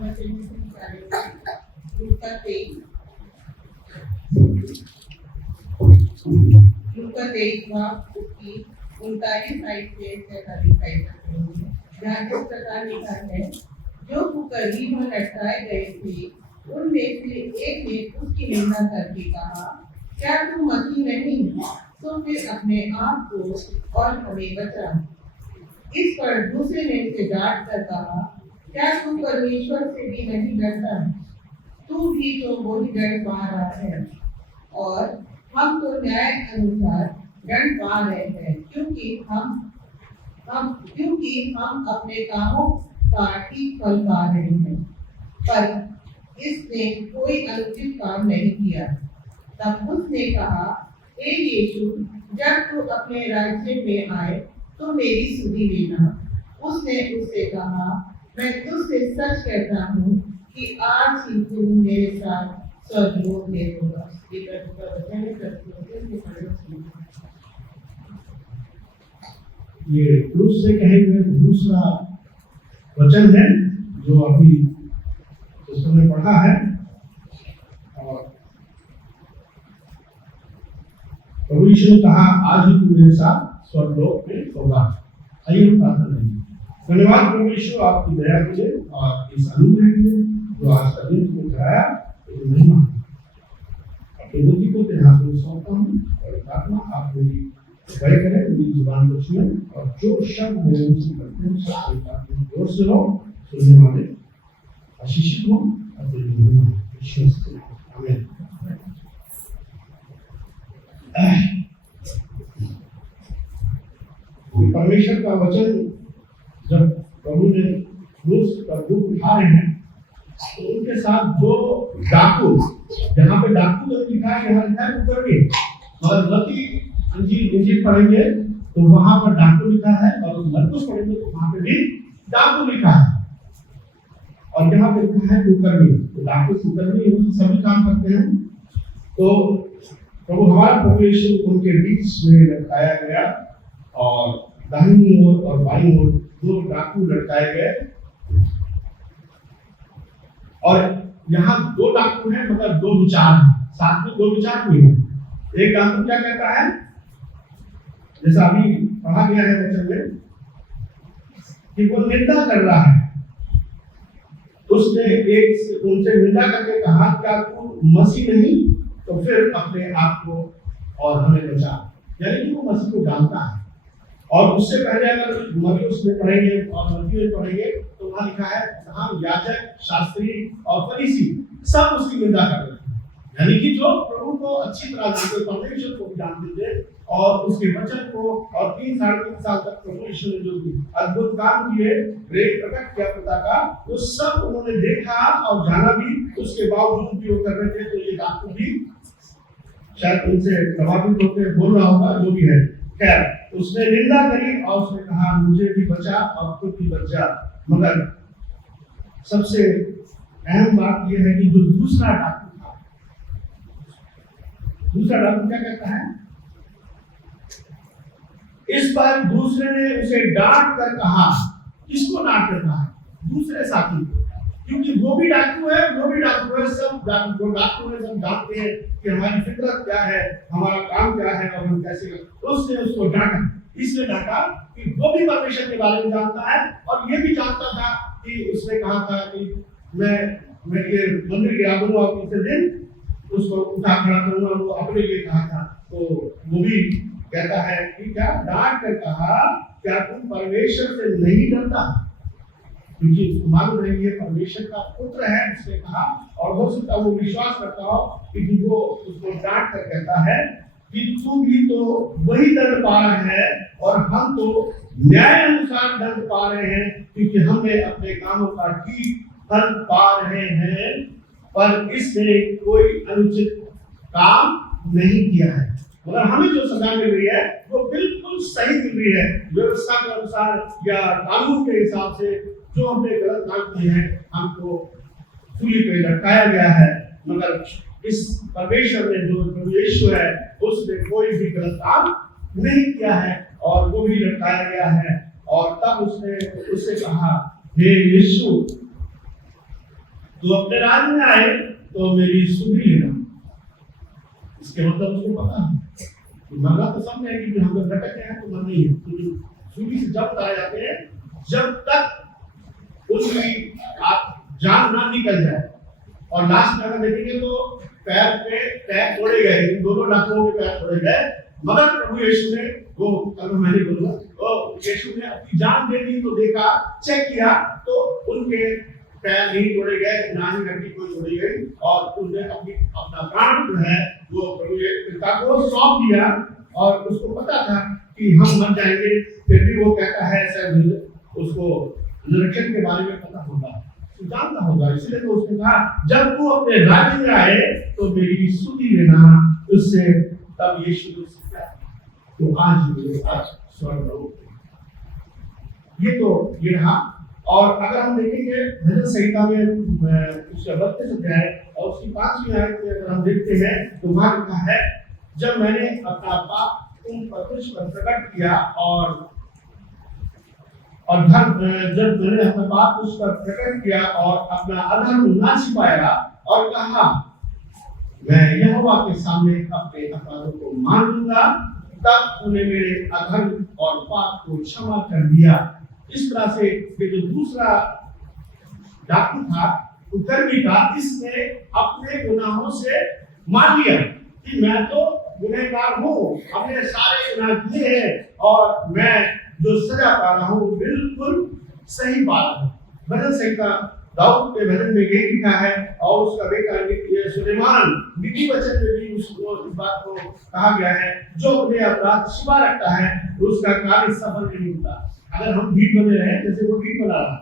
वचन में से निकालेंगे लूका 23 भाग उसकी 39 साइड से 43 साइड तक पढ़ेंगे। जहाँ इस प्रकार लिखा है, जो कुकर्मी वह लटकाए गए थे उनमें से एक ने उसकी निंदा करके कहा, क्या तू मसीह नहीं, तो फिर अपने आप को और हमें बचा। इस पर दूसरे ने उसे डांट कर कहा, क्या तू परमेश्वर से भी नहीं डरता? तू भी तो वही दंड पा रहा है, और हम तो न्याय अनुसार दंड पा रहे हैं, क्योंकि हम अपने कामों का ठीक फल पा रहे हैं। पर इसने कोई अनुचित काम नहीं किया। तब उसने कहा, हे यीशु, जब तू अपने राज्य में आए तो मेरी सुधि लेना। उसने उससे कहा, मैं तुझसे सच कहता हूँ कि आज ही तू मेरे साथ स्वर्गलोक में होगा। ये प्रभु का वचन है। ये क्रूस से कहे हुए दूसरा वचन है जो अभी उस समय पढ़ा है, और प्रभु यीशु ने कहा, आज ही तू मेरे साथ स्वर्गलोक में होगा। आइए हम प्रार्थना करेंगे। धन्यवाद प्रभु यीशु आपकी दया के लिए और इस अनुग्रह के लिए जो आज का दिन तुमने कराया, तो महिमा अपनी बुद्धि को तेरे हाथ में सौंपता हूँ और प्रार्थना आप मेरी दया करें, मेरी जुबान को छुए और जो शब्द मेरे मुंह से करते हैं सब जोर से हो, सुनने वाले आशीषित हो और तेरी महिमा विश्वास करें। आमीन। परमेश्वर का वचन जब प्रभु ने क्रूस पर दुख उठा रहे हैं, तो उनके साथ दो डाकू, जहाँ पे डाकू जब लिखा है, यहाँ लिखा है कुकर्मी, और मत्ती इंजील पढ़ेंगे तो वहां पर डाकू लिखा है, और मरकुस पढ़ेंगे तो वहां पे भी डाकू लिखा है, और यहाँ पे लिखा है कुकर्मी। तो डाकू कुकर्मी सभी काम करते हैं। तो प्रभु हमारा प्रभु यीशु उनके बीच में लटकाया गया, और दाहिनी ओर और बाईं ओर दो डाकू लटकाए गए, और यहाँ दो डाकू हैं, मतलब दो विचार हैं, साथ में दो विचार भी हैं। एक डाकू क्या कहता है, जैसा अभी पढ़ा गया है वचन में, कि वो निंदा कर रहा है। उसने एक उनसे निंदा करके कहा, क्या तू मसीह नहीं, तो फिर अपने आप को और हमें बचा। यानी कि वो मसीह को जानता है। और उससे पहले अगर मरकुस में पढ़ेंगे और मत्ती में पढ़ेंगे तो वहां लिखा है, हम याजक, शास्त्री और फरीसी सब उसकी निंदा कर रहे थे। यानी कि जो प्रभु को अच्छी तरह जानते, परमेश्वर को जानते थे, और उसके वचन को, और 3-3.5 साल तक प्रभु यीशु ने जो अद्भुत काम किए, प्रेम प्रकट किया पिता का, वो सब उन्होंने देखा और जाना भी। उसके बावजूद भी वो कर रहे थे। तो ये डाकू भी शायद उनसे प्रभावित होकर बोल रहा होगा, जो भी है। खैर, उसने निंदा करी और उसने कहा, मुझे भी बचा और खुद भी बच जा। मगर सबसे अहम बात यह है कि जो दूसरा डाकू था, दूसरा डाकू क्या कहता है, इस बार दूसरे ने उसे डांट कर कहा। किसको डांट कर कहा? दूसरे साथी को, क्योंकि वो भी डाकू है, वो भी डाकू है। सब डाकू है, सब जानते हैं कि हमारी फितरत क्या है, हमारा काम क्या है और हम कैसे। उसने उसको डांटा, इसलिए डांटा कि वो भी परमेश्वर के बारे में जानता है, और ये भी जानता था कि उसने कहा था कि मैं ये मंदिर गिरा दूंगा और तीसरे दिन उसको उठा खड़ा करूंगा। वो अपने लिए कहा था। तो वो भी कहता है कि क्या डांट कर कहा, क्या तुम परमेश्वर से नहीं डरता? क्योंकि मालूम है ये परमेश्वर का पुत्र है, उसने कहा। और हो सकता वो विश्वास करता हो कि वो उसको डांट कर कहता है कि तू भी तो वही दंड पा रहा है, और हम तो न्याय अनुसार दंड पा रहे हैं, क्योंकि हमने अपने कामों का ठीक फल पा रहे हैं, पर इसने कोई अनुचित काम नहीं किया है। मगर हमें जो सजा मिल रही है वो बिल्कुल सही मिल रही है, व्यवस्था के अनुसार या कानून के हिसाब से। जो हमने गलत काम किए हैं, हमको सूली पे लटकाया गया है। मगर इस परमेश्वर ने, जो प्रभु यीशु है, उसने कोई भी गलत काम नहीं किया है, और वो भी लटकाया गया है। और तब उसने उससे कहा, हे यीशु, तो अपने राज्य में आए तो मेरी सुधि लेना। इसके मतलब उसको पता है कि मरना तो सब है कि हम लोग भटक हैं तो मर नहीं है, तो सुधि से जब उतारे जाते हैं जब तक उसकी जान ना निकल जाए। और लास्ट में अगर देखेंगे तो पैर पे पैर तोड़े गए, इन दोनों डाकुओं के पैर तोड़े गए, मगर प्रभु यीशु ने वो कल मैंने बोला तो यीशु ने अपनी जान दे दी। तो देखा, चेक किया तो उनके पैर नहीं तोड़े गए, ना ही हड्डी कोई तोड़ी गई, और उन्होंने अपना प्राण जो है वो प्रभु पिता को सौंप दिया। और उसको पता था कि हम मर जाएंगे, फिर भी वो कहता है सर उसको निरीक्षण के बारे में पता होगा, जानता होगा, इसलिए तो उसने कहा जब तू अपने राज्य में आए तो मेरी स्तुति लेना उससे। तब यीशु ने सीखा तो आज स्वर्ग ये तो ये रहा। और अगर हम देखेंगे भजन संहिता में उसका 32 अध्याय और उसकी 5वीं आयत में अगर हम देखते हैं तो वहां लिखा है, जब मैंने अपना पाप तुम पर तुझ पर प्रकट किया और जब मैंने अपना पाप उस पर प्रकट किया और अपना अधर्म ना छिपाया और कहा मैं यहोवा के सामने अपने अपराधों को मान लूंगा, तब उन्हें मेरे अधर्म और पाप को क्षमा कर दिया। इस तरह से ये जो दूसरा डाकू था, कर्मी था, इसने अपने गुनाहों से मान लिया कि मैं तो गुनहगार हूँ, अपने सारे गुनाह किए हैं और मैं जो सजा पा रहा हूँ बिल्कुल सही पा रहा हूँ। भजन संहिता दाऊद के भजन में यही लिखा है और उसका बेटा सुलेमान नीति वचन में भी उसको इस बात को कहा गया है, जो अपने अपराध छिपा रखता है उसका कार्य सफल नहीं होता। अगर हम भीड़ बने रहे जैसे वो भीड़ बना रहा,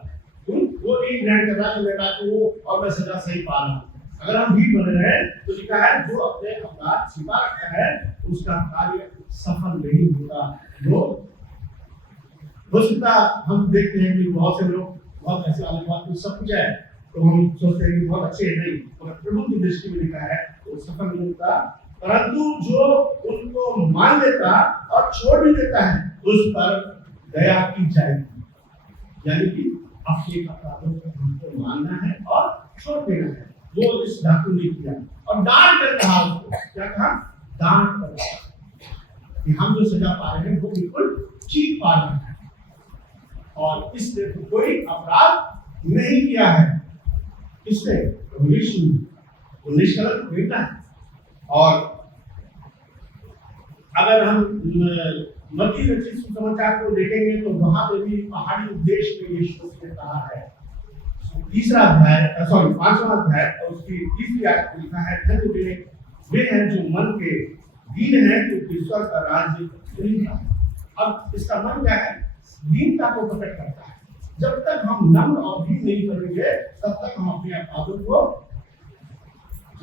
वो भी ग्रहण कर रहा है बेटा को और मैं सजा सही पा रहा हूँ। अगर हम भीड़ बने रहे तो लिखा है जो अपने अपराध छिपा रखता है उसका कार्य सफल नहीं होता। वो हो सकता हम देखते हैं कि बहुत से लोग बहुत ऐसे वाले बात में सब कुछ है तो हम सोचते हैं कि बहुत अच्छे नहीं, मगर प्रभु की दृष्टि में लिखा है तो सफल नहीं होता। परंतु जो उनको मान लेता और छोड़ भी देता है उस पर दया की जाएगी, यानी कि अपने अपराधों को हमको मानना है और छोड़ देना है। वो इस डाकू ने किया और डांट कर कहा, उसको क्या कहा, डांट कर कहा कि हम जो सजा पा रहे हैं वो बिल्कुल ठीक पा रहे हैं और इसने तो कोई अपराध नहीं किया है। इसने यीशु वो निष्कलंक बेटा है। और अगर हम मत्ती रचित सुसमाचार को देखेंगे तो वहां पे भी पहाड़ी उपदेश में यीशु ने कहा है, 5वां अध्याय और उसकी 3वीं आयत में लिखा है, धन्य वे हैं जो मन के दीन है क्योंकि स्वर्ग का राज्य उनका है। अब इसका मन क्या है, दीनता को प्रकट करता है। जब तक हम नम्र और दीन नहीं करेंगे तब तक हम अपने अपराधों को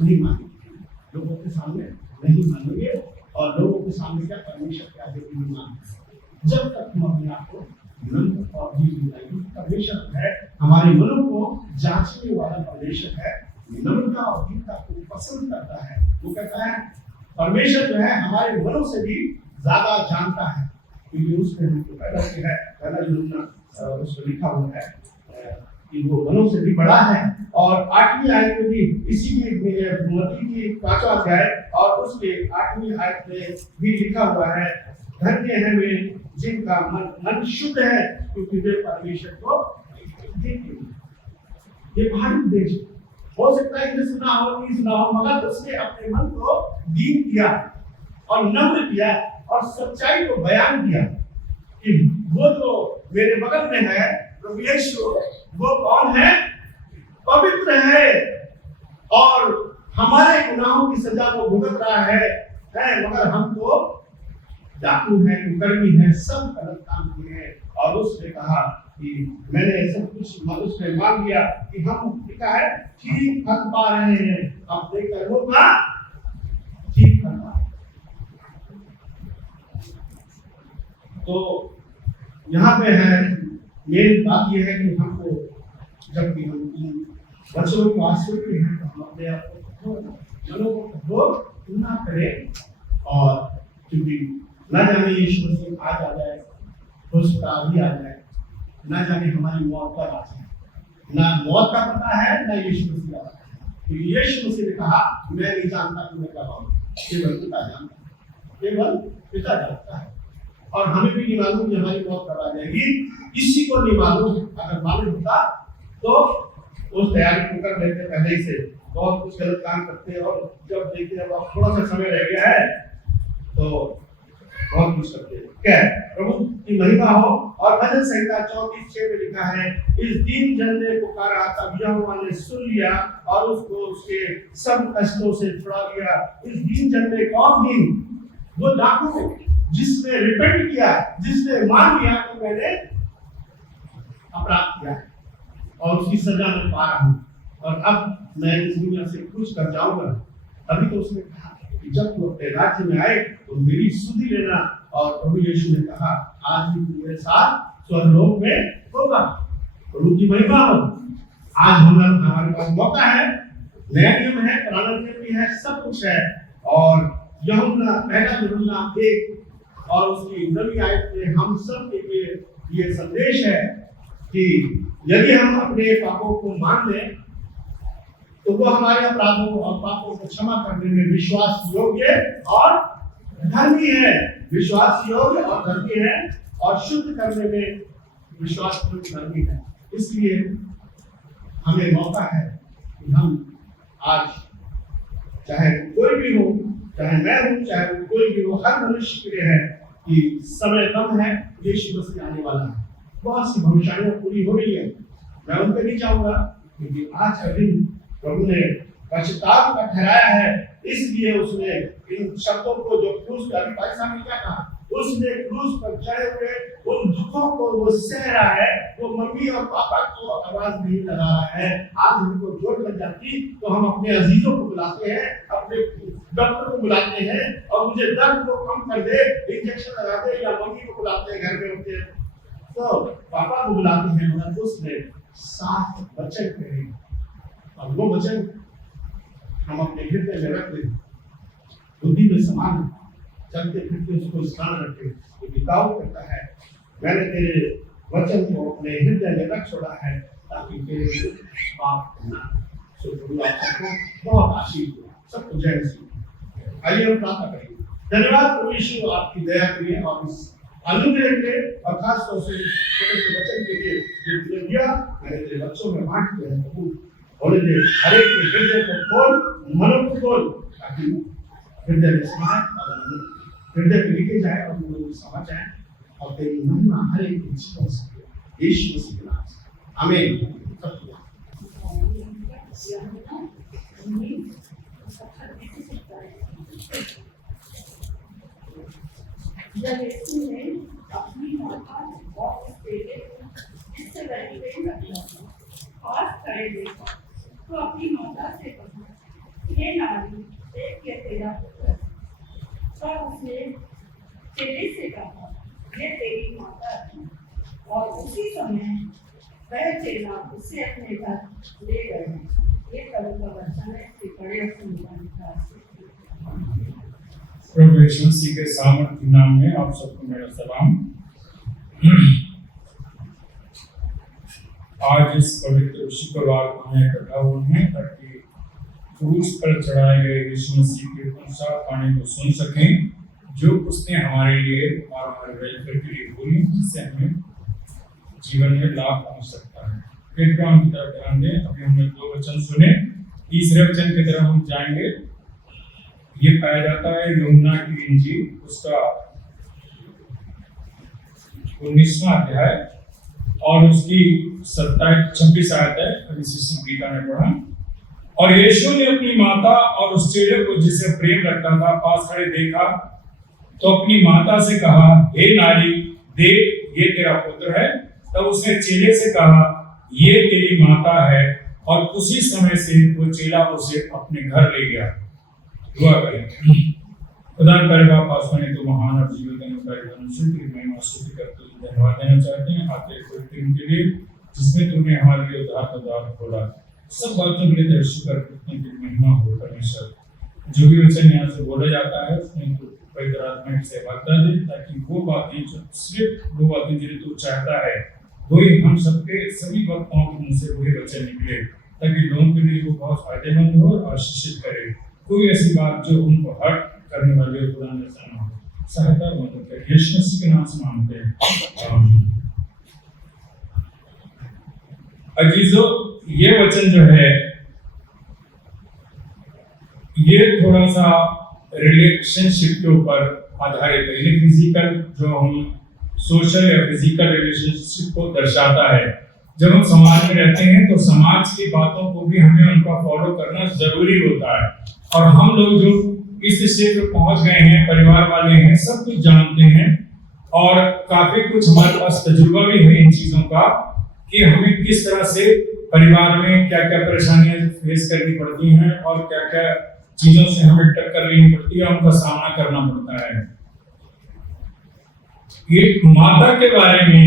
नहीं मानेंगे, लोगों के सामने नहीं मानेंगे और लोगों के सामने क्या परमेश्वर के आगे नहीं मानेंगे। जब तक हम अपने आप को नम्र और दीन नहीं लाएंगे, परमेश्वर है हमारे मनों को जांचने वाला परमेश्वर है, नम्रता और दीनता को पसंद करता है। वो कहता है परमेश्वर जो है हमारे मनों से भी ज्यादा जानता है क्योंकि उसने हमको पैदा किया है। पहला यूहन्ना उसमें लिखा हुआ है कि वो मनों से भी बड़ा है। और 8वीं आयत में भी इसी की मत्ती की 5वां अध्याय और उसके 8वीं आयत में भी लिखा हुआ है, धन्य है वे जिनका मन शुद्ध है क्योंकि वे परमेश्वर को देखेंगे। ये पहाड़ी देश हो सकता है कि सुना हो नहीं सुना हो, मगर उसने अपने मन को दीन किया और नम्र किया और सच्चाई को बयान किया कि वो जो मेरे बगल में है प्रभु यीशु, वो कौन है, पवित्र है और हमारे गुनाहों की सजा को भुगत रहा है मगर हम तो डाकू है, कुकर्मी है, सब गलत काम किए हैं। और उसने कहा कि मैंने सब कुछ उसने मांग लिया कि हम लिखा है ठीक फल पा रहे हैं, अपने कर्मों का ठीक फल पा रहे हैं। तो यहाँ पे है मेन बात यह है कि हमको जब भी हम इन वचनों को आश्रित हैं तो हम अपने आप को मनों को कठोर ना करें। और क्योंकि न जाने यीशु मसीह आज आ जाए, हो सकता अभी आ जाए, न जाने हमारी मौत पर आ जाए, ना मौत का पता है, ना यीशु मसीह का पता है। तो यीशु मसीह ने कहा मैं नहीं जानता कि मैं कब आऊँ, केवल पिता जानता है, केवल पिता जानता है। और हमें भी नहीं मालूम कि हमारी मौत कब आ जाएगी, किसी को नहीं मालूम। अगर मालूम होता तो उस तैयारी को कर लेते पहले ही से, बहुत कुछ गलत काम करते और जब देखते हैं अब थोड़ा सा समय रह गया है तो बहुत कुछ करते हैं। क्या प्रभु की महिमा हो। और भजन संहिता 34:6 में लिखा है, इस दीन जन ने पुकारा तब यहोवा ने सुन लिया और उसको उसके सब कष्टों से छुड़ा लिया। इस दीन जन ने कौन दीन? वो डाकू जिसने रिपेंट किया, जिसने मान लिया कि मैंने अपराध किया है और उसकी सजा मैं पा रहा हूँ और अब मैं इस दुनिया से खुश कर जाऊंगा। अभी तो उसने कहा कि जब तू अपने राज्य में आए तो मेरी सुधि लेना। और प्रभु यीशु ने कहा आज भी तू मेरे साथ स्वर्गलोक में होगा। प्रभु की महिमा हो। आज हमारे पास मौका है, नया नियम है, पुराना नियम भी है, सब कुछ है। और यूहन्ना पहला यूहन्ना 1 और उसकी 9वीं आयत में हम सब के लिए ये संदेश है कि यदि हम अपने पापों को मान लें तो वो हमारे अपराधों और पापों को क्षमा करने में विश्वास योग्य और धर्मी है। विश्वास योग्य और धर्मी है और शुद्ध करने में विश्वास योग्य धर्मी है। इसलिए हमें मौका है कि हम आज चाहे कोई भी हो, चाहे मैं हूं, चाहे कोई भी हो, हर मनुष्य के लिए है कि समय कम है, यीशु मसीह आने वाला है। बहुत सी भविष्यवाणियां पूरी हो रही है, मैं उन पर नहीं चाहूंगा क्योंकि आज का दिन प्रभु ने पश्चाताप का ठहराया है। इसलिए उसने इन शब्दों को जो क्रूस पर भाई साहब ने क्या कहा, उसने क्रूस पर चढ़े हुए उन दुखों को वो सह रहा है। वो मम्मी और पापा को आवाज नहीं लगा रहा है। आज हमको जोर लग जाती तो हम अपने अजीजों को बुलाते हैं, अपने डॉक्टर को बुलाते हैं और मुझे दर्द को कम कर दे, इंजेक्शन लगा दे, या मम्मी को बुलाते हैं घर में होते हैं तो पापा को बुलाते हैं। मगर उसने 7 वचन कहे और वो वचन हम अपने हृदय में रख दें, बुद्धि में समान चलते फिरते उसको स्थान रखें। तो बिताव करता है, मैंने तेरे वचन को अपने हृदय में रख छोड़ा है ताकि तेरे पाप न सो प्रभु आप सबको बहुत आशीष दे, सबको जय मसीह। आइए हम प्रार्थना करेंगे। धन्यवाद प्रभु यीशु आपकी दया के लिए और इस अनुग्रह के लिए और खास तौर से छोटे से वचन के लिए जो दिया मैंने तेरे बच्चों में बांट दिया है प्रभु। बोले दे हर एक के हृदय को खोल, मनों को खोल ताकि हृदय में समाए और हृदय में लिखे जाए और लोग समझ जाए और तेरी महिमा हर एक की जीवन सके। यीशु मसीह के नाम से आमीन। जब यीशु ने अपनी माता और उस बेटे को जिससे वह प्रेम रखता था पास खड़े देखा तो अपनी माता से कहा, ये नारी देख के तेरा पुत्र। तब उसने चेले से कहा, ये तेरी माता है। और उसी समय वह चेला उसे अपने घर ले गए। ये प्रभु का वचन है कि बड़े प्रभु यीशु मसीह के सामर्थ्य नाम में आप सबको मेरा सलाम। आज इस पवित्र शुक्रवार को हम इकट्ठा हुए हैं ताकि क्रूस पर चढ़ाए गए यीशु मसीह के प्रसाद पाने को सुन सकें जो उसने हमारे लिए और हमारे वेलफेयर के लिए बोली, जिससे हमें जीवन में लाभ पहुंच सकता है। फिर हम की तरफ ध्यान दें। अभी हमने 2 वचन सुने, तीसरे वचन की तरफ हम जाएंगे। ये पाया जाता है यूहन्ना की इंजील उसका 19वां अध्याय और उसकी 26 आयत है। अभी सिस्टर गीता ने पढ़ा। और यीशु ने अपनी माता और उस चेले को जिसे प्रेम रखता था पास खड़े देखा तो अपनी माता से कहा, हे नारी देख ये तेरा पुत्र है। तब उसने चेले से कहा, ये तेरी माता है। और उसी समय से वो चेला उसे अपने घर ले गया। दुआ करें। खुदा करे बाप आसमानी तो महान और जीवनदायी मनुष्य की महिमा स्तुति करते हुए धन्यवाद देना चाहते हैं आते दिन के लिए जिसमें तूने हमारे लिए उद्धार का द्वार खोला। सब बातों के लिए तेरा शुक्र करने की महिमा हो परमेश्वर। जो भी वचन यहाँ से बोला जाता है उसमें तू पवित्र आत्मा की सेवा दे ताकि वो बातें जो सिर्फ वो बातें जिन्हें तू चाहता है वही हम सबके सभी वक्ताओं के मुंह से वही वचन निकले, ताकि लोगों के लिए वो बहुत फायदेमंद हो और आशीषित करे। कोई ऐसी बात जो उनको हर्ट करने वाली हो, बुरा न हो, सहायता मदद करे। यीशु मसीह के नाम से मांगते हैं, आमीन। अजीजों, ये वचन जो है ये थोड़ा सा रिलेशनशिप के ऊपर आधारित है। ये फिजिकल जो हम सोशल या फिजिकल रिलेशनशिप को दर्शाता है। जब हम समाज में रहते हैं तो समाज की बातों को भी हमें उनका फॉलो करना जरूरी होता है। और हम लोग जो इस स्टेज पे पहुंच गए हैं, परिवार वाले हैं, सब कुछ जानते हैं और काफी कुछ हमारे पास तजुर्बा भी है इन चीजों का कि हमें किस तरह से परिवार में क्या क्या परेशानियां फेस करनी पड़ती हैं और क्या क्या चीजों से हमें टक्कर लेनी पड़ती है, उनका सामना करना पड़ता है। ये माता के बारे में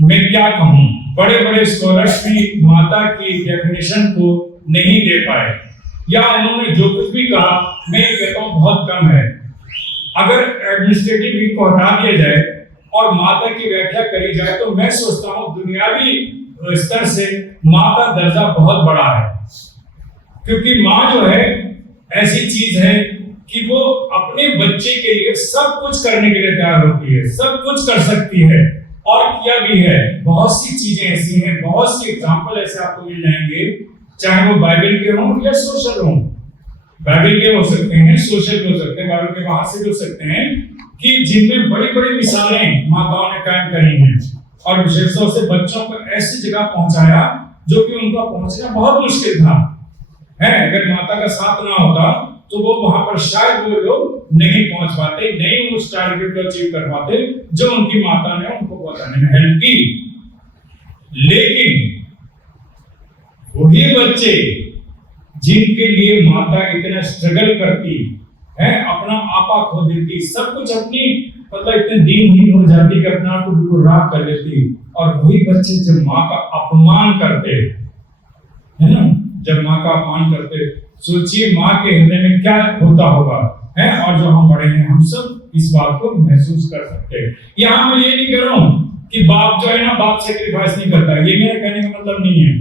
मैं क्या कहूं, बड़े बड़े स्कॉलर्स भी माता की डेफिनेशन को नहीं दे पाए, या उन्होंने जो कुछ भी कहा, मैं कहता हूं बहुत कम है। अगर एडमिनिस्ट्रेटिव विंग को हटा दिया जाए और माता की व्याख्या करी जाए तो मैं सोचता हूं दुनियावी स्तर से माँ का दर्जा बहुत बड़ा है। क्योंकि माँ जो है ऐसी चीज है कि वो अपने बच्चे के लिए सब कुछ करने के लिए तैयार होती है, सब कुछ कर सकती है और किया भी है। बहुत सी चीजें ऐसी हैं, बहुत से एग्जाम्पल ऐसे आपको मिल जाएंगे, चाहे वो बाइबल के हों या सोशल हों। बाइबल के हो सकते हैं, सोशल के हो सकते हैं, बाइबल के बाहर से भी हो सकते हैं, कि जिनमें बड़ी बड़ी मिसालें माताओं ने कायम करी हैं और विशेष तौर से बच्चों को ऐसी जगह पहुंचाया जो कि उनका पहुंचना बहुत मुश्किल था। है, अगर माता का साथ ना होता तो वो वहां पर शायद वो लोग नहीं पहुंच पाते, नहीं उस टारगेट को अचीव कर पाते जो उनकी माता ने उनको पहुंचाने में हेल्प की। लेकिन वही बच्चे जिनके लिए माता इतना स्ट्रगल करती है, अपना आपा खो देती, सब कुछ अपनी मतलब इतने दीनहीन हो जाती कि अपना आप को बिल्कुल राख कर लेती, और वही बच्चे जब माँ का अपमान करते है ना, जब माँ का अपमान करते, सोचिए माँ के हृदय में क्या होता होगा, है। और जो हम बड़े हैं हम सब इस बात को महसूस कर सकते हैं। यहाँ मैं ये नहीं कह रहा हूँ कि बाप जो है ना, बाप सेक्रीफाइस नहीं करता, ये मेरा कहने का मतलब नहीं है।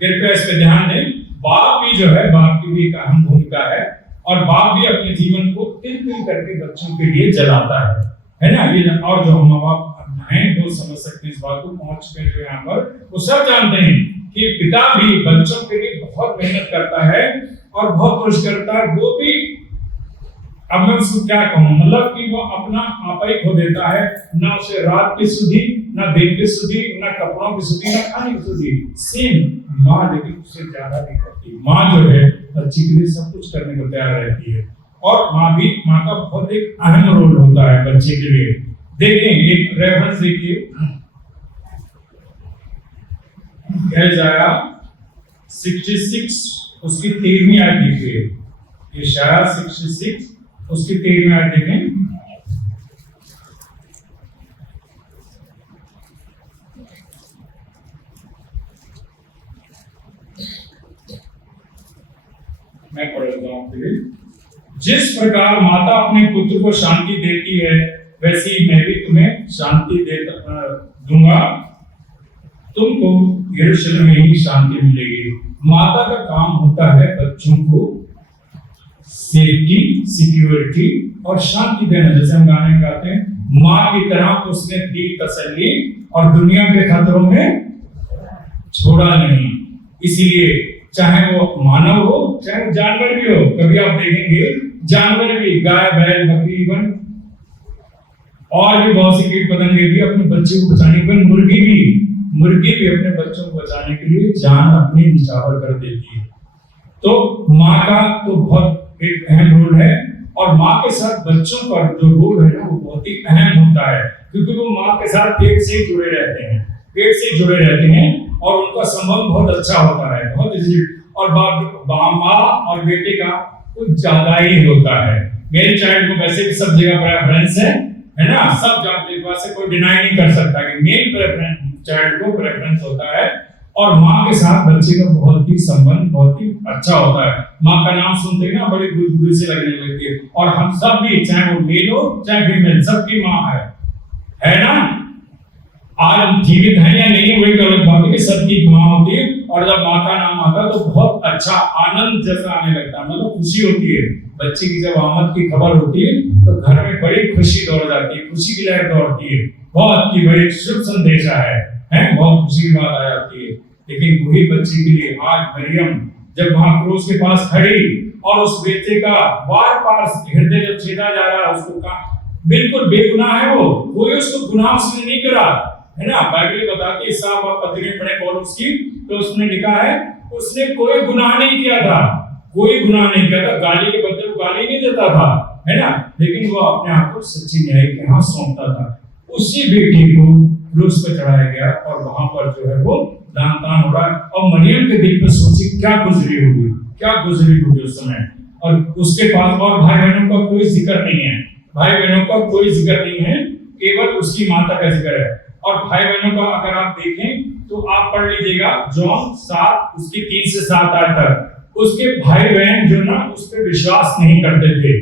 कृपया इस पे ध्यान दें, बाप भी जो है, बाप की भी एक अहम भूमिका है और बाप भी अपने जीवन को तिल तिल करके बच्चों के लिए जलाता है ना। ये और जो हम बाप हैं वो समझ सकते हैं इस बात को, पहुंच चुके हैं जो यहाँ पर, वो सब जानते हैं कि पिता भी बच्चों के लिए बहुत मेहनत करता है और बहुत कोशिश करता है। वो भी, अब मैं उसको क्या कहूँ, मतलब कि वो अपना आपा ही खो देता है, ना उसे रात की सुधी, ना दिन की सुधी, ना कपड़ों की सुधी, ना खाने की सुधी। सेम माँ, लेकिन उससे ज्यादा नहीं करती। माँ जो है बच्चे के लिए सब कुछ करने को तैयार रहती है और माँ का बहुत एक अहम रोल होता है बच्चे के लिए। देखें एक रेफरेंस देखिए, यशायाह 66 उसकी 13वीं आयत देखिए, यशायाह 66 उसकी 13वीं आयत देखें। मैं पढ़ लेता हूं आपके लिए। जिस प्रकार माता अपने पुत्र को शांति देती है, वैसे ही मैं भी तुम्हें शांति दूंगा, तुमको यरूशलेम में ही शांति मिलेगी। माता का काम होता है बच्चों को सेफ्टी, सिक्योरिटी और शांति देना। जैसे हम गाने में गाते हैं, माँ की तरह उसने दी तसल्ली और दुनिया के खतरों में छोड़ा नहीं। इसीलिए चाहे वो मानव हो चाहे वो जानवर भी हो, कभी आप देखेंगे जानवर भी, गाय बैल बकरी वन और भी बहुत सी कीट पतंगे भी अपने बच्चे को बचाने के लिए, मुर्गी भी अपने बच्चों को बचाने के लिए जान अपनी निछावर कर देती है। तो माँ का तो बहुत एक अहम रोल है और माँ के साथ बच्चों का जो रोल है ना वो बहुत ही अहम होता है, क्योंकि वो माँ के साथ पेट से जुड़े रहते हैं, पेट से जुड़े रहते हैं और उनका संबंध बहुत अच्छा होता है, बहुत इजी। और माँ और बेटे का कुछ ज्यादा ही होता है। मेरे चाइल्ड को वैसे भी सब जगह प्रेफरेंस है ना, सब जानते हैं, वैसे कोई डिनाई नहीं कर सकता कि मेल प्रेफरेंस चाइल्ड को प्रेफरेंस होता है और माँ के साथ बच्चे का बहुत ही संबंध बहुत ही अच्छा होता है। माँ का नाम सुनते ही ना बड़ी गुदगुदी से लगने लगती है। और हम सब भी, चाहे वो मेल हो चाहे फीमेल, सबकी माँ है ना। आज हम जीवित हैं या नहीं है वही गलत बात है कि सबकी माँ होती है, और जब माँ का नाम आता है तो बहुत अच्छा आनंद जैसा आने लगता है, मतलब खुशी होती है। बच्चे की जब आमद की खबर होती है तो घर में बड़ी खुशी दौड़ जाती है, खुशी की लहर दौड़ती है, बहुत की बड़ी शुभ संदेश है, बहुत खुशी की बात आ जाती है। लेकिन वही बच्चे के लिए आज मरियम जब वहां क्रूस के पास खड़ी और उस बेटे का बार बार हृदय जब छेदा जा रहा है, उसको कहा बिल्कुल बेगुनाह है वो, कोई उसको गुनाह उसने नहीं करा, है ना। बाइबल बताती है साफ और पत्री में पढ़े पौलुस की, तो उसने लिखा है उसने कोई गुनाह नहीं किया था, कोई गुनाह नहीं किया था, गाली के बदले वो गाली नहीं देता था, है ना, लेकिन वो अपने आप को सच्ची न्याय के हाथ सौंपता था। उसी बेटे को क्रूस पर चढ़ाया गया और वहां पर जो है वो दान तान हो रहा है। और मरियम के दिल पर सोची क्या गुजरी होगी, क्या गुजरी होगी उस समय। और उसके पास और भाई बहनों का कोई जिक्र नहीं है, भाई बहनों का कोई जिक्र नहीं है, केवल उसकी माता का जिक्र है। और भाई बहनों का अगर आप देखें तो आप पढ़ लीजिएगा जॉन 7 उसकी 3 से 7 आयत तक। उसके भाई बहन जो ना उस पर विश्वास नहीं करते थे।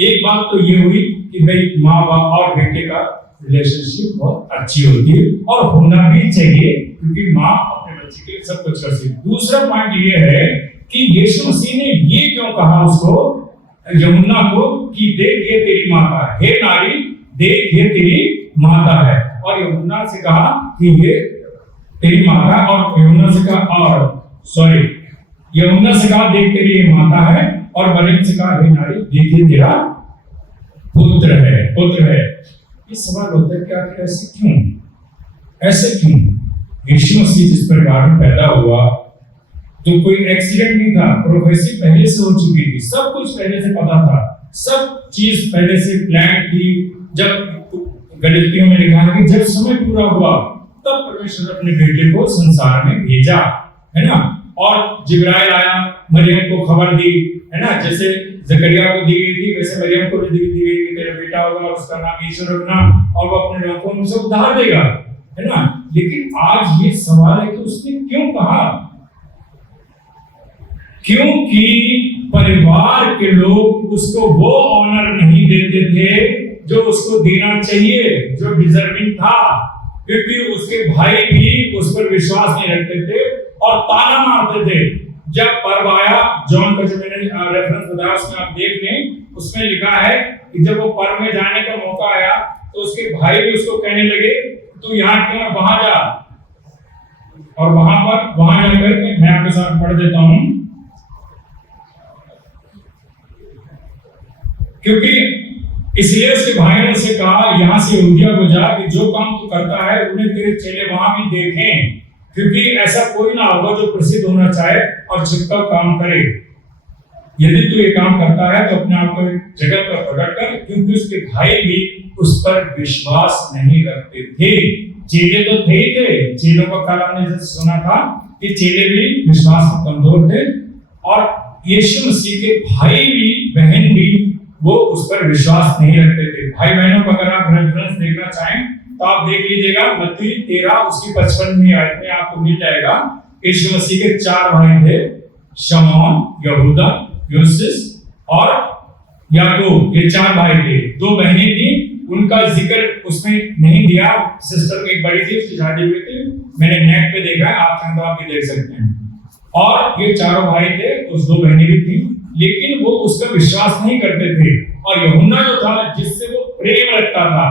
एक बात तो ये हुई कि भाई माँ बाप और बेटे का रिलेशनशिप बहुत अच्छी होती है और होना भी चाहिए, क्योंकि माँ अपने बच्चे के लिए सब कुछ करती है। दूसरा पॉइंट ये है कि यीशु मसीह ने ये क्यों कहा उसको, यमुना को, कि देख ये तेरी माता है, हे नारी देख ये तेरी माता है। और यमुना से कहा कि ये तेरी माता है, और यमुना से कहा यमुना से कहा देख तेरी ये माता है, और मरियम से कहा हे नारी देख ये तेरा पुत्र है। ये सवाल होता है कि ऐसे क्यों यीशु मसीह जिस परिवार में पैदा हुआ तो कोई एक्सीडेंट नहीं था, प्रोफेसी पहले से हो चुकी थी, सब कुछ पहले से पता था, सब चीज पहले से प्लान थी। जब गलीतियों में लिखा है कि जब समय पूरा हुआ तब परमेश्वर अपने बेटे को संसार में भेजा, है ना। और जिब्राइल आया, मरियम को खबर दी, है ना, जैसे जकरिया को दी गई थी वैसे मरियम को भी दी गई कि तेरा बेटा होगा और उसका नाम यीशु रखना, और वो अपने लोगों को उसे उद्धार देगा, है ना। लेकिन आज ये सवाल है कि उसने क्यों कहा, क्योंकि परिवार के लोग उसको वो ऑनर नहीं देते थे जो उसको देना चाहिए, जो डिजर्विंग था, क्योंकि उसके भाई भी उस पर विश्वास नहीं रखते थे और ताना मारते थे। जब पर्व आया, जॉन का जो मैंने रेफरेंस बताया उसमें आप देख लें, उसमें लिखा है कि जब वो पर्व में जाने का मौका आया तो उसके भाई भी उसको कहने लगे तू यहाँ क्यों, वहां जा। और वहां जाकर मैं आपके साथ पढ़ देता हूं, क्योंकि इसलिए उसके भाई ने उसे कहा यहां से यहूदिया को जा कि जो काम तू करता है उन्हें तेरे चेले वहां भी देखें, क्योंकि ऐसा कोई ना होगा जो प्रसिद्ध होना चाहे और छिपकर काम करे। यदि तू ये काम करता है तो अपने आप को जगह पर प्रकट कर, क्योंकि उसके भाई भी उस पर विश्वास नहीं रखते थे। चेले तो थे ही थे, चेलों का काल हमने जैसे सुना था कि चेले भी विश्वास में कमजोर थे, और यीशु मसीह के भाई भी बहन भी वो उस पर विश्वास नहीं रखते थे। भाई बहनों का अगर आप रेफरेंस देखना चाहें तो आप देख लीजिएगा मत्ती 13 उसकी 55वीं आयत में आपको मिल जाएगा। यीशु मसीह के 4 भाई थे, शमौन, यहूदा, यूसुस और याकूब, ये 4 भाई थे। 2 बहनें थी, उनका जिक्र उसमें नहीं दिया। सिस्टर एक बड़ी थी, उसकी शादी हुई थी, मैंने नेट पे देखा है, आप चाहें तो आप भी देख सकते हैं। और ये 4 भाई थे, उस 2 बहनें भी थी, लेकिन वो उसका विश्वास नहीं करते थे। और यूहन्ना जो था जिससे वो प्रेम रखता था,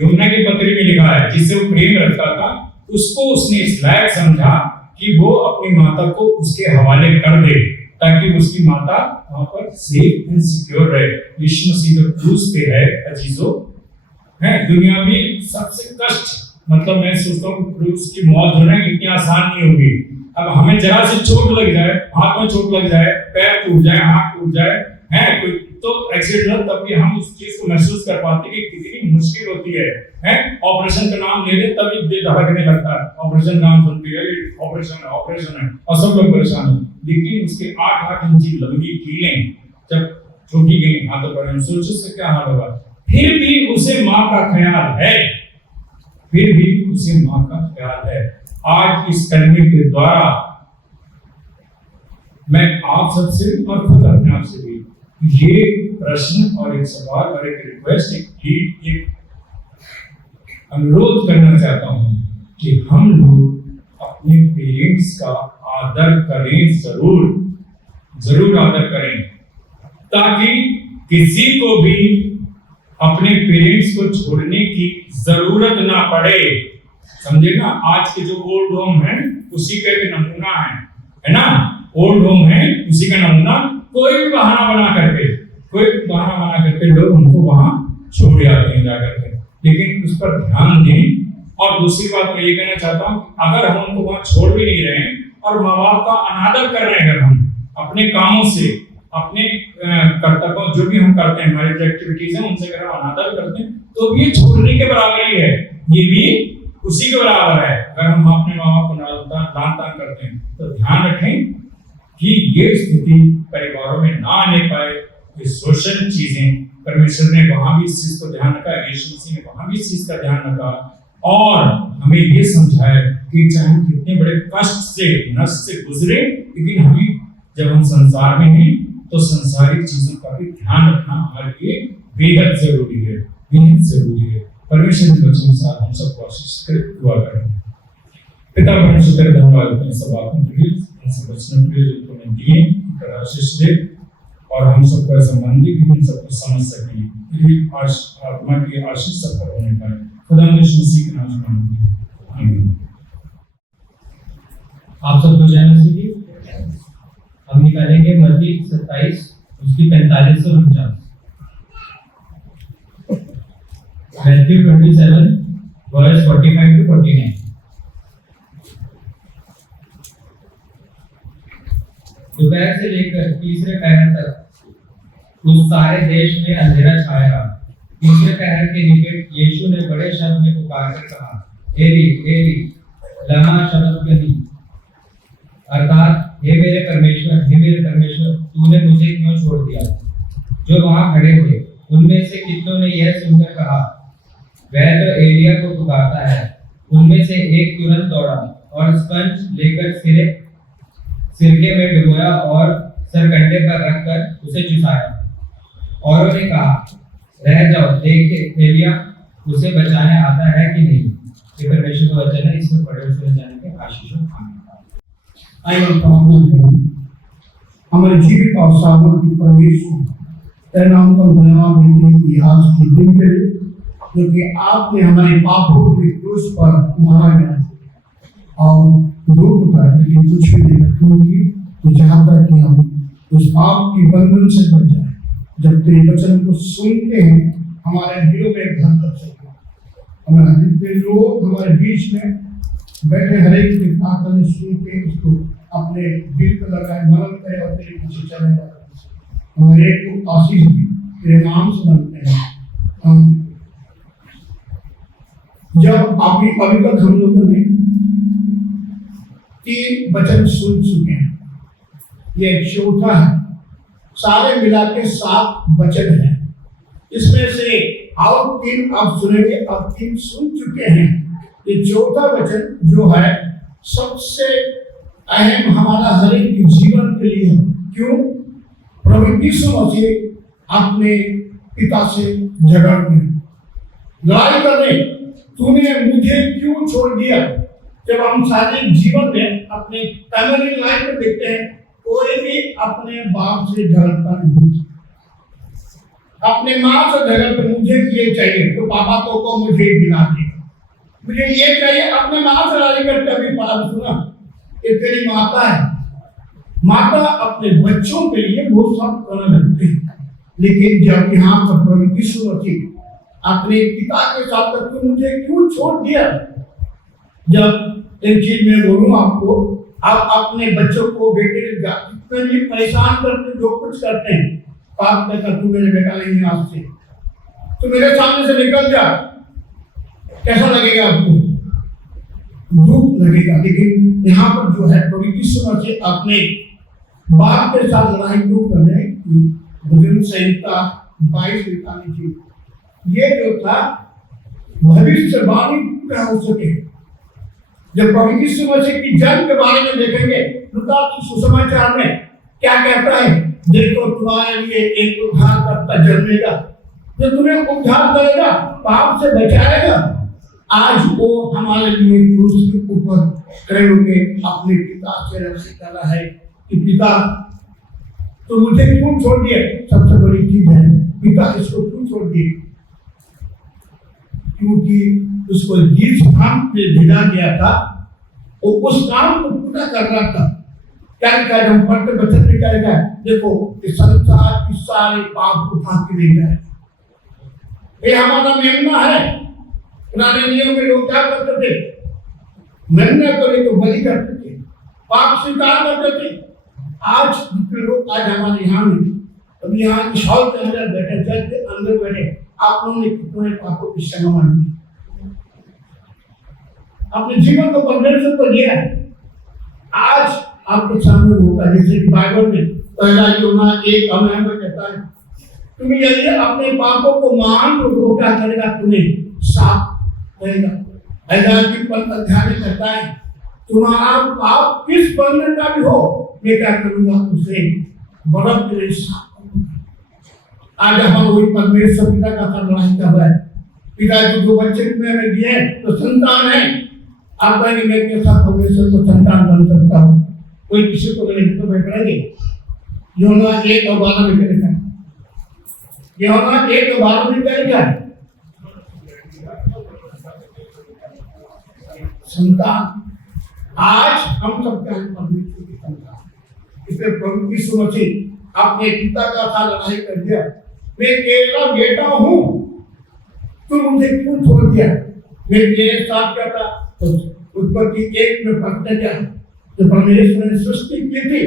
यूहन्ना की पत्री में लिखा है जिससे वो प्रेम रखता था, उसको उसने इस लायक समझा कि वो अपनी माता को उसके हवाले कर दे ताकि उसकी माता वहां पर सेफ एंड सिक्योर रहे। यीशु मसीह जो क्रूस पे है अजीजों, है दुनिया में सबसे कष्ट, मतलब मैं सोचता हूँ क्रूस की मौत जो है इतनी आसान नहीं होगी। अब हमें जरा सी चोट लग जाए, हाथ में चोट लग जाए, पैर टूट जाए, हाथ टूट जाए, है कोई तो एक्सीडेंट हो, तब भी हम उस चीज को महसूस कर पाते कि कितनी मुश्किल होती है। ऑपरेशन का नाम ले ले तभी दिल धड़कने लगता है, ऑपरेशन नाम सुनते हैं ऑपरेशन है और सब लोग परेशान हैं। लेकिन उसके 8-8 इंची लंबी कीलें जब ठोकी गई हाथों पर, हम सोचो से क्या हाल होगा। फिर भी उसे माँ का ख्याल है, फिर भी उसे माँ का ख्याल है। आज इस कलमे के द्वारा मैं आप सबसे और खुद अपने आप से भी ये प्रश्न और एक सवाल और एक रिक्वेस्ट, एक अनुरोध करना चाहता हूँ कि हम लोग अपने पेरेंट्स का आदर करें, जरूर आदर करें, ताकि किसी को भी अपने पेरेंट्स को छोड़ने की जरूरत ना पड़े। समझे ना? आज के जो ओल्ड होम है उसी का एक नमूना है ना? ओल्ड होम है उसी का नमूना। कोई भी बहाना बना करके लोग उनको वहां छोड़ आते हैं जाकर के, लेकिन उस पर ध्यान दें। और दूसरी बात मैं ये कहना चाहता हूँ, अगर हम उनको वहां छोड़ भी नहीं रहे हैं और माँ बाप का अनादर कर रहे हैं, अगर हम अपने कामों से, अपने कर्तव्यों जो भी हम करते हैं, हमारी जो एक्टिविटीज हैं उनसे अगर हम अनादर करते हैं, तो ये छोड़ने के बराबर ही है, ये भी उसी के बराबर है। अगर हम अपने माँ बाप को दान करते हैं तो ध्यान रखें कि ये स्थिति परिवारों में ना आने पाए। ये सोशल चीजें परमेश्वर ने वहां भी इस चीज को ध्यान रखा, यीशु मसीह ने वहां भी इस चीज का ध्यान रखा और हमें ये समझाया कि चाहे हम कितने बड़े कष्ट से, नष्ट से गुजरे, लेकिन हमें जब हम संसार में हैं तो संसारिक चीजों का भी ध्यान रखना हमारे लिए बेहद जरूरी है। परमेश्वर के वचन के साथ हम सबको आशीष करे, दुआ करें। पिता परमेश्वर धन्यवाद अपने सब बातों के लिए, इन सब वचनों के लिए जो तुमने दिए, उनका आशीष दे और हम सबको ऐसा मन दे कि हम सबको समझ सकें, आत्मा की आशीष सब पर होने पाए। खुदा यीशु मसीह के नाम से मांगते हैं, आमीन। आप सबको जय मसीह की। हम निकालेंगे मत्ती 27 उसकी 45 से 49। Matthew 27 verse 45 to 49। दोपहर से लेकर तीसरे पहर तक उस सारे देश में अंधेरा छाया रहा। तीसरे पहर के निकट यीशु ने बड़े शब्द में पुकारकर कहा, एली एली लमा शबक्तनी, अर्थात हे मेरे परमेश्वर तूने मुझे क्यों छोड़ दिया। जो वहां खड़े थे उनमें से कितनों ने यह सुनकर कहा, वह तो एलिया को पुकारता है। उनमें से एक तुरंत दौड़ा और स्पंज लेकर सिरके में डुबोया और सरकंडे पर रखकर उसे चुसाया। औरों ने कहा, रह जाओ, देख एलिया उसे बचाने आता है कि नहीं। ये परमेश्वर का वचन है, इसमें पढ़े सुने जाने के आशीषों आइए प्रार्थना करें। हमारे जीवित और सामर्थ्य परमेश्वर, तेरे नाम का धन्यवाद देते हैं आज के दिन के लिए, क्योंकि आपने हमारे पापों के क्रूस पर मारा गया और दुख था, लेकिन कुछ भी नहीं क्योंकि तो चाहता कि हम उस पाप की बंधन से बच जाए। जब तेरे वचन को सुनते हैं हमारे दिलों में घर कर सके। हमारे जितने लोग हमारे बीच में बैठे हर एक की प्रार्थना सुन के उसको अपने दिल पर लगाए, मनन करे और तेरे पीछे चले जाए। हमारे एक को आशीष भी तेरे नाम से मांगते हैं। हम जब अभी तक हम लोगों ने 3 वचन सुन चुके हैं, ये चौथा है। सारे मिला के 7 वचन है। इसमें से और 3 आप सुनेंगे, अब 3 सुन चुके हैं। ये चौथा वचन जो है सबसे अहम हमारा हर एक जीवन के लिए। क्यों? प्रभु यीशु मसीह अपने पिता से झगड़ने, लड़ाई करने, तूने मुझे क्यों छोड़ दिया। जब हम सारे जीवन में अपने फैमिली लाइफ में देखते हैं, कोई भी अपने बाप से झगड़ता नहीं, अपने माँ से झगड़ते, मुझे ये चाहिए तो पापा को मुझे दिला देगा, मुझे ये चाहिए। अपने माँ से लड़ाई करते, अभी पढ़ा सुना, ये तेरी माता है। माता अपने बच्चों के लिए बहुत सब करना लगते हैं, लेकिन जब यहाँ पर प्रभु यीशु मसीह अपने पिता के साथ करके मुझे क्यों छोड़ दिया। जब एक चीज मैं बोलूँ आपको, आप अपने बच्चों को, बेटे जितने भी परेशान करते, जो कुछ करते हैं, पाप कहता तू मेरे बेटा नहीं आज से, तो मेरे सामने से निकल जा, कैसा लगेगा आपको? दुख लगेगा। लेकिन यहाँ पर जो है प्रभु यीशु मसीह अपने बाप के साथ लड़ाई क्यों करने की भजन संहिता 22 लिखानी थी। ये जो था भविष्यवाणी पूरा हो सके। जब प्रभु यीशु मसीह की जन्म के बारे में देखेंगे, सुसमाचार में क्या कहता है, देखो तुम्हारे लिए एक उद्धारकर्ता जन्मेगा जो तुम्हें उद्धार करेगा, पाप से बचाएगा। आज वो हमारे लिए क्रूस के ऊपर खड़े होकर अपने पिता से लड़ाई कर रहा है कि पिता तो मुझे क्यों छोड़ दिए। सबसे बड़ी चीज है पिता इसको क्यों छोड़ दिए, क्योंकि उसको जिस काम पे भेजा गया था वो उस काम को पूरा कर रहा था। क्या लिखा है, हम पढ़ते बच्चे में क्या लिखा है, देखो कि संसार की सारे पाप उठा के ले जाए। ये हमारा मेमना है। पुराने नियम में लोग क्या करते थे, मेमना को लेकर बलि करते थे, पाप स्वीकार करते थे। आज जितने लोग आज हमारे यहाँ में अभी यहाँ की हॉल के अंदर बैठे, चर्च के अंदर बैठे, आप लोगों ने कितने पापों की क्षमा मांगी, अपने जीवन को परमेश्वर को दिया है। आज आपके सामने होगा जैसे कि बाइबल में पहला यूहन्ना 1 में कहता है, तुम यदि अपने पापों को मान लो तो क्या करेगा, तुम्हें साफ करेगा। ऐसा कि पद अध्याय में कहता है, तुम्हारा पाप किस बंधन का भी हो, मैं क्या करूंगा, उसे बर्फ के लिए साफ करूंगा। आज हम वही परमेश्वर पिता का साथ लड़ाई कर रहे हैं। पिता जो दो बच्चे हमें दिए तो संतान है। आप कहेंगे मैं के साथ परमेश्वर को संतान बन सकता हूँ, कोई किसी को नहीं तो मैं करेंगे। यूहन्ना 1:12 में क्या लिखा है, यूहन्ना 1:12 में क्या लिखा है, संतान। आज हम सब क्या हैं, परमेश्वर की संतान। इसलिए प्रभु यीशु मसीह अपने पिता का साथ लड़ाई कर दिया, मैं तेरा बेटा हूँ, तुम मुझे क्यों छोड़ दिया। मैं तेरे साथ क्या था, तो उत्पत्ति 1 में पढ़ते क्या, जो परमेश्वर ने सृष्टि की थी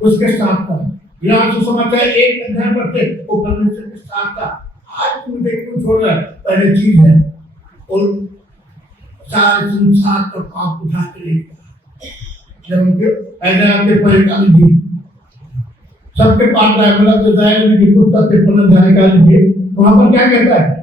उसके साथ था। यहाँ सुसमाचार 1 अध्याय पढ़ते, वो परमेश्वर के साथ था। आज मुझे क्यों छोड़ रहा है, पहले चीज है और सारे संसार का पाप उठा के ले गया। जब उनके ऐसा आपके परिकाल जी सबके पास बोला तो जाए में पुस्तक से पुनः ध्यान निकाल लीजिए, वहां पर क्या कहता है,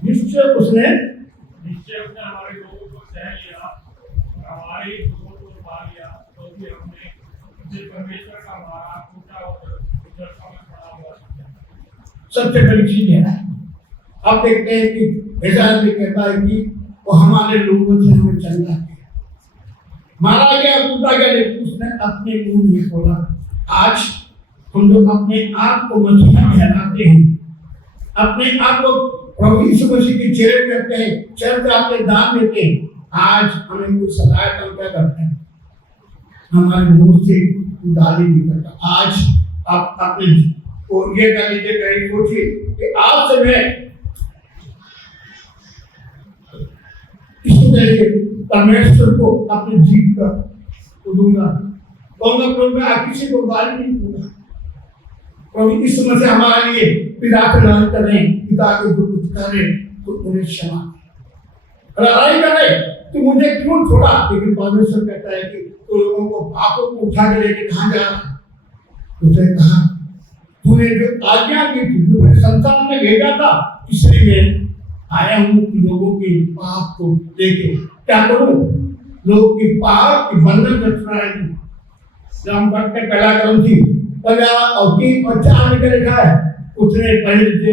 निश्चय उसने हमारे लोगों को सह लिया, हमारे दुखों को पा लिया, क्योंकि हमने परमेश्वर का हमारा टूटा और पड़ा हुआ। सबसे बड़ी चीज है, अब देखते हैं कि ऐसा भी कहता है कि वो हमारे लोगों से हमें चंगा किया, मारा गया, टूटा गया, लेकिन उसने अपने मुंह नहीं खोला। आज हम लोग अपने आप को मसीह कहलाते हैं, अपने आप को प्रभु यीशु मसीह के चेहरे करते हैं, चेहरे पे अपने दान देते हैं। आज हमें कोई सहायता क्या करते हैं, हमारे मुंह से गाली नहीं करता। आज आप अपने को ये कर लीजिए, कहीं सोचिए कि आज से मैं परमेश्वर को अपने जीव का दूंगा, कहूंगा प्रभु मैं किसी को गाली नहीं दूंगा। प्रभु यीशु मसीह हमारे लिए पिता को नाम करें, पिता को जो कुछ करे तो उन्हें क्षमा लड़ाई करे, तो मुझे क्यों छोड़ा। लेकिन परमेश्वर कहता है कि तो लोगों को पापों को उठा के लेके कहाँ जा रहा, उसने कहा तूने जो आज्ञा की थी, जो मेरे संसार में भेजा था, इसलिए मैं आया हूँ कि लोगों के पाप को लेके क्या करूं, लोगों की पाप की बंधन रचना। हम पढ़ते पहला क्रम थी 15 और 3 और 4 में लिखा है, उसने पहले से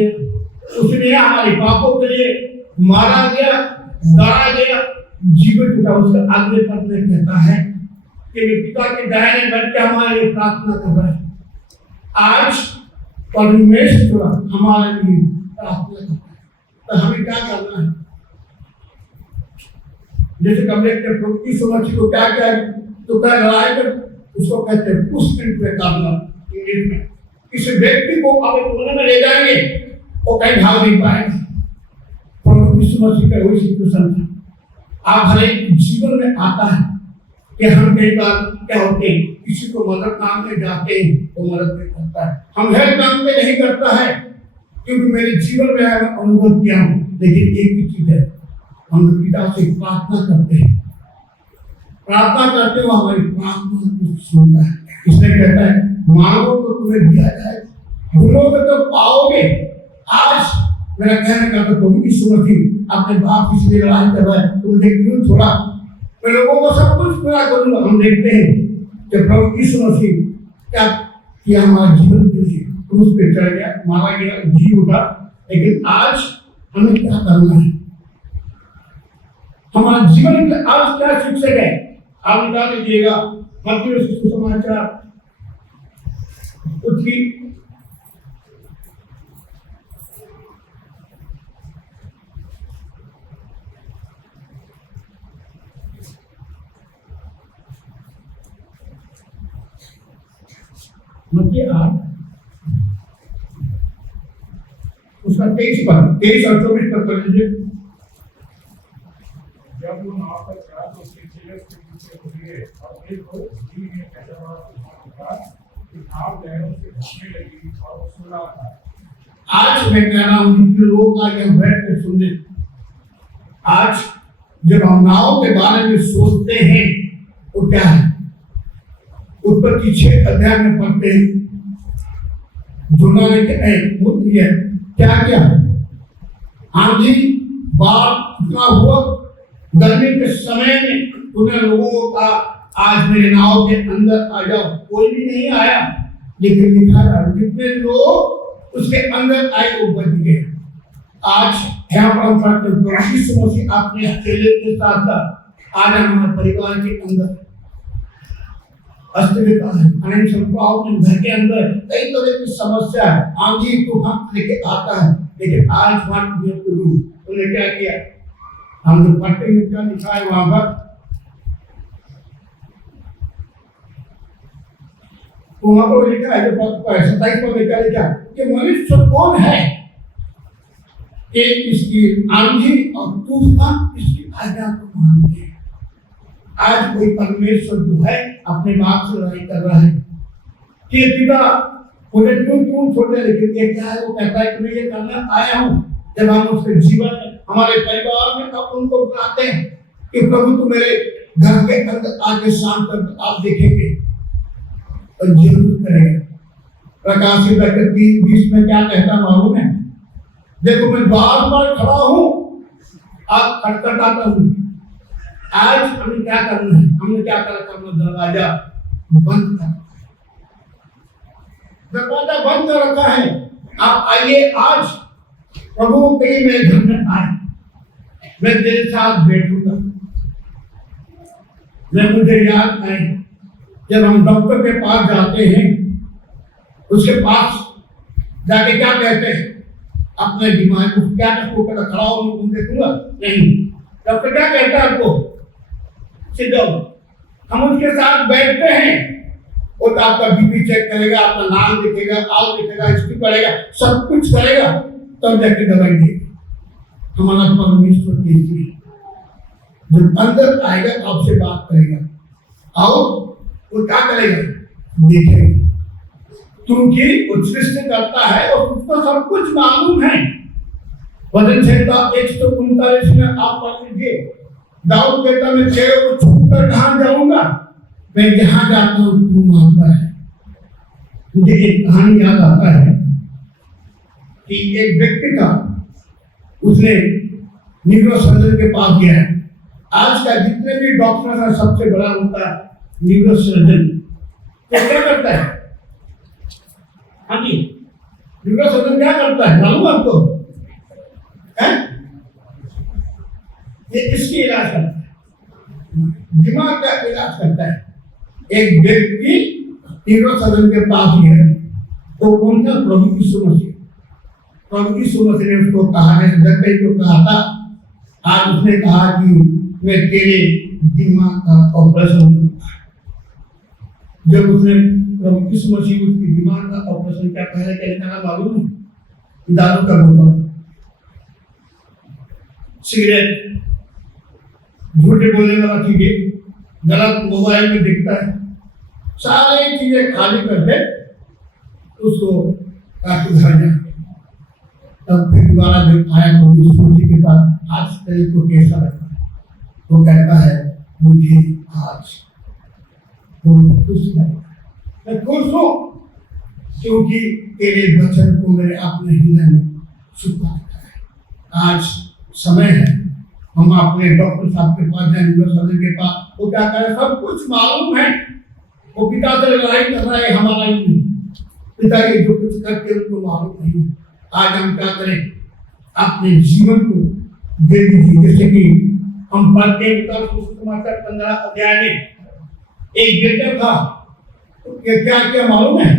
उसने हमारे पापों के लिए मारा गया, गाड़ा गया, जीवित उठा। उसके अगले पद में कहता है कि वे पिता के दाहिने बैठ के हमारे लिए प्रार्थना कर रहे हैं। आज परमेश्वर हमारे लिए प्रार्थना कर रहा है, तो हमें क्या करना है। जैसे कमरे के प्रभु यीशु मसीह को क्या किया, तो क्या लड़ाई कर, उसको कहते हैं पुष्पित पे करना इंग्लिश में। किसी व्यक्ति को आप एक कोने में ले जाएंगे, वो कहीं भाग नहीं पाएंगे। प्रभु यीशु मसीह का वही सिचुएशन था। आप हर एक जीवन में आता है कि हम कई बार क्या होते हैं, किसी को मदद मांगने जाते हैं तो मदद नहीं करता है, हम हेल्प मांगते नहीं करता है, क्योंकि मेरे जीवन में अनुभव किया हूं। लेकिन एक ही चीज है, हम पिता से प्रार्थना करते हैं, प्रार्थना करते हो हमारी प्रार्थना सुनता है। इसलिए कहता है मांगो तो तुम्हें दिया जाएगा, ढूंढोगे तो पाओगे, आज मेरा कहने का तो प्रभु यीशु मसीह अपने बाप की से लड़ाई कर रहा है, तुम देखिए थोड़ा मैं लोगों को सब कुछ पूरा करूंगा। हम देखते हैं कि प्रभु यीशु मसीह क्या किया, हमारा जीवन के लिए क्रूस पे चढ़ गया, मारा गया, जी उठा। लेकिन आज हमें क्या करना है, हमारा जीवन में आज क्या शिक्षक है, आप निकाल लीजिएगा मत्ती सुसमाचार उसकी मत्ती 8 उसका 23 और 24 पर पढ़ लीजिए। जब वो नाव पर चढ़ा तो उसके चेले उसके पीछे हुए और देखो झील में ऐसा बड़ा तूफान उठा कि नाव लहरों से घूमने लगी और वो सो रहा था। आज मैं कह रहा हूं कि लोग आज यहां बैठ कर सुनने, आज जब हम नाव के बारे में सोचते हैं तो क्या है, उत्पत्ति 6 अध्याय में पढ़ते हैं जोना ने क्या किया, आंधी बाढ़ इतना हुआ, गर्मी के समय में उन्हें लोगों को कहा आज मेरे नाव के अंदर आ जाओ, कोई भी नहीं आया। लेकिन लिखा है जितने लोग उसके अंदर आए वो बच गए। आज यहाँ पर हम पढ़ते हैं यीशु मसीह अपने चेले के साथ आज हमारे परिवार के अंदर अस्तित्व है, अनेक संप्रदायों में घर के अंदर कई तरह की समस्या है, आंधी तूफान लेके आता है। लेकिन आज हमारे उन्होंने क्या किया, हम जो पढ़ते हैं क्या लिखा है वहां पर, वहां पर लिखा है जो 27 पर लिखा कि मनुष्य कौन है कि इसकी आंधी और तूफान इसकी आज्ञा को मानते हैं। आज कोई परमेश्वर जो है अपने बाप से लड़ाई कर रहा है कि पिता मुझे क्यों छोड़े, लेकिन ये क्या है, वो कहता है कि मैं ये करना आया हूं। जब हम उसके जीवन में हमारे परिवार में अब उनको बुलाते हैं कि प्रभु तू मेरे घर के अंदर आके शाम तक आप देखेंगे और जरूर करेंगे। प्रकाशित 3:20 में क्या कहता मालूम है, देखो मैं द्वार पर खड़ा हूं, आप खटखटाता हूं। आज हमें क्या करना है, हमने क्या करना, दरवाजा बंद कर, दरवाजा बंद कर रखा है। आप आइए, आज प्रभु के मेरे घर में आए, मैं तेरे साथ बैठूंगा। मैं मुझे याद आए जब हम डॉक्टर के पास जाते हैं, उसके पास जाके क्या कहते हैं, अपने दिमाग को क्या कर खड़ा हो तुम देखूंगा नहीं, डॉक्टर क्या कहता है आपको, सीधो हम उसके साथ बैठते हैं, वो तो आपका बीपी चेक करेगा, आपका नाम दिखेगा, आल दिखेगा, हिस्ट्री पढ़ेगा, सब कुछ करेगा, तब जाके दवाई देगा। हमारा परमेश्वर देखिए जब अंदर आएगा आपसे बात करेगा, आओ वो क्या करेगा, देखेगा, क्योंकि वो सृष्टि करता है और उसको सब कुछ मालूम है। वचन संहिता 139 में आप पढ़ लीजिए, दाऊद कहता मैं तेरे को छूकर कहां जाऊंगा, मैं जहां जाता हूं तू वहां पर है। मुझे एक कहानी याद आता है कि एक व्यक्ति था, उसने न्यूरोसर्जन के पास गया है। आज का जितने भी डॉक्टर है सबसे बड़ा होता है न्यूरोसर्जन। तो क्या करता है, हाँ जी, न्यूरोसर्जन क्या करता है मालूम आपको, ये इसकी इलाज करता है, दिमाग का इलाज करता है। एक व्यक्ति न्यूरोसर्जन के पास गया, तो कौन था, प्रभु यीशु मसीह। प्रभु यीशु मसीह ने उसको कहा है, जब को कहा था, आज उसने कहा कि मैं तेरे दिमाग का ऑपरेशन करूंगा। जब उसने प्रभु यीशु मसीह उसकी दिमाग का ऑपरेशन क्या पहले क्या निकाला मालूम है, दारू का बोतल, सिगरेट, झूठे बोलने वाला चीजें, गलत मोबाइल में दिखता है, सारी चीजें खाली करके उसको काफी घर जाए। तब फिर दोबारा जब आया तो यीशु मसीह के पास, आज तेरे को कैसा लगता है, वो कहता है मुझे आज तो खुश लगता है, मैं खुश हूँ क्योंकि तेरे वचन को मेरे अपने हृदय में छुपा है। आज समय है हम अपने डॉक्टर साहब के पास जाए, यूनिवर्सिटी के पास, वो क्या करे, सब कुछ मालूम है, वो पिता से लड़ाई कर रहा है, हमारा ही नहीं, पिता ये जो कुछ करते उनको मालूम नहीं। आज हम क्या करें, अपने जीवन को दे दीजिए। जैसे कि हम पढ़ते हैं समाचार 15 अध्याय में एक बेटा था, तो क्या क्या मालूम है,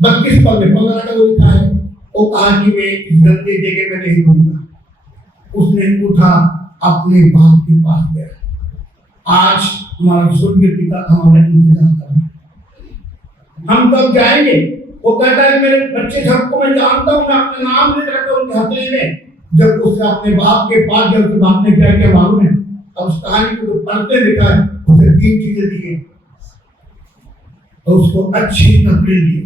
32 पद में 15 का वो लिखा है, वो कहा कि मैं इस गंदे जगह में नहीं रहूंगा। उसने उठा अपने बाप के पास गया। आज हमारा स्वर्गीय पिता हमारा इंतजार कर रहा है, हम कब जाएंगे। वो कहता है मेरे बच्चे सबको मैं जानता हूँ, मैं अपने नाम लिख रखा हूँ उनके हथेली में। जब उसने अपने बाप के पास जब उसके बाप ने क्या क्या मालूम है, अब उस कहानी को जो पढ़ते लिखा है, उसे 3 चीजें दी है। तो उसको अच्छे कपड़े दिए।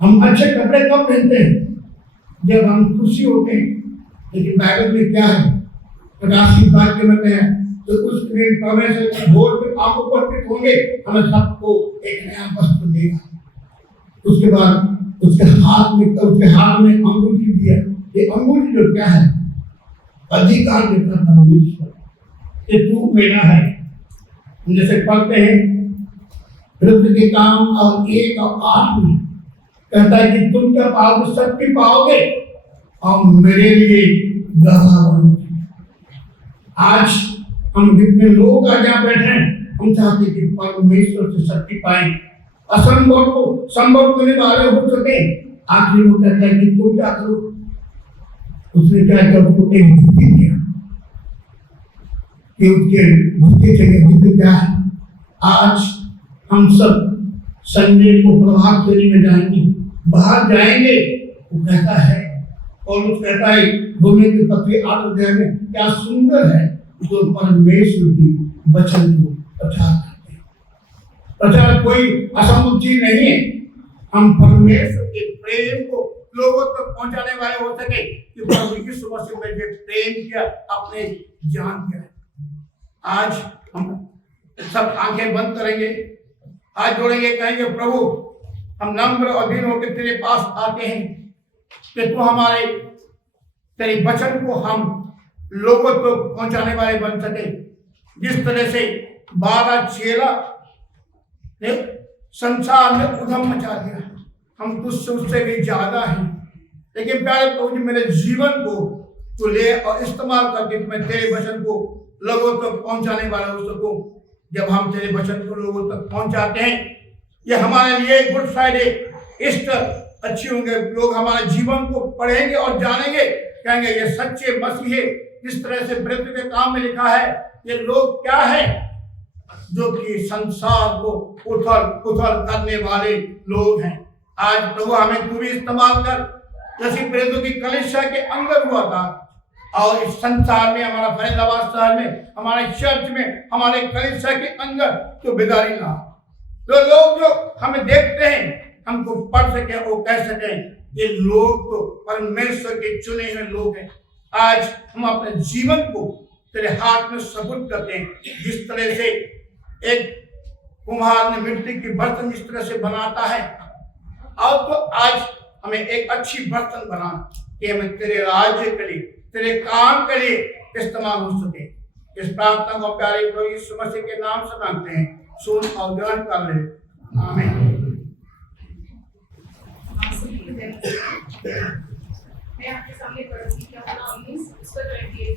हम अच्छे कपड़े कब पहनते हैं, जब हम खुशी होते हैं। लेकिन बाइबल में क्या है, प्रकाशित वाक्य में क्या है, तो उस दिन परमेश्वर भोर में आप उपस्थित होंगे, हमें सबको एक नया वस्त्र देगा। उसके बाद उसके हाथ में अंगूठी दिया। ये अंगूठी जो क्या है, अधिकार देता परमेश्वर कि तू मेरा है। जैसे पढ़ते हैं विरुद्ध के काम और 1 और 8 में कहता है कि तुम क्या पाओगे, शक्ति पाओगे और मेरे लिए गवाह बनोगे। आज हम जितने लोग आज यहाँ बैठे हैं, हम चाहते कि परमेश्वर से शक्ति पाए, असंभव को संभव करने वाले हो सके। आखिर वो कहता है कि तुम क्या करो, उसने क्या किया, उसको एक जूती दिया कि उसके जूते जगह क्या है। आज हम सब संडे को प्रभात फेरी में जाएंगे, बाहर जाएंगे। वो कहता है, और उस कहता है रोमियो के पत्री 8 अध्याय में, क्या सुंदर है जो परमेश्वर की वचन को प्रचार करते हैं। प्रचार कोई असंभव चीज नहीं है। हम परमेश्वर के प्रेम को लोगों तक पहुंचाने वाले हो सके कि प्रभु यीशु मसीह ने जो प्रेम किया, अपने जान दिया। आज हम सब आंखें बंद करेंगे, हाथ जोड़ेंगे, कहेंगे प्रभु हम नम्र और दीन होकर तेरे पास आते हैं कि तू हमारे तेरे वचन को हम लोगों को पहुंचाने वाले बन सके। जिस तरह से 12 चेला ने संसार में उधम मचा दिया, हम तुझसे उससे भी ज्यादा हैं। लेकिन प्यारे प्रभु जी, मेरे जीवन को तू ले और इस्तेमाल करके मैं तेरे वचन को लोगों तक पहुंचाने वाला हो सकूं। जब हम तेरे वचन को लोगों तक पहुंचाते हैं, ये हमारे लिए गुड फ्राइडे, ईस्टर अच्छी होंगे। लोग हमारे जीवन को पढ़ेंगे और जानेंगे, कहेंगे ये सच्चे मसीह है। जिस तरह से प्रेरित के काम में लिखा है, ये लोग क्या है जो कि संसार को उथल पुथल करने वाले लोग हैं। आज प्रभु हमें तू भी इस्तेमाल कर, जैसे प्रेरितों की कलीसिया के अंदर हुआ था और इस संसार में, हमारा फरीदाबाद शहर में, हमारे चर्च में, हमारे कलीसिया के अंदर तो बेदारी ला। तो लोग जो हमें देखते हैं, हमको पढ़ सके, वो कह सके ये लोग तो परमेश्वर के चुने हुए लोग हैं। आज हम अपने जीवन को तेरे हाथ में सपुर्द करते हैं। जिस तरह से एक कुम्हार ने मिट्टी की बर्तन जिस तरह से बनाता है, और तो आज हमें एक अच्छी बर्तन बना कि हमें तेरे राज्य के लिए, तेरे काम के लिए इस्तेमाल हो सके। इस प्रार्थना को प्यारे प्रभु यीशु मसीह के नाम से मांगते हैं, सुन और ग्रहण कर ले, आमीन। मैं आपके सामने पढ़ूंगी क्या 19 उसका 28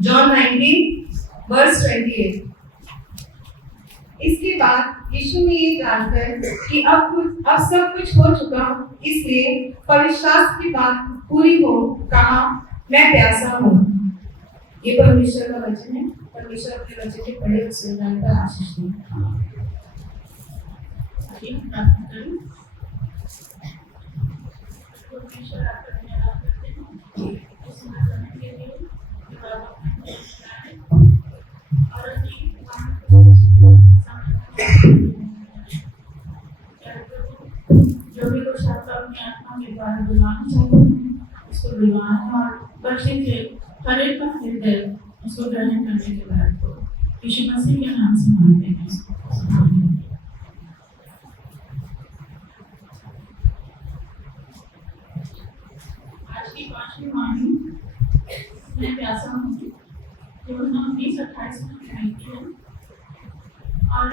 जॉन 19:28। इसके बाद यीशु ने ये जानकर कि अब सब कुछ हो चुका, इसलिए पवित्र शास्त्र की बात पूरी हो, कहा मैं प्यासा हूँ। ये परमेश्वर का वचन है। परमेश्वर अपने वचन के पढ़े और सुनने पर आशीष दें। परमेश्वर आपका धन्यवाद करते हैं इस समय के लिए और जो भी कुछ आपका अपनी आत्मा के द्वारा बुलाना चाहते हैं, उसको बुलवाना और बख्शे के हर एक का हृदय उसको ग्रहण करने के बाद यीशु मसीह के नाम से मांगते हैं। मैं प्यासा हूँ जो 1928 में बनाई थी और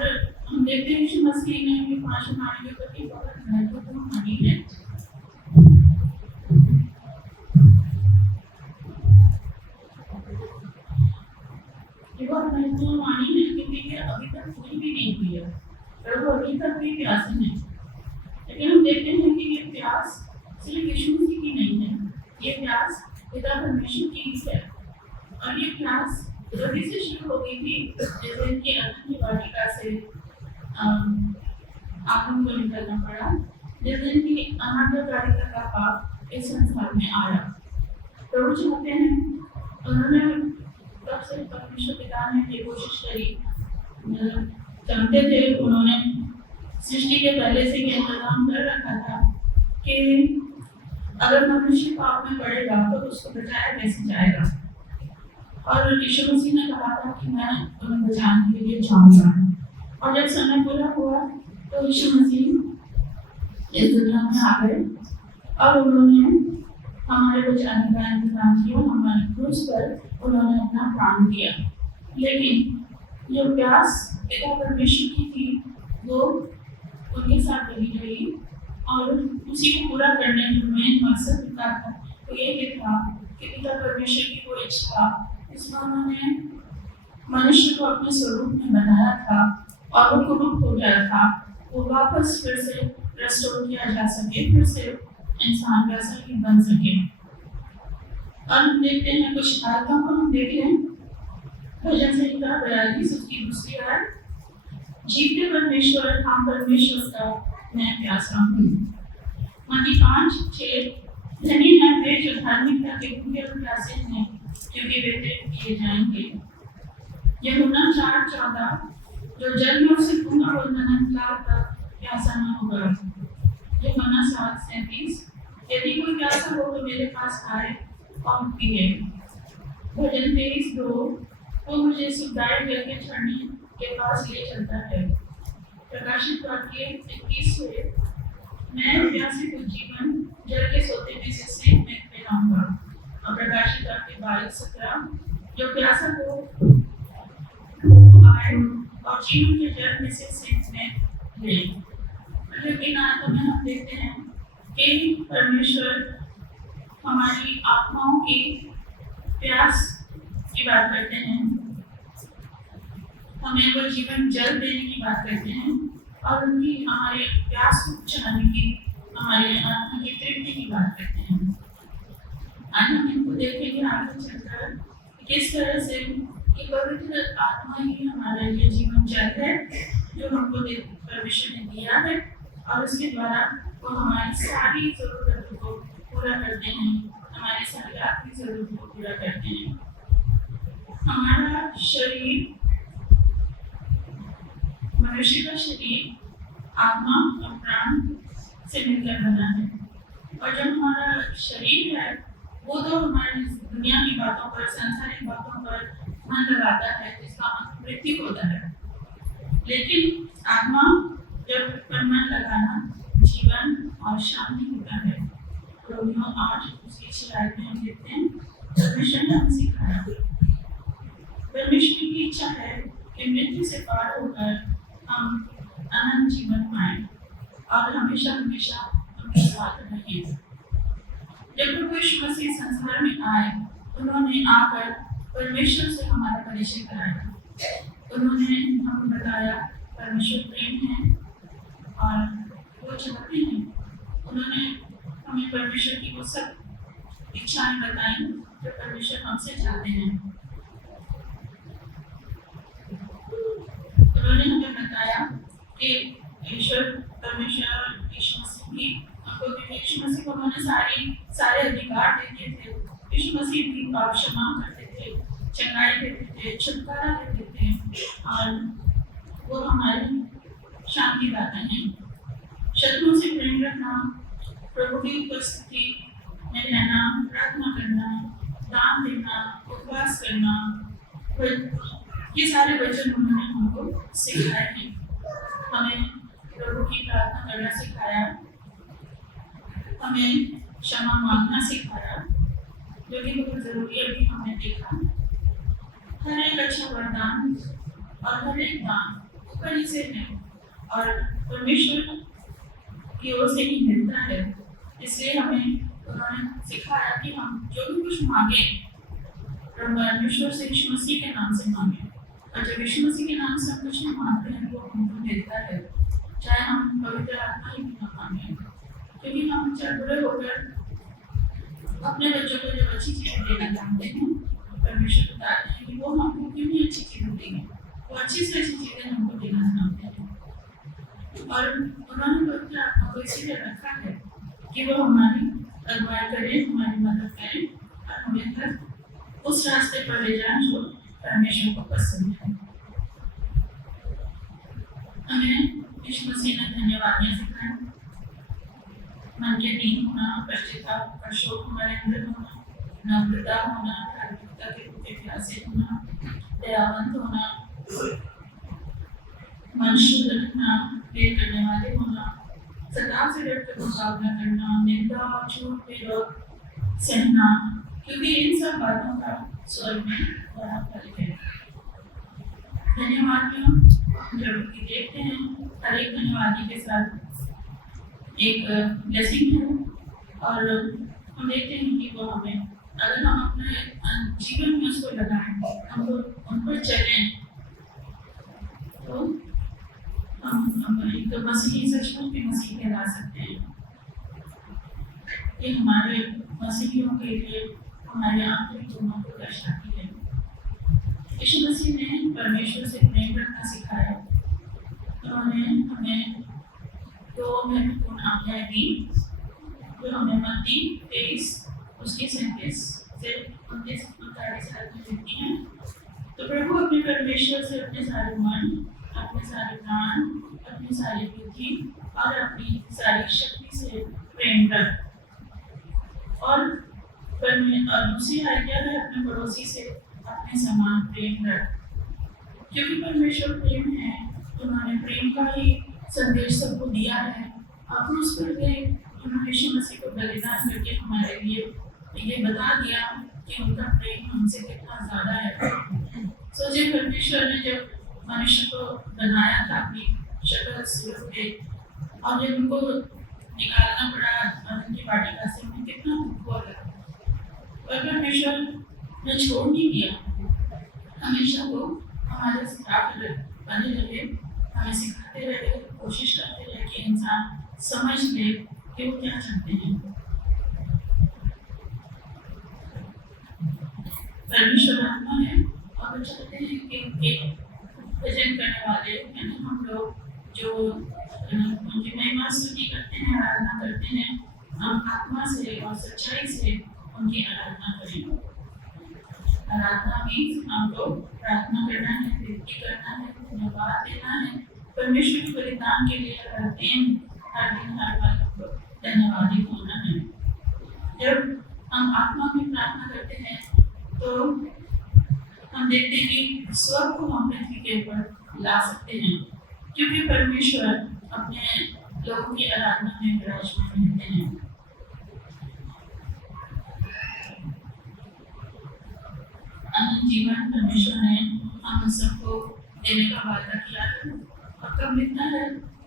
हम देखते हैं यीशु मसीह ने भी 5 वाणी के प्रति बहुत महत्वपूर्ण वाणी है। ये बहुत महत्वपूर्ण वाणी है क्योंकि ये अभी तक पूरी भी नहीं हुई है, प्रभु अभी तक भी प्यासे हैं। लेकिन हम देखते हैं कि ये प्यास सिर्फ यीशु मसीह की नहीं है, ये प्यास पिता परमेश्वर की भी है। और ये प्यास जल्दी से शुरू हो गई थी जैसे इनकी अनंत वाटिका से आगमन को निकलना पड़ा, जिस दिन की अनंत वाटिका का पाप इस संसार में आया। प्रभु चाहते हैं, उन्होंने तब से परमेश्वर पिता ने ये कोशिश करी, जानते थे, उन्होंने सृष्टि के पहले से ये इंतजाम कर रखा था कि अगर मनुष्य पाप में पड़ेगा तो उसको बचाया कैसे जाएगा। और यीशु मसीह ने कहा था कि मैं उन्हें बचाने के लिए जाऊंगा। और जब समय पूरा हुआ तो यीशु मसीह इस दुनिया में आ गए और उन्होंने हमारे बचाने का इंतजाम किया, हमारे क्रूस पर उन्होंने अपना प्राण दिया। लेकिन जो प्यास पिता परमेश्वर की थी वो उनके साथ बनी रही और उसी को पूरा करने का मेन मकसद पिता था तो ये था कि पिता परमेश्वर की वो इच्छा इसमें उन्होंने मनुष्य को अपने स्वरूप में बनाया था और वो कुरूप हो गया था, वो वापस फिर से रेस्टोर किया जा सके, फिर से इंसान वैसा ही बन सके। और हम देखते हैं कुछ आयतों को, हम देख लें भजन संहिता 42 उसकी दूसरी आयत, जीवते परमेश्वर हम परमेश्वर का मैं प्यासा हूँ। मत्ती 5:6 धनी है वे जो धार्मिकता के भूखे और प्यासे हैं क्योंकि वे तृप्त किए जाएंगे। यूहन्ना 4:14 जो जल में उसे पूर्ण और अनंतकाल तक प्यासा न होगा। यूहन्ना 7:37 यदि कोई प्यासा हो तो मेरे पास आए और पिए। भजन 23:2 वो मुझे सुखदायक जल के झरने के पास ले चलता है। प्रकाशित वाक्य 21 मैं प्यासे को जीवन जल के सोते में से मैं पिलाऊंगा। और प्रकाशित वाक्य 22:17 जो प्यासा को आए और जीवन के जल में से में ले। लेकिन आयतों में हम देखते हैं कि परमेश्वर हमारी आत्माओं की प्यास की बात करते हैं, हमें वो जीवन जल देने की बात करते हैं और उनकी हमारे प्यास को बुझाने की, हमारे आत्मा की तृप्ति की बात करते हैं। आज हम इनको देखेंगे आगे चलकर किस तरह से कि पवित्र आत्मा ही हमारे लिए जीवन जल है जो हमको परमेश्वर ने दिया है और उसके द्वारा वो हमारी सारी जरूरतों को पूरा करते हैं, हमारी सारी आत्मिक जरूरतों को पूरा करते हैं। हमारा शरीर, मनुष्य का शरीर आत्मा और प्राण से मिलकर बना है और जो हमारा शरीर है वो तो हमारी दुनिया की बातों पर, सांसारिक बातों पर मन लगाता है जिसका मृत्यु होता है। लेकिन आत्मा जब पर मन लगाना जीवन और शांति होता है। रोमियो 8 उसकी 6 में हम देखते हैं परमेश्वर ने हमें सिखाया, परमेश्वर की इच्छा है कि मृत्यु से पार होकर हम अनंत जीवन पाएं और हमेशा हमेशा उनके साथ रहें। जब प्रभु यीशु मसीह संसार में आए उन्होंने आकर परमेश्वर से हमारा परिचय कराया। उन्होंने हमें बताया परमेश्वर प्रेम है और वो चाहते हैं, उन्होंने हमें परमेश्वर की वो सब इच्छाएं बताई जो परमेश्वर हमसे चाहते हैं। उन्होंने हमें बताया कि ईश्वर परमेश्वर यीशु मसीह की यीशु मसीह को उन्होंने सारे अधिकार देते थे। यीशु मसीह की पाप क्षमा करते थे, चंगाई देते थे, छुटकारा देते थे और वो हमारी शांति दाता हैं। शत्रुओं से प्रेम रखना, प्रभु की उपस्थिति में रहना, प्रार्थना करना, दान देना, उपवास करना, ये सारे वचन उन्होंने हमको सिखाए हैं। हमें प्रभु की प्रार्थना करना सिखाया, हमें क्षमा मांगना सिखाया जो कि बहुत जरूरी है, अभी हमने देखा। हर एक अच्छा वरदान और हर एक दान ऊपर ही से है और परमेश्वर की ओर से ही मिलता है। इसलिए हमें उन्होंने सिखाया कि हम जो भी कुछ मांगे परमेश्वर से यीशु मसीह के नाम से मांगे, और जब यीशु मसीह के नाम से हम कुछ नहीं मांगते हैं वो हमको मिलता है, चाहे हम पवित्र आत्मा ही ना मांगे। क्योंकि हम चाहे बड़े होकर अपने बच्चों को जब अच्छी चीजें देना चाहते हैं, परमेश्वर बताते हैं कि वो हमको क्यों नहीं अच्छी चीजें देंगे, वो अच्छी से अच्छी चीजें हमको देना चाहते हैं। और उन्होंने पवित्र आत्मा को इसीलिए रखा है कि वो हमारी अगुवाई करे, हमारी मदद करे और हमें हर उस रास्ते पर ले जाए जो परमेश्वर को पसंद है। हमें यीशु मसीह ने धन्यवादियां सिखाई, मन के दीन होना, पश्चाताप का शोक हमारे अंदर होना, नम्रता होना, धार्मिकता के प्रति प्यासे होना, दयावंत होना, मन शुद्ध रखना, प्रेम करने वाले होना, सदा से डटकर मुकाबला करना, निंदा और झूठ पे रोक सहना, क्योंकि इन सब बातों का स्वर्ग में बड़ा फल है। धन्यवादियों जब कि देखते हैं हर एक धन्यवादी के साथ एक ब्लेसिंग है, और हम देखते हैं कि वो हमें, अगर हम अपने जीवन में उसको लगाएं, हम उन पर चलें, तो हम एक मसीही सचमुच भी मसीह कहला सकते हैं। ये हमारे मसीहियों के लिए हमारे आंतरिक गुणों को दर्शाती है। यीशु मसीह ने परमेश्वर से प्रेम रखना सिखाया। उन्होंने हमें दो महत्वपूर्ण आज्ञाएं दी जो हमें मत्ती 23 उसकी 37 से 39 में मिलती हैं। तो प्रभु अपने परमेश्वर से अपने सारे मन, अपने सारे प्राण, अपनी सारी बुद्धि और अपनी सारी शक्ति से प्रेम रख, और दूसरी आज्ञा है अपने पड़ोसी से अपने समान प्रेम रख। क्योंकि परमेश्वर प्रेम है, उन्होंने प्रेम का ही संदेश सबको दिया है। और क्रूस पर गए, उन्होंने यीशु मसीह को बलिदान करके हमारे लिए ये बता दिया कि उनका प्रेम हमसे कितना ज्यादा है। सोचिए, परमेश्वर ने जब मनुष्य को बनाया था अपनी शक्ल सूरत पे, और जब उनको निकालना पड़ा अदन की वाटिका से, उन्हें कितना दुख हुआ। पर परमेश्वर ने छोड़ नहीं दिया, हमेशा वो हमारे साथ बने रहे, हमें सिखाते रहे, कोशिश करते रहे कि इंसान समझ ले कि वो क्या चाहते हैं। परमेश्वर आत्मा है और वो चाहते हैं कि एक भजन करने वाले यानी हम लोग जो उनकी महिमा स्तुति करते हैं, आराधना करते हैं, हम आत्मा से और सच्चाई से उनकी आराधना करें। आराधना मीन्स हमको प्रार्थना करना है, विनती करना है, धन्यवाद देना है, परमेश्वर के बलिदान के लिए हर दिन हर पल धन्यवादी होना है। जब हम आत्मा में प्रार्थना करते हैं तो हम देखते हैं कि स्वर्ग को हम पृथ्वी के ऊपर ला सकते हैं, क्योंकि परमेश्वर अपने लोगों की आराधना में विराजमान रहते हैं। अनंत जीवन परमेश्वर ने हम सबको देने का वादा किया है, और कब मिलता है?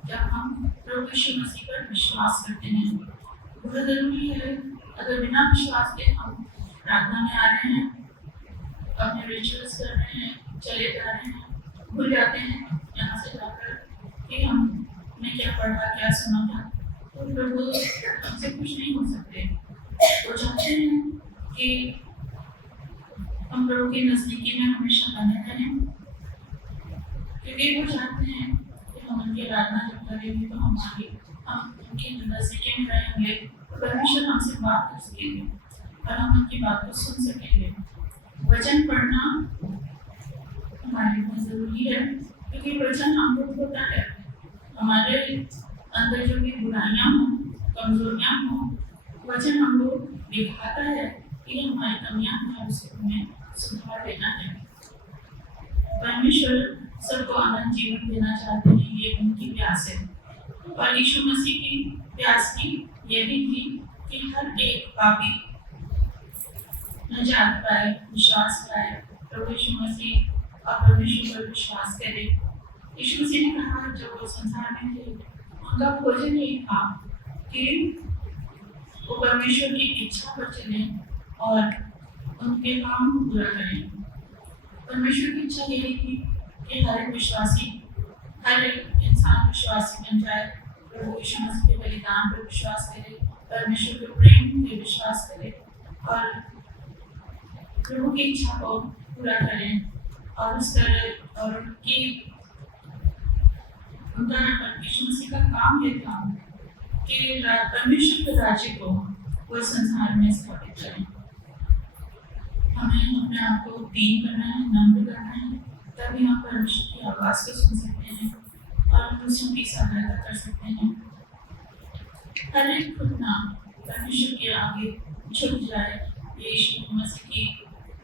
जब हम प्रभु यीशु मसीह पर विश्वास करते हैं। बहुत जरूरी है, अगर बिना विश्वास के हम प्रार्थना में आ रहे हैं, अपने रिचुअल्स कर रहे हैं, चले जा रहे हैं, भूल जाते हैं यहाँ से जाकर कि हमने क्या पढ़ा, क्या सुना था, तो प्रभु हमसे कुछ नहीं हो सकते। वो चाहते हैं कि हम प्रभु की नजदीकी में हमेशा बने रहें, क्योंकि वो चाहते हैं कि हम उनकी आराधना जब करेंगे तो हम उनकी नजदीकी में रहेंगे, परमेश्वर हमसे बात कर सकेंगे और हम उनकी बात को सुन सकेंगे। वचन पढ़ना हमारे लिए बहुत जरूरी है, क्योंकि वचन अमृत होता है। हमारे अंदर जो भी बुराइयां हों, कमजोरियां हों, वचन हमको दिखाता है कि हमारी कमियां हैं, उसको हमें सुधार देना है। परमेश्वर सबको अनंत जीवन देना चाहते हैं, ये उनकी प्यास है। और यीशु मसीह की प्यास की ये भी थी कि हर एक पापी न जान पाए, विश्वास पाए। प्रभु यीशु मसीह और परमेश्वर पर विश्वास करे। यीशु मसीह ने कहा जब वो संसार में थे उनका भोजन यही था कि वो परमेश्वर की इच्छा पर चले और उनके काम को पूरा करें। परमेश्वर की इच्छा यही थी कि हर एक विश्वासी, हर एक इंसान विश्वासी बन जाए, प्रभु यीशु मसीह के बलिदान पर विश्वास करे, परमेश्वर के प्रेम पर विश्वास करे और प्रभु की इच्छा को पूरा करें और उस तरह और उनका यीशु मसीह का काम ये था कि परमेश्वर के राज्य को वो संसार में स्थापित करें। हमें अपने आप को दीन करना है, नम्र करना है, तभी हम परमेश्वर की आवाज़ को सुन सकते हैं और दूसरों की सहायता कर सकते हैं। हर एक घटना परमेश्वर के आगे झुक जाए, यीशु मसीह की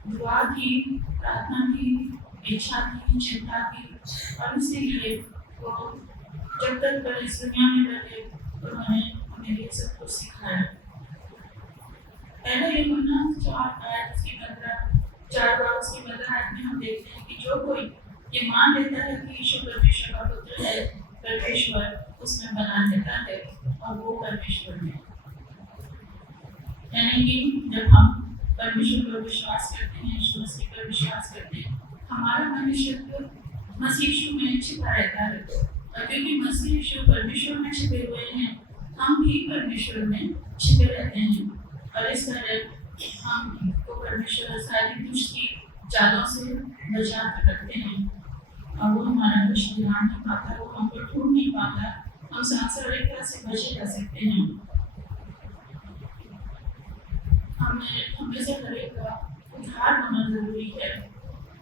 दुआ थी, प्रार्थना थी, इच्छा थी, चिंता थी और इसीलिए वो जब तक पर इस दुनिया में रहे उन्होंने हमें ये सब कुछ सिखाया। पहले यूहन्ना 4:15 में हम देखते हैं कि जो कोई ये मान लेता है कि यीशु परमेश्वर का पुत्र है, परमेश्वर उसमें बना रहता है और वो परमेश्वर में। यानी कि जब हम परमेश्वर पर विश्वास करते हैं, यीशु मसीह पर विश्वास करते हैं, हमारा मनुष्य मसीह यीशु में छिपा रहता है और क्योंकि मसीह यीशु परमेश्वर में छिपे हुए हैं, हम भी परमेश्वर में छिपे रहते हैं और इस तरह हम को परमेश्वर सारी दुष्ट की चालों से बचा कर रखते हैं और वो हमारा कुछ ध्यान नहीं पाता, वो हमको ढूंढ नहीं पाता, हम सांसारिकता से बचे रह सकते हैं। हमें से हरेक का उद्धार होना जरूरी है।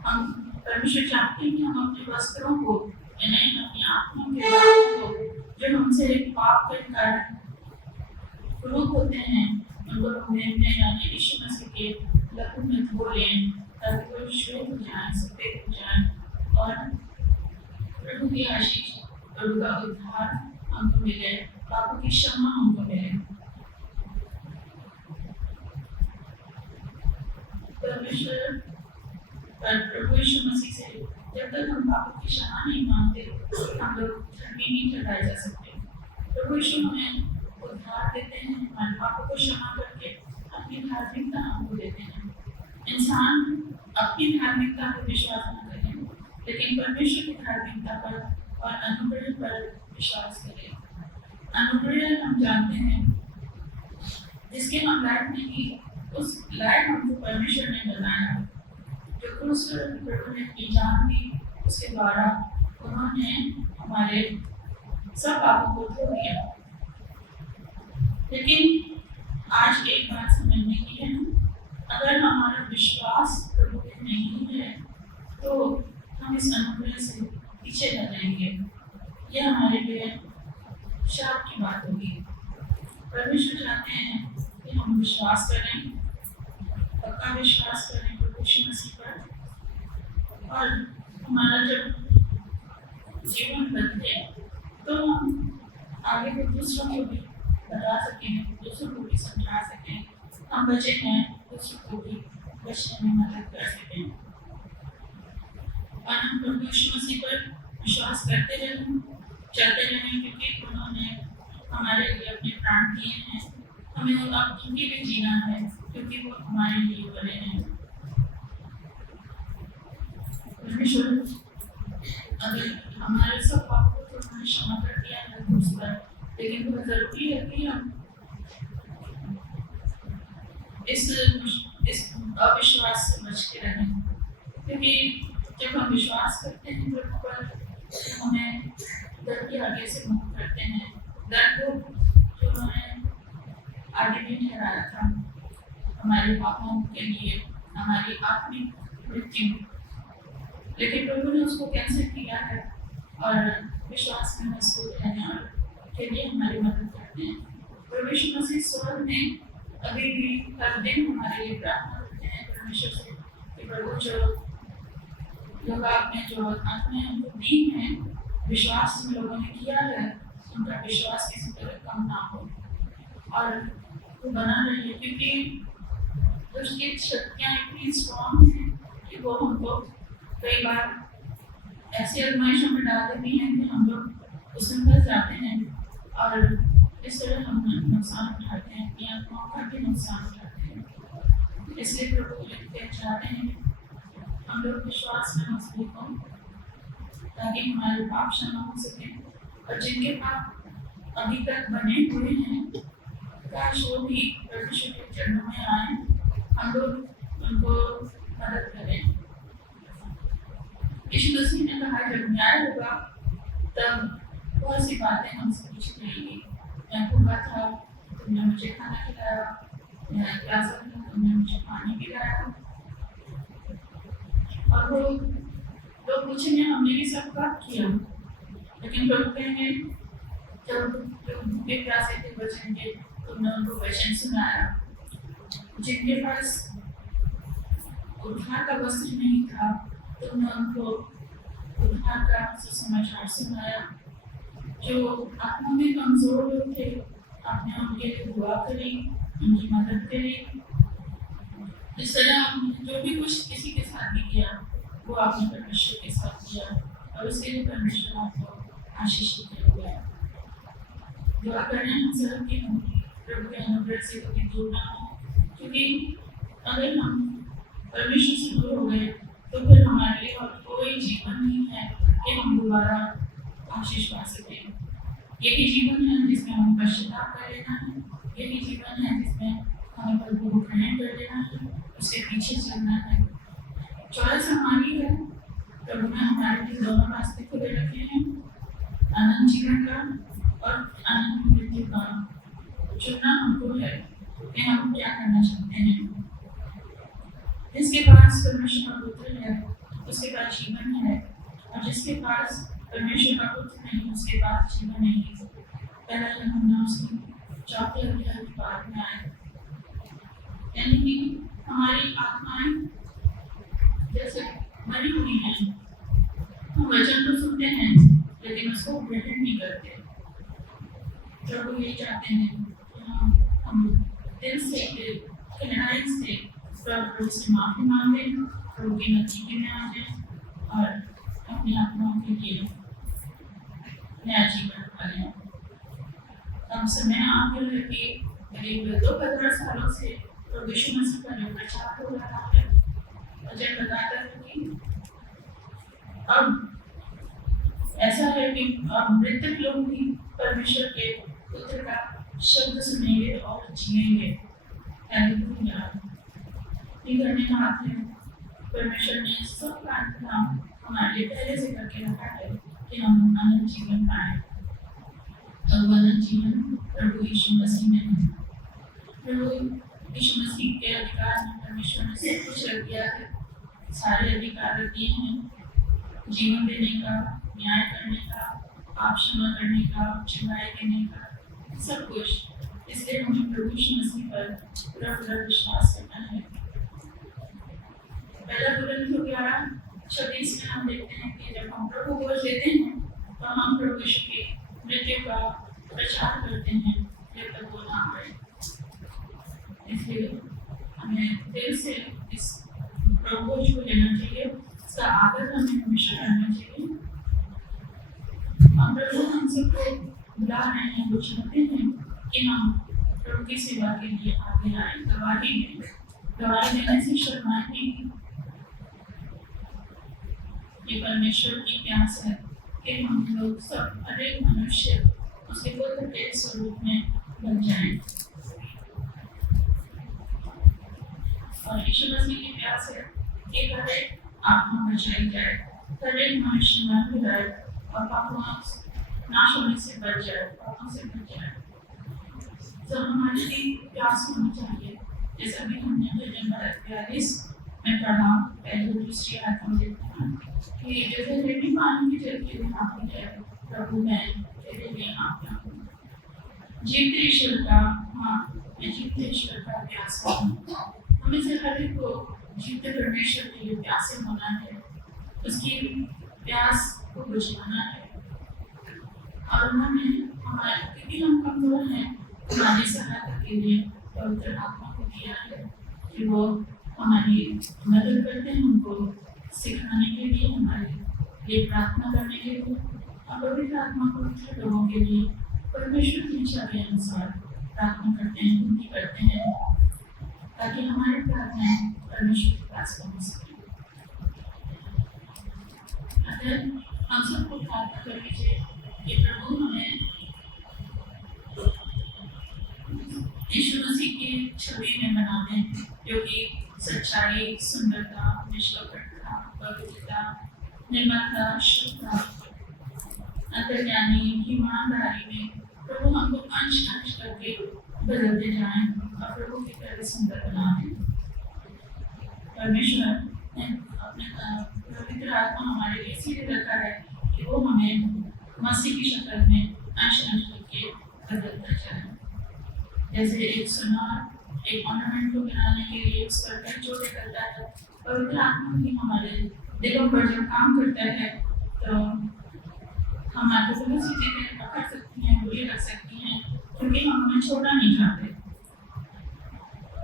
हम परमेश्वर चाहते हैं कि हम अपने वस्त्रों को, यानी अपनी आत्मा के बातों को जो हमसे पाप के कारण रोग होते हैं, उनको यानी यीशु मसीह के लहू में धो लें ताकि वो श्वेत हो जाए, सफेद हो जाए और प्रभु की आशीष, प्रभु का उद्धार हमको मिले, पापों की क्षमा हमको मिले। परमेश्वर प्रभु यीशु मसीह से जब तक हम पापों की क्षमा नहीं मांगते, हम लोग धर्मी नहीं ठहराए जा सकते। प्रभु यीशु हमें उद्धार देते हैं, हमारे पापों को क्षमा करके अपनी धार्मिकता हमको देते हैं। इंसान अपनी धार्मिकता पर विश्वास न करे, लेकिन परमेश्वर की धार्मिकता पर और अनुग्रह पर विश्वास करे। अनुग्रह हम जानते हैं, जिसके हम लायक नहीं, उस लायक हमको परमेश्वर ने बनाया। जो क्रूस पर प्रभु ने अपनी जान दी, उसके द्वारा उन्होंने हमारे सब पापों को धो दिया। लेकिन आज एक बात समझने की है, अगर हमारा विश्वास प्रभु में नहीं है तो हम इस अनुग्रह से पीछे रह जाएंगे। यह हमारे लिए शाप की बात होगी। परमेश्वर चाहते हैं कि हम विश्वास करें, पक्का विश्वास करें प्रभु यीशु मसीह पर, और हमारा जब जीवन बदले तो हम आगे को दूसरों को भी बता सकें, दूसरों को भी समझा सकें, हम बचे हैं दूसरों को भी बचने में मदद कर सकें। और हम प्रभु यीशु मसीह पर विश्वास करते रहें, चलते रहें, क्योंकि उन्होंने हमारे लिए अपने प्राण दिए हैं। हमें अब उनके लिए जीना है, क्योंकि वो हमारे लिए बने हैं। परमेश्वर अगर हमारे सब पापों को उन्होंने क्षमा कर दिया है क्रूस पर, लेकिन बहुत जरूरी है कि हम इस अविश्वास से बच के रहें, क्योंकि जब हम विश्वास करते हैं प्रभु पर, हमें डर के आगे से मुक्त करते हैं। डर को जो हमें आगे नहीं ठहराया था हमारे पापों के लिए, हमारी आत्मिक मृत्यु, लेकिन प्रभु ने उसको कैंसिल किया है और विश्वास में मजबूत रहने के लिए हमारी मदद करते हैं। प्रभु यीशु मसीह स्वर्ग में अभी भी हर दिन हमारे लिए प्रार्थना करते हैं परमेश्वर से कि प्रभु जो लोग आपने जो आत्माएं हमको दी हैं, विश्वास जिन लोगों ने किया है, उनका विश्वास किसी तरह कम ना हो और वो बना रहे, क्योंकि दुष्ट की शक्तियाँ इतनी स्ट्रॉन्ग हैं कि वो हमको कई बार ऐसी आजमाइशों में डाल देती हैं कि हम लोग उसमें फंस जाते हैं और इस तरह हम नुकसान उठाते हैं, अपनी आत्माओं का भी नुकसान उठाते हैं। इसलिए प्रभु ये चाहते हैं हम लोग विश्वास में मजबूत हों ताकि हमारे पाप क्षमा हो सके, और जिनके पाप अभी तक बने हुए हैं काश वो भी परमेश्वर के चरणों में आए, हम लोग उनको मदद करें। यीशु मसीह ने कहा जब न्याय होगा तब बहुत सी बातें हमसे पूछी जाएंगी। मैं भूखा था, तुमने मुझे खाना खिलाया, मैं प्यासा था, तुमने मुझे पानी पिलाया। और वो लोग पूछेंगे हमने ये सब कब किया, लेकिन प्रभु कहेंगे जब भूखे प्यासे थे बचेंगे तुमने उनको वचन सुनाया। जिनके पास उद्धार का वस्त्र नहीं था तुमने उनको उद्धार का सुसमाचार सुनाया। जो आत्मा में कमजोर लोग थे आपने उनके लिए दुआ करी, उनकी मदद करी। इस तरह आपने जो भी कुछ किसी के साथ भी किया वो आपने परमेश्वर के साथ किया, और उसके लिए परमेश्वर आपको आशीषित करेगा। दुआ करना हम सबके हम प्रभु के अनुग्रह से कभी दूर ना हो, क्योंकि अगर हम परमेश्वर से दूर हो गए तो फिर हमारे लिए और कोई जीवन नहीं है कि हम दोबारा आशीष पा सकें। यही जीवन है जिसमें हमें पश्चाताप कर लेना है, यही जीवन है जिसमें हमें प्रभु को ग्रहण कर लेना है, उसके पीछे चलना है। चॉइस हमारी है, प्रभु ने हमारे लिए दोनों रास्ते खुले रखे हैं, अनंत जीवन का और अनंत मृत्यु का। चुनना हमको है कि हम क्या करना चाहते हैं। जिसके पास परमेश्वर का पुत्र है उसके पास जीवन है, और जिसके पास परमेश्वर का पुत्र नहीं उसके पास जीवन नहीं। पहला यूहन्ना उसकी 4 अध्याय की बात में आए, यानी कि हमारी आत्माएं जैसे मरी हुई हैं, हम वचन तो सुनते हैं लेकिन उसको ग्रहण नहीं करते। प्रभु ये चाहते हैं कि हम दिल से गहराई से प्रभु से माफी मांगे, प्रभु के नजदीक में आ जाए और अपनी आत्माओं के लिए नया जीवन पालें। कम समय आ गया है कि करीब 2000 सालों से प्रभु यीशु मसीह का जो प्रचार हो रहा है, वचन बताता है कि अब ऐसा है कि अब मृतक लोग भी परमेश्वर के पुत्र का शब्द सुनेंगे और जिएंगे। हालेलुया। ये करने का हाथ है, परमेश्वर ने सब का इंतजाम हमारे लिए पहले से करके रखा है कि हम अनंत जीवन पाएं, और वह अनंत जीवन प्रभु यीशु मसीह में है। प्रभु यीशु मसीह के अधिकार में परमेश्वर ने सब कुछ रख दिया है, सारे अधिकार रख दिए हैं, जीवन देने का, न्याय करने का, पाप क्षमा करने का, चुनाई देने का, सब कुछ। इसलिए हमें प्रभु यीशु मसीह पर पूरा विश्वास करना है। पहला कुरिन्थियों 11:26 में हम देखते हैं कि जब हम प्रभु को लेते हैं तो हम प्रभु यीशु की मृत्यु का प्रचार करते हैं जब तक वो ना आए। इसलिए हमें दिल से इस प्रभु को छू लेना चाहिए, इसका आदर हमें हमेशा करना चाहिए। हम प्रभु हम सबको बुला रहे हैं, वो चाहते हैं कि हम प्रभु की सेवा के लिए आगे आए, गवाही देने से शर्माएं नहीं। ये परमेश्वर की प्यास है कि हम लोग सब हर एक मनुष्य उसके पुत्र के स्वरूप में बन जाएं, और यीशु मसीह की प्यास है कि हर एक आत्मा बचाई जाए, हर एक मनुष्य मन मिलाए और पापों नाश होने से बच जाए, पापों से बच जाए। तो हमारी भी प्यास होनी चाहिए, जैसा भी हमने भजन 42 में पढ़ा, पहली दूसरी आयत में देखते हैं कि जैसे रेडी पानी में चल के हाँफती है, प्रभु मैं तेरे लिए हाँफता हूँ। जीवते ईश्वर का, हाँ मैं जीवते ईश्वर का प्यास हूँ। हमें से हर एक को जीवते परमेश्वर के लिए प्यासे होना है, उसकी प्यास को बुझाना है। और हमें हमारे क्योंकि हम कमजोर हैं, हमारी सहायता के लिए पवित्र आत्मा को दिया है कि वो हमारी मदद करते हैं, हमको सिखाने के लिए, हमारे लिए प्रार्थना करने के लिए और पवित्र आत्मा को दूसरे लोगों के लिए परमेश्वर की इच्छा के अनुसार प्रार्थना करते हैं, विनती करते हैं ताकि हमारी प्रार्थनाएं परमेश्वर के पास पहुंच सके। अगर हम सबको प्रार्थना कर लीजिए कि प्रभु हमें यीशु मसीह की छवि में बना दें, जो कि सच्चाई, सुंदरता, निष्कपटता, पवित्रता, निर्मलता, शुद्धता, अंतर्ज्ञानी, ईमानदारी में प्रभु हमको अंश अंश करके बदलते जाएं और प्रभु की तरह सुंदर बना दें। परमेश्वर ने अपने पवित्र आत्मा हमारे लिए इसलिए रखा है कि वो हमें मसीह की शक्ल में अंश अंश करके बदलता जाए। जैसे एक सुनार एक ऑर्नामेंट को बनाने के लिए उस पर कई चोटें करता है, पवित्र आत्मा भी हमारे दिलों पर जब काम करता है तो हम आपको बहुत सी चीजें पकड़ सकती हैं, बुरी रख सकती हैं, क्योंकि हम उन्हें छोड़ना नहीं चाहते।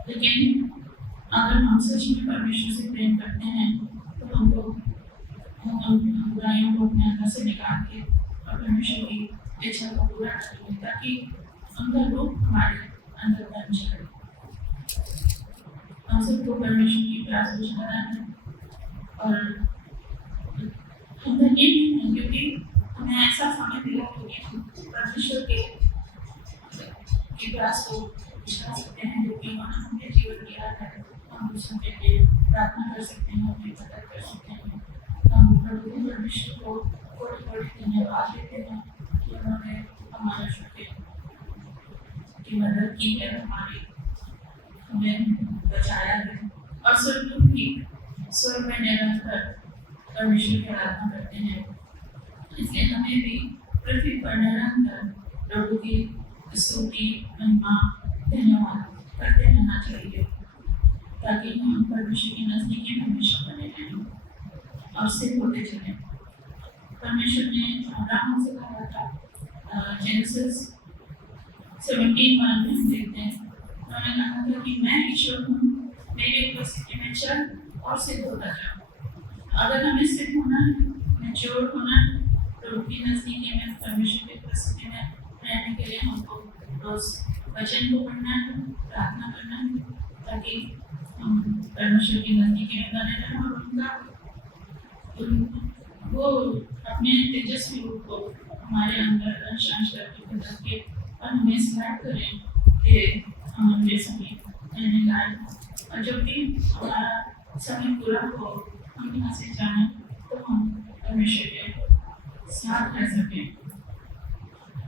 लेकिन अगर हम सच में परमेश्वर से प्रेम करते हैं तो हमको बुराइयों को अपने अंदर से निकाल के और परमेश्वर की इच्छा को पूरा करेंगे, ताकि उनका रूप हमारे अंदर बन जाए। हम सबको परमेश्वर की प्यास बुझाना है और हम ये नहीं है, क्योंकि हमें ऐसा समय दिया कि परमेश्वर के प्यास को बुझा सकते हैं, जो कि उन्होंने हमें जीवन दिया है। हम दूसरों के लिए प्रार्थना कर सकते हैं, अपनी मदद कर सकते हैं। हम प्रभु परमेश्वर को कोटि कोटि धन्यवाद देते हैं कि उन्होंने हमारे की मदद की है, हमें बचाया है और स्वर्ग में निरंतर परमेश्वर की आराधना करते हैं। इसलिए हमें भी पृथ्वी पर निरंतर प्रभु की स्तुति, महिमा, धन्यवाद करते रहना चाहिए, ताकि हम परमेश्वर के नजदीकी में हमेशा बने रहें और स्थिर होते चलें। परमेश्वर ने अब्राहम से कहा था, जेनेसिस 17:1 में हम देखते हैं, उन्होंने कहा था कि मैं ईश्वर हूँ, मेरी उपस्थिति में चल और सिद्ध होता जा। अगर हमें सिद्ध होना है, मैच्योर होना है, प्रभु की नजदीकी में, परमेश्वर की उपस्थिति में रहने के लिए हमको रोज वचन को पढ़ना है, प्रार्थना करना है, ताकि हम परमेश्वर की नजदीकी में बने रहें और वो अपने तेजस्वी रूप को हमारे अंदर अंश अंश करके बदल के और हमें सिखाया करें कि हम उनके सभी रहने लायक, और जब भी हमारा समय पूरा हो, हम यहाँ से जाएं तो हम परमेश्वर के साथ रह सकें।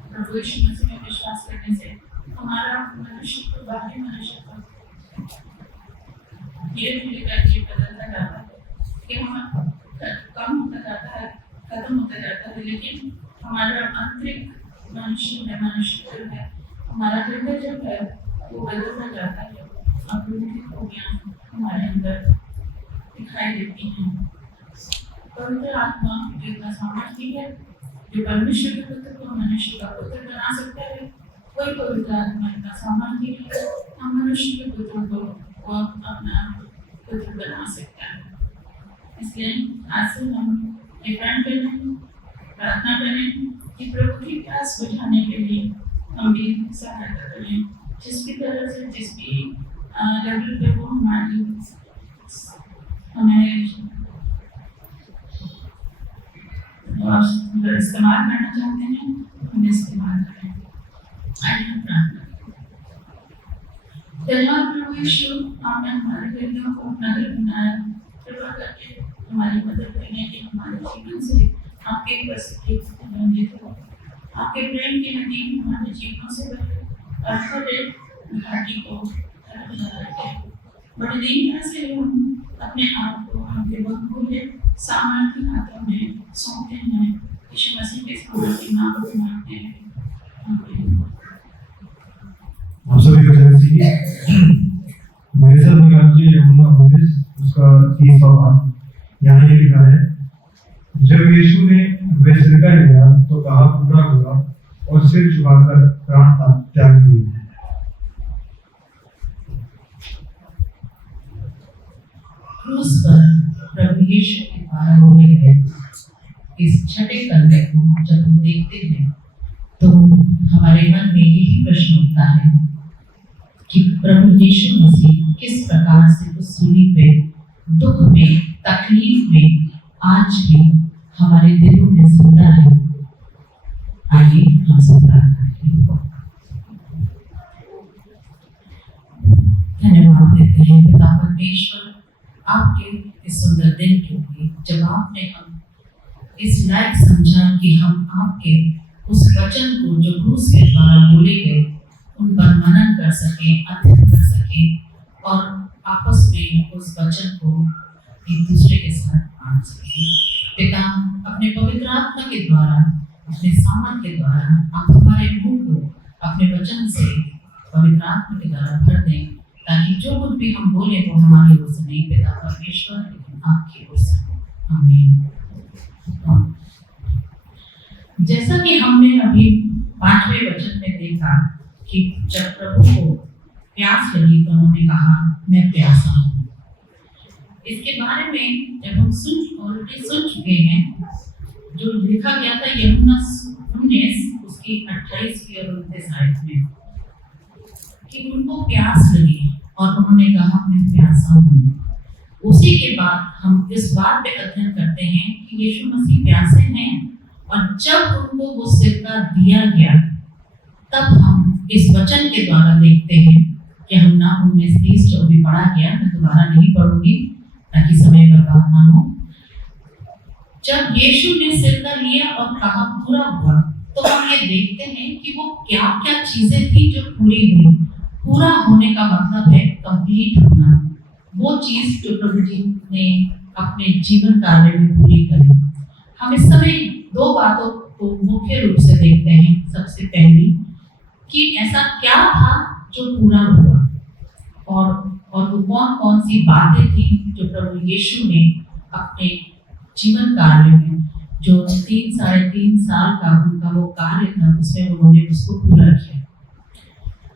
प्रभु यीशु मसीह में विश्वास करने से हमारा मनुष्य को बाहरी मनुष्य को धीरे धीरे करके बदलता जाता है, कि हम कम होता जाता है, खत्म होता जाता है, लेकिन हमारा आंतरिक मनुष्य जो है, हमारा हृदय जो है वो बदलता जाता है और प्रभु की खूबियां हमारे अंदर दिखाई देती हैं। पवित्र आत्मा एक सामर्थ्य है जो परमेश्वर के पुत्र को मनुष्य का पुत्र बना सकता है। वही पवित्र आत्मा का सामर्थ्य है, हम मनुष्य के पुत्र को वो अपना पुत्र बना सकता है। इसलिए आज से हम प्रण करें, प्रार्थना करें कि प्रभु की प्यास बुझाने के लिए हम भी सहायता करें, जिस भी तरह से, जिस भी लेवल पे वो हमें इस्तेमाल करना चाहते हैं, हम इस्तेमाल करें। आइए हम प्रार्थना करें। धन्यवाद प्रभु यीशु, आपने हमारे हृदयों को अपना घर बनाया, कृपा करके हमारी मदद करने के हमारे जीवन से आपके उपस्थिति संबंधित हो। आपके प्रेम की नदी हमारे जीवनों से बहे और हर एक घाटी को बड़े दीनता से हम अपने आप को आपके बहुमूल्य सामर्थ्य हाथों में सौंपते हैं। यीशु मसीह के सामर्थ्य नाम से मांगते हैं, आमीन। आप सभी को जय मसीह। मेरे साथ निकाल के यमुना उपदेश उसका 30वां भाग यहाँ ये लिखा है, जब यीशु ने वे सिरका लिया तो कहा पूरा हुआ और सिर झुकाकर प्राण त्याग दिए। क्रूस पर प्रभु यीशु के द्वारा बोले गए इस छठे कंधे को जब हम देखते हैं तो हमारे मन में यही प्रश्न उठता है कि प्रभु यीशु मसीह किस प्रकार से उस सूली पे दुख में, तकलीफ में आज भी हमारे दिलों में जिंदा है। आइए हम सब प्रार्थना करें। धन्यवाद देते हैं पिता परमेश्वर आपके इस सुंदर दिन के लिए, जब आपने हम इस लायक समझा कि हम आपके उस वचन को जो क्रूस के द्वारा बोले गए उन पर मनन कर सकें, अध्ययन कर सकें और आपस में उस वचन को एक दूसरे के साथ बांट सकें। पिता, अपने पवित्र आत्मा के द्वारा, अपने सामर्थ के द्वारा आप हमारे मुंह को अपने वचन से पवित्र आत्मा के द्वारा भर दें, ताकि जो कुछ भी हम बोले वो हमारी ओर से नहीं पिता परमेश्वर लेकिन आपकी ओर से। आमीन। जैसा कि हमने अभी 5वें वचन में देखा कि जब प्रभु को प्यास लगी तो उन्होंने कहा मैं प्यासा हूँ। इसके बारे में जब हम ऑलरेडी सुन चुके हैं, जो लिखा गया था यूहन्ना 19 उसकी 28वीं और 29 आयत में कि उनको प्यास लगी और उन्होंने कहा मैं प्यासा हूँ। उसी के बाद हम इस बात पे अध्ययन करते हैं कि यीशु मसीह प्यासे हैं और जब उनको वो सिरका दिया गया तब हम इस वचन के द्वारा देखते हैं कि हम ना 19-30 जो भी पढ़ा गया, मैं दोबारा नहीं पढ़ूंगी ताकि समय बर्बाद ना हो। जब यीशु ने सिरका लिया और कहा पूरा हुआ, तो हम ये देखते हैं कि वो क्या क्या चीजें थी जो पूरी हुई। पूरा होने का मतलब है कंप्लीट होना, वो चीज जो प्रभु जी ने अपने जीवन कार्य में पूरी करी। हम इस समय 2 बातों को मुख्य रूप से देखते हैं। सबसे पहली कि ऐसा क्या था जो पूरा हुआ और वो कौन कौन सी बातें थी जो प्रभु यीशु ने अपने जीवन कार्य में, जो 3-3.5 साल का उनका वो कार्य था, उसमें उन्होंने उसको पूरा किया।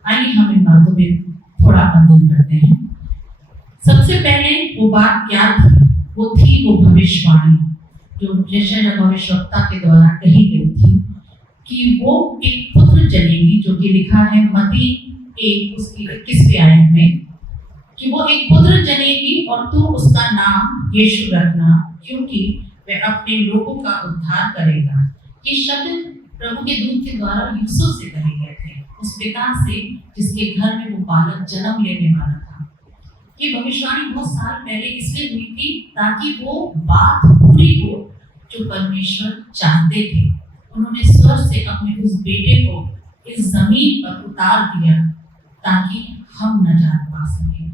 आइए हम इन बातों में थोड़ा अध्ययन करते हैं। सबसे पहले वो बात क्या थी? वो थी वो भविष्यवाणी जो यशायाह भविष्यवक्ता के द्वारा कही गई थी कि वो एक पुत्र जनेगी, जो कि लिखा है मत्ती 1 उसकी 21वें आयत में कि वो एक पुत्र जनेगी और तू उसका नाम यीशु रखना, क्योंकि वह अपने लोगों का उद्धार करेगा। ये शब्द प्रभु के दूत के द्वारा यूसुफ से कहे गए थे, उस पिता से जिसके घर में वो बालक जन्म लेने वाला था। ये भविष्यवाणी बहुत साल पहले इसलिए हुई थी ताकि वो बात पूरी हो जो परमेश्वर चाहते थे। उन्होंने स्वर्ग से अपने उस बेटे को इस जमीन पर उतार दिया ताकि हम नजात पा सके।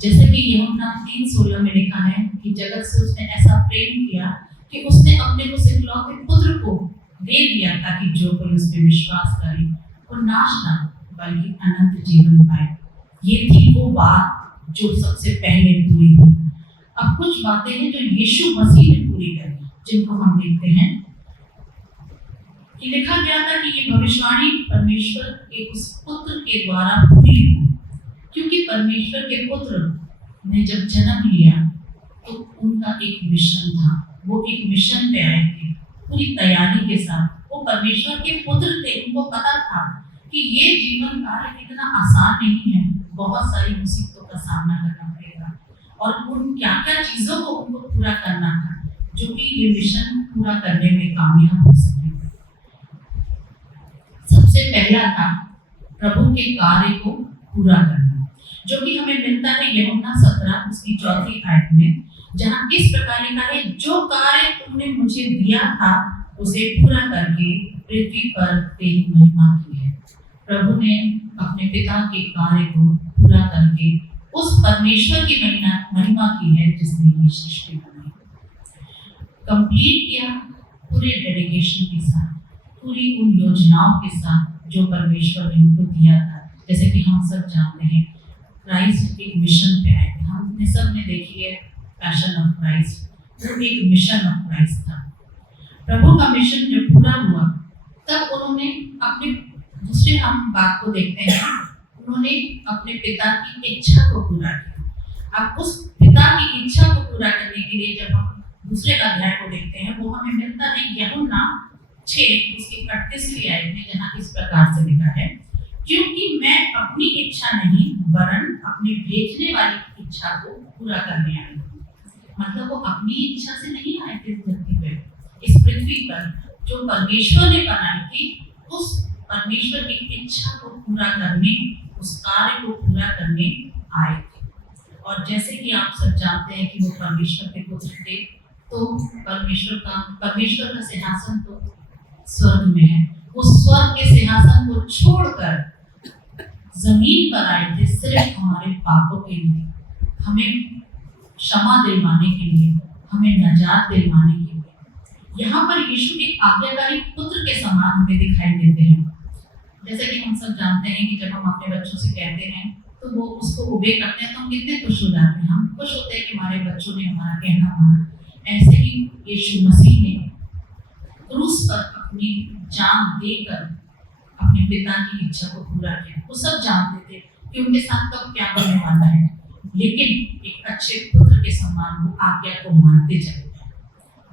जैसे कि यूहन्ना 3:16 में लिखा है कि जगत से उसने ऐसा प्रेम किया कि उसने अपने उस इकलौते पुत्र को दे दिया ताकि जो कोई उस पर विश्वास करे वो नाश ना बल्कि अनंत जीवन पाए। ये थी वो बात जो सबसे पहले पूरी हुई। अब कुछ बातें हैं जो यीशु मसीह ने पूरी करी, जिनको हम देखते हैं कि लिखा गया था कि ये भविष्यवाणी परमेश्वर के उस पुत्र के द्वारा पूरी हुई, क्योंकि परमेश्वर के पुत्र ने जब जन्म लिया तो उनका एक मिशन था। वो एक मिशन पे आए थे पूरी तैयारी के साथ। वो परमेश्वर के पुत्र थे, उनको पता था कि ये जीवन कार्य इतना आसान नहीं है, बहुत सारी मुसीबतों का सामना करना पड़ेगा और उन क्या क्या चीजों को उनको पूरा करना था जो कि ये मिशन पूरा करने में कामयाब हो सके। सबसे पहला था प्रभु के कार्य को पूरा करना, जो कि हमें मिलता है यूहन्ना 17 उसकी 4वीं आयत में, जहाँ इस प्रकार लिखा है जो कार्य तुमने मुझे दिया था उसे पूरा करके पृथ्वी पर तेरी महिमा की है। प्रभु ने अपने पिता के कार्य को पूरा करके उस परमेश्वर की महिमा की है जिसने ये सृष्टि बनाई, कंप्लीट किया पूरे डेडिकेशन के साथ, पूरी उन योजनाओं के साथ जो परमेश्वर ने उनको दिया था। जैसे कि हम सब जानते हैं क्राइस्ट एक मिशन पे आए थे, हमने सब ने देखी है पैशन ऑफ क्राइस्ट, वो एक मिशन ऑफ क्राइस्ट था। प्रभु का मिशन जब पूरा हुआ तब उन्होंने अपने दूसरे हम बात को देखते हैं, उन्होंने अपने पिता की इच्छा को पूरा किया। अब उस पिता की इच्छा को पूरा करने के लिए जब हम दूसरे अध्याय को देखते हैं, वो हमें मिलता है यूहन्ना 6 उसकी 38वीं आयत में, जहाँ इस प्रकार से लिखा है, क्योंकि मैं अपनी इच्छा नहीं वरन अपने भेजने वाले की इच्छा को पूरा करने आया हूँ। मतलब वो अपनी इच्छा से नहीं आए थे इस धरती पे, इस पृथ्वी पर जो परमेश्वर ने बनाई थी, उस परमेश्वर की इच्छा को पूरा करने, उस कार्य को पूरा करने आए थे। और जैसे कि आप सब जानते हैं कि वो परमेश्वर के पुत्र थे, तो परमेश्वर का सिंहासन तो स्वर्ग में है। वो स्वर्ग के सिंहासन को छोड़कर जमीन पर आए थे सिर्फ हमारे पापों के लिए, हमें क्षमा दिलवाने के लिए, हमें नजात दिलवाने के लिए। यहाँ पर यीशु एक आज्ञाकारी पुत्र के समान हमें दिखाई देते हैं। जैसे कि हम सब जानते हैं कि जब हम अपने बच्चों से कहते हैं तो वो उसको ओबे करते हैं, तो हम कितने खुश हो जाते हैं। हम खुश होते हैं कि हमारे बच्चों ने हमारा कहना माना। ऐसे ही यीशु मसीह ने क्रूस पर अपनी जान देकर अपने पिता की इच्छा को पूरा किया। वो सब जानते थे कि उनके साथ कब क्या होने वाला है, लेकिन एक अच्छे पुत्र के समान वो आज्ञा को मानते चले गए।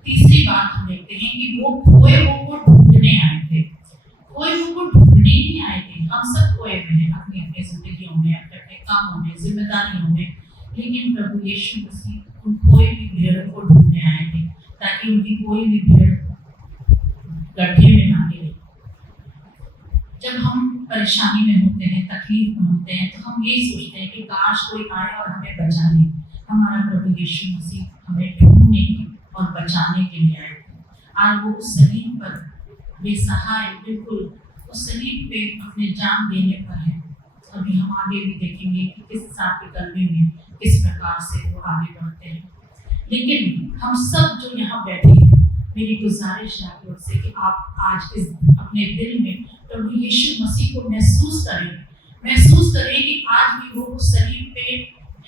तीसरी बात हम देखते हैं कि वो खोए को ढूंढने आए थे। खोए को ढूंढने नहीं आए थे। हम सब खोए में हैं अपनी अपनी जिंदगियों में, अपने अपने कामों में, जिम्मेदारियों में, लेकिन प्रभु यीशु मसीह उन खोई हुई भेड़ को ढूंढने आए थे ताकि उनकी कोई भी भेड़ गड्ढे में ना गिरे। जब हम परेशानी में होते हैं, तकलीफ में होते हैं, तो हम ये सोचते हैं कि काश कोई आए और हमें बचा ले। हमारा प्रभु यीशु मसीह हमें ढूंढने और बचाने के लिए आए थे। आज वो उस सलीब पर बेसहाय, बिल्कुल उस सलीब पे अपने जान देने पर है। अभी हम आगे भी देखेंगे कि किस साथ के कलमे में किस प्रकार से वो आगे बढ़ते हैं। लेकिन हम सब जो यहाँ बैठे हैं, मेरी गुजारिश है आप लोग से कि आप आज इस अपने दिल में प्रभु यीशु मसीह को महसूस करें कि आज भी वो उस सलीब पे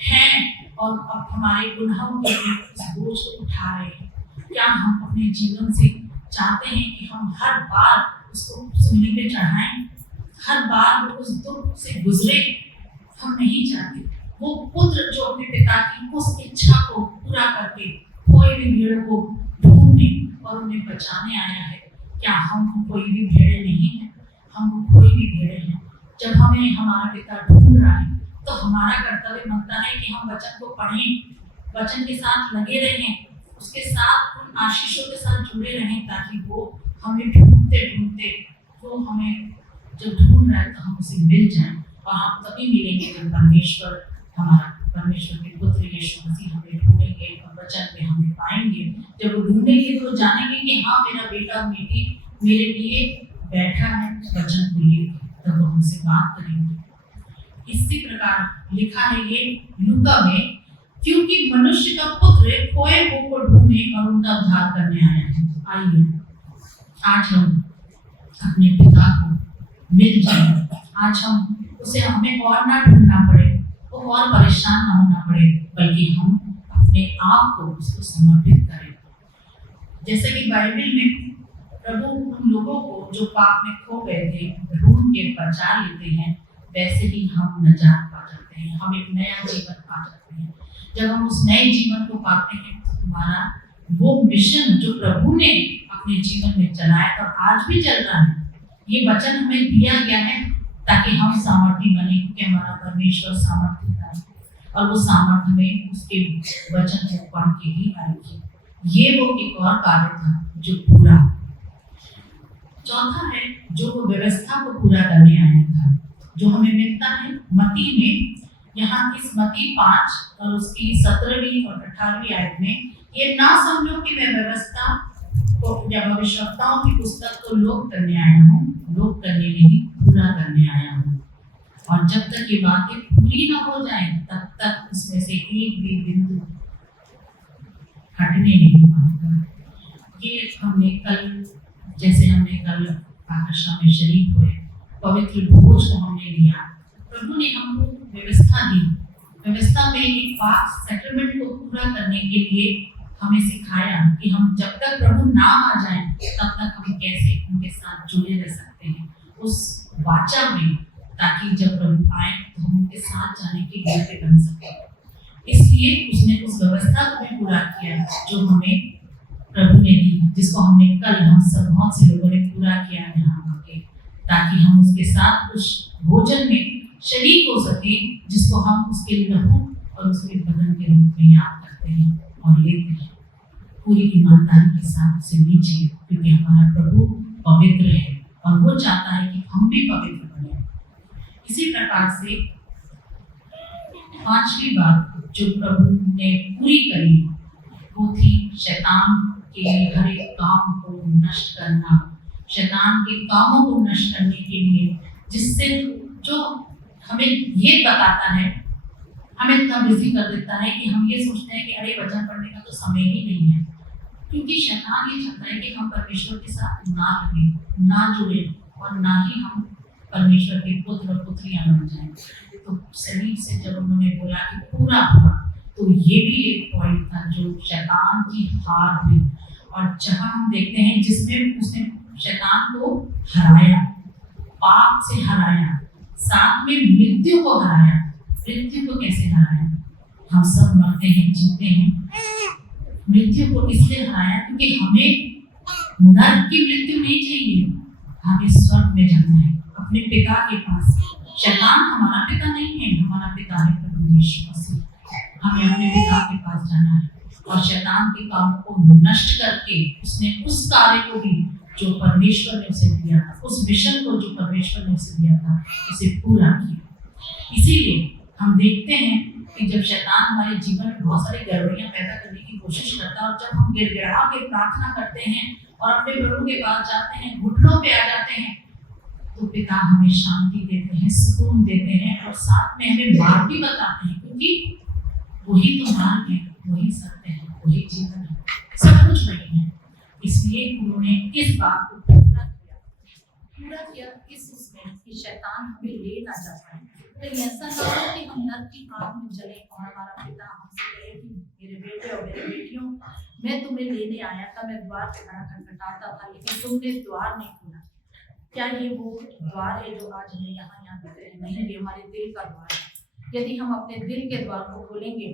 हैं और अब हमारे गुनाहों के उस बोझ को उठा रहे हैं। क्या हम अपने जीवन से चाहते हैं कि हम हर बार उसको सूली पे चढ़ाएं, हर बार वो उस दुख से गुजरे? हम नहीं चाहते। वो पुत्र जो अपने पिता की उस इच्छा को पूरा करके कोई भी भेड़ को ढूंढने और उन्हें बचाने आया है। क्या हम कोई भी भेड़े नहीं है? हम कोई भी भेड़े हैं। जब हमें हमारा पिता ढूंढ रहा है तो हमारा कर्तव्य बनता है कि हम वचन को पढ़ें, वचन के साथ लगे रहें, उसके साथ उन आशीषों के साथ जुड़े रहें, ताकि वो हमें ढूंढते ढूंढते वो हमें जब ढूंढ रहा है तो हम उसे मिल जाएं। और हम तभी मिलेंगे जब परमेश्वर के पुत्र यीशु मसीह हमें ढूंढेंगे और वचन में हमें पाएंगे। जब वो ढूंढेंगे तो जानेंगे कि हाँ, मेरा बेटा बेटी मेरे लिए बैठा है वचन को लेकर, तब वो हमसे बात करेंगे। इसी प्रकार लिखा है ये लूका में, क्योंकि मनुष्य का पुत्र खोए को ढूंढने और उनका उद्धार करने आया है। आइए आज हम अपने पिता को मिल जाए। आज हमें और ना ढूंढना पड़े, वो और परेशान ना होना पड़े, बल्कि हम अपने आप को उसको समर्पित करें। जैसे कि बाइबल में प्रभु उन लोगों को जो पाप में खो गए थे ढूंढ के बचा लेते हैं, वैसे ही हम नजात पा जाते हैं, हम एक नया जीवन पा जाते हैं। जब हम उस नए जीवन को पाते हैं तो हमारा वो मिशन जो प्रभु ने अपने जीवन में चलाया था आज भी चल रहा है। ये वचन हमें दिया गया है ताकि हम सामर्थी बने, क्योंकि हमारा परमेश्वर सामर्थी था और वो सामर्थ्य में उसके वचन को पढ़ के ही आएगी। ये वो एक और कार्य था जो पूरा। चौथा है जो वो व्यवस्था को पूरा करने आया था, जो हमें मिलता है मत्ती में। यहाँ इस मत्ती 5 और उसकी 17वीं और 18वीं आयत में, ये ना समझो कि मैं व्यवस्था को या भविष्यवक्ताओं की पुस्तक को लोप करने आया हूँ, लोप करने नहीं पूरा करने आया हूँ। और जब तक ये बातें पूरी ना हो जाएं तब तक उसमें से एक भी बिंदु हटने नहीं पाएगा। ये हमने कल आकाशा में शरीक हुए, पवित्र भोज को हमने लिया, प्रभु ने हमको व्यवस्था दी। व्यवस्था में एक पाक सेटलमेंट को पूरा करने के लिए हमें सिखाया कि हम जब तक प्रभु ना आ जाएं तब तक हम कैसे उनके साथ जुड़े रह सकते हैं उस वाचा में, ताकि जब प्रभु आए तो हम उनके साथ जाने के लिए बन सके। इसलिए उसने उस व्यवस्था को भी पूरा किया जो हमें प्रभु ने दी, जिसको हमने कल हम सब बहुत से लोगों ने पूरा किया यहाँ आके, ताकि हम उसके साथ उस भोजन में शरीक हो सके जिसको हम उसके लहू और उसके बदन के रूप में याद करते हैं और लेते हैं। पूरी ईमानदारी के साथ उसे लीजिए, क्योंकि हमारा प्रभु पवित्र है और वो चाहता है कि हम भी पवित्र बने। इसी प्रकार से पांचवी बात जो प्रभु ने पूरी करी वो थी शैतान के हर एक काम को नष्ट करना, शैतान के कामों को नष्ट करने के लिए, जिससे जो हमें ये बताता है, हमें इतना बिजी कर देता है कि हम ये सोचते हैं कि अरे वचन पढ़ने का तो समय ही नहीं है, क्योंकि शैतान ये चाहता है कि हम परमेश्वर के साथ ना लगे, ना जुड़े और ना ही हम परमेश्वर के पुत्र और पुत्रियां बन जाएं। तो शरीर से जब उन्होंने बोला कि पूरा हुआ, तो ये भी एक पॉइंट था जो शैतान की हार हुई, और जहां हम देखते हैं जिसमें उसने शैतान को हराया, पाप से हराया, साथ में मृत्यु को हराया। मृत्यु को कैसे हराया? हम सब मरते हैं, जीते हैं। मृत्यु को इसलिए हराया क्योंकि हमें नरक की मृत्यु नहीं चाहिए, हमें स्वर्ग में जाना है, अपने पिता के पास। शैतान हमारा पिता नहीं है, हमारा पिता है प्रभु यीशु मसीह। हमें अपने पिता के पास जाना है और शैतान के काम को नष्ट करके उसने उस कार्य को भी जो परमेश्वर ने उसे दिया था, उस मिशन को जो परमेश्वर ने उसे दिया था, उसे पूरा किया। इसीलिए हम देखते हैं कि जब शैतान हमारे जीवन में बहुत सारी गड़बड़ियां पैदा करने की कोशिश करता है और जब हम गिड़गिड़ा के प्रार्थना करते हैं और अपने प्रभु के पास जाते हैं, घुटनों पे आ जाते हैं, तो पिता हमें शांति देते हैं, सुकून देते हैं और साथ में हमें मार्ग भी बताते हैं, क्योंकि वही तो मार्ग है, वही सत्य है, वही जीवन है, सब कुछ वही है। इसलिए उन्होंने इस बात को पूरा किया इस उसमें कि शैतान हमें ले ना जा पाए। लेकिन ऐसा ना हो कि हम नरक की आग में जले और हमारा पिता हमसे कहे कि मेरे बेटे और मेरी बेटियों, मैं तुम्हें लेने आया था, मैं द्वार पे खड़ा खटखटाता था, लेकिन तुमने द्वार नहीं खोला। क्या ये वो द्वार है जो आज हमें यहाँ देख रहे हैं? नहीं, ये हमारे दिल का द्वार है। यदि हम अपने दिल के द्वार को खोलेंगे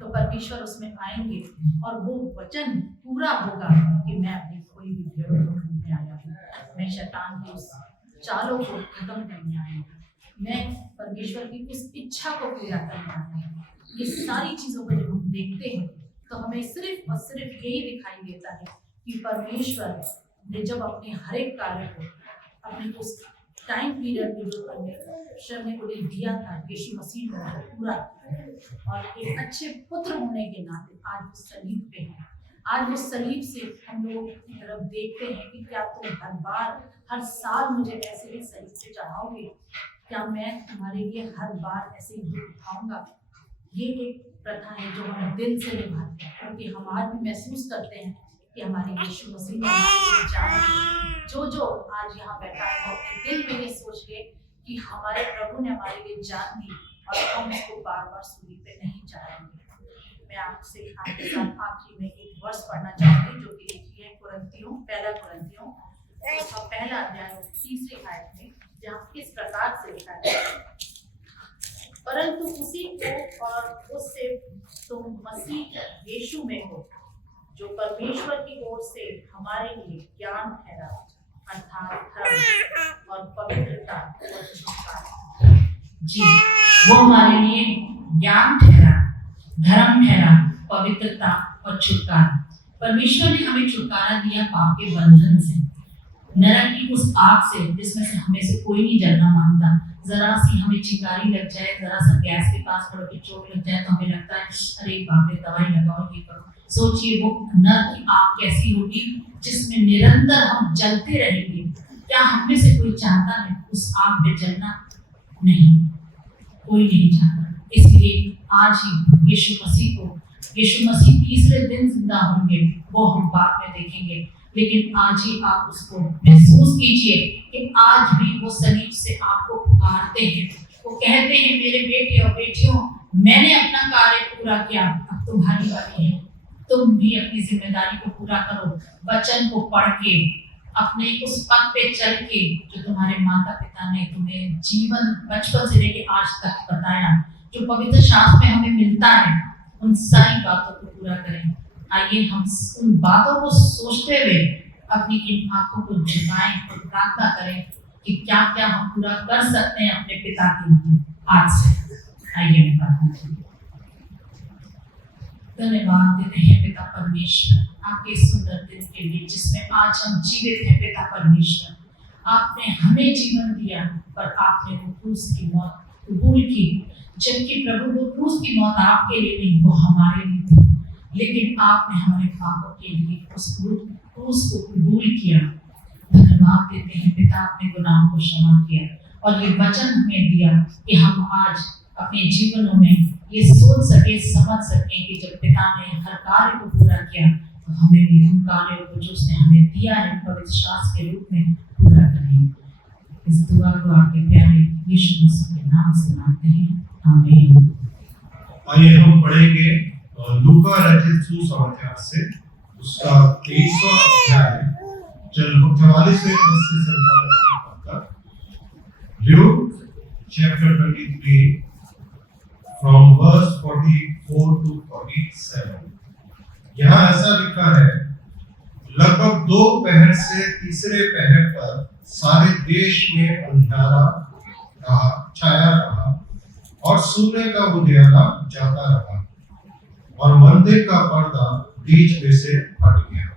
तो परमेश्वर उसमें आएंगे और वो वचन पूरा होगा कि मैं अपनी कोई भी भेड़ को ढूंढने आया हूँ, मैं शैतान की उस चालों को खत्म करने आया हूँ, मैं परमेश्वर की उस इच्छा को पूरा करने आया हूँ। ये सारी चीजों को जब हम देखते हैं तो हमें सिर्फ और सिर्फ यही दिखाई देता है कि परमेश्वर ने जब अपने हर एक कार्य को अपने उस टाइम पीरियड में जो परमेश्वर ने उन्हें दिया था, यीशु मसीह ने पूरा किया। और एक अच्छे पुत्र होने के नाते आज वो सलीब पे है। आज वो सलीब से हम लोगों की तरफ देखते हैं कि क्या तुम हर बार हर साल मुझे ऐसे ही सलीब पे चढ़ाओगे? क्या मैं तुम्हारे लिए हर बार ऐसे ही दुख उठाऊंगा? ये एक प्रथा है जो हम दिल से निभाते हैं, क्योंकि हम आज भी महसूस करते हैं कि हमारे यीशु मसीह ने हमारे विचार जो आज यहाँ बैठा है वो अपने दिल में ये सोच के कि हमारे प्रभु ने हमारे लिए जान दी और हम उसको बार बार सूली पे नहीं चढ़ाएंगे। मैं आपसे आपके साथ आखिरी में एक वर्ष पढ़ना चाहूंगी जो कि लिखी है पहला कुरिन्थियों उसका पहला अध्याय 3री आयत में, जहाँ इस प्रकार से लिखा है, परंतु उसी को और उससे तुम मसीह यीशु में हो जो परमेश्वर की ओर से हमारे लिए ज्ञान ठहरा, अर्थात धर्म और पवित्रता और छुटकारा। जी, वो हमारे लिए ज्ञान ठहरा, धर्म ठहरा, पवित्रता और छुटकारा। परमेश्वर ने हमें छुटकारा दिया पाप के बंधन से, नरक की उस आग से जिसमें से हमें से कोई नहीं जलना मांगता। जरा सी हमें चिंगारी लग जाए, जरा सा गैस के पास पड़ के चोट लग जाए तो हमें लगता है अरे बाप रे, दवाई लगाओ, ये करो। सोचिए वो नरक की आग कैसी होगी जिसमें निरंतर हम जलते रहेंगे। क्या हम में से कोई चाहता है उस आग में जलना? नहीं, कोई नहीं चाहता। इसलिए आज ही यीशु मसीह तीसरे दिन जिंदा होंगे, वो हम बाद में देखेंगे, लेकिन आज ही आप उसको महसूस कीजिए कि आज भी वो सलीब से आपको पुकारते हैं। वो कहते हैं मेरे बेटे और बेटियों, मैंने अपना कार्य पूरा किया, अब तुम्हारी बारी है, तुम भी अपनी जिम्मेदारी को पूरा करो। वचन को पढ़ के, अपने उस पथ पे चल के जो तुम्हारे माता पिता ने तुम्हें जीवन बचपन से लेके आज तक बताया, जो पवित्र शास्त्र में हमें मिलता है, उन सारी बातों को पूरा करें। आइए हम उन बातों को सोचते हुए अपनी इन आंखों को झुकाएं और प्रार्थना करें कि क्या क्या हम पूरा कर सकते हैं अपने पिता के लिए आज से। आइए हम प्रार्थना करें। धन्यवाद देते हैं पिता परमेश्वर आपके सुंदर दिन के लिए जिसमें आज हम जीवित हैं। पिता परमेश्वर आपने हमें जीवन दिया पर आपने वो क्रूस की मौत कबूल की, जबकि प्रभु वो क्रूस की मौत आपके लिए नहीं वो हमारे लिए थी, लेकिन आपने हमारे पापों के लिए उस क्रूस को कबूल किया। धन्यवाद देते हैं पिता आपने गुनाहों को क्षमा किया और ये वचन हमें दिया कि हम आज अपने जीवनों में ये सोच सके समझ सके कि जब पिता ने हर कार्य को पूरा किया तो हमें भी उन कार्यों को जो उसने हमें दिया है पवित्र शास्त्र के रूप में पूरा करें। इस दुआ को आपके प्यारे यीशु मसीह के नाम से मांगते हैं, आमीन। आइए हम पढ़ेंगे लूका रचित सुसमाचार से उसका 23वां अध्याय 44 से 47 तक। Luke chapter 23 from verse 44 to 47। यहाँ ऐसा लिखा है, लगभग 2 पहर से तीसरे पहर तक सारे देश में अंधियारा छाया रहा और सूर्य का उजियारा जाता रहा और मंदिर का पर्दा बीच में से हट गया।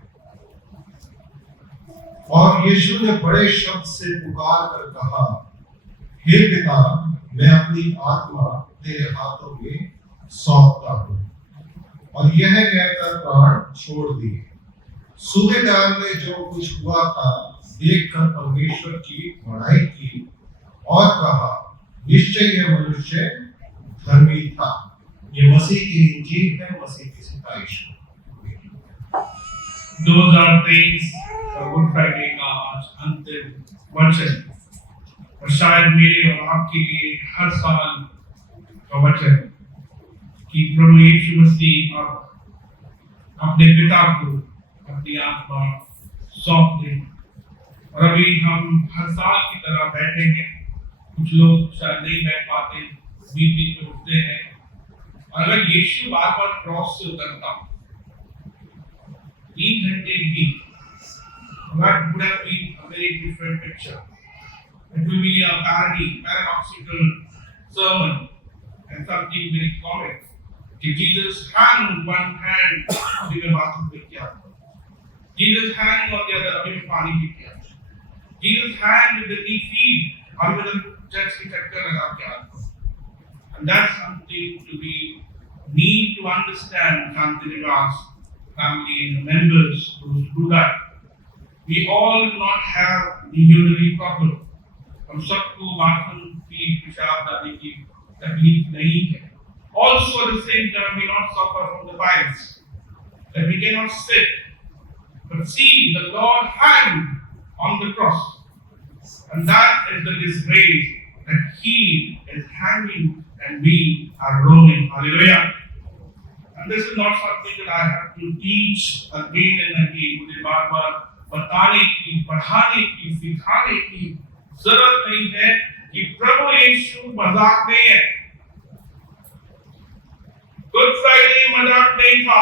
और यीशु ने बड़े शब्द से पुकार कर कहा, हे पिता, मैं अपनी आत्मा तेरे हाथों में सौंपता हूँ। और यह कहकर प्राण छोड़ दिए। सूबेदार ने जो कुछ हुआ था देखकर परमेश्वर की बड़ाई की और कहा, निश्चय यह मनुष्य धर्मी था। ये मसीह की इंजील है, मसीह की सिफारिश। Those are things good Friday का आज अंतिम वचन और शायद मेरे और आपके लिए हर साल का वचन कि प्रभु यीशु मसीह अपने पिता को अपनी आत्मा सौंप दें। और अभी हम हर साल की तरह बैठे हैं, कुछ लोग शायद नहीं बैठ पाते, बीच में उठते हैं। और अगर यीशु बार बार क्रॉस से उतरता 3 घंटे भी, that would have been a very different picture. It will be a paradoxical sermon and something very comic. If Jesus hung one hand, अभी मैं बात कर क्या? Jesus hang on the other, अभी मैं पानी पी क्या? Jesus hang with the knee feet, अभी मैं चर्च की चक्कर लगा क्या? And that's something to be need to understand Shantinivas family and the members who do that. We all do not have the urinary problem. हम सबको bathroom की पेशाब आदि की तकलीफ नहीं है. Also at the same time we not suffer from the piles that we cannot sit. But see, the Lord hung on the cross, and that is the disgrace that He is hanging and we are roaming. Hallelujah. And this is not something that I have to teach again and again. मुझे बार-बार बताने की, पढ़ाने की, सिखाने की जरूरत नहीं है कि प्रभु यीशु मजाक नहीं है। गुड फ्राइडे मजाक नहीं था।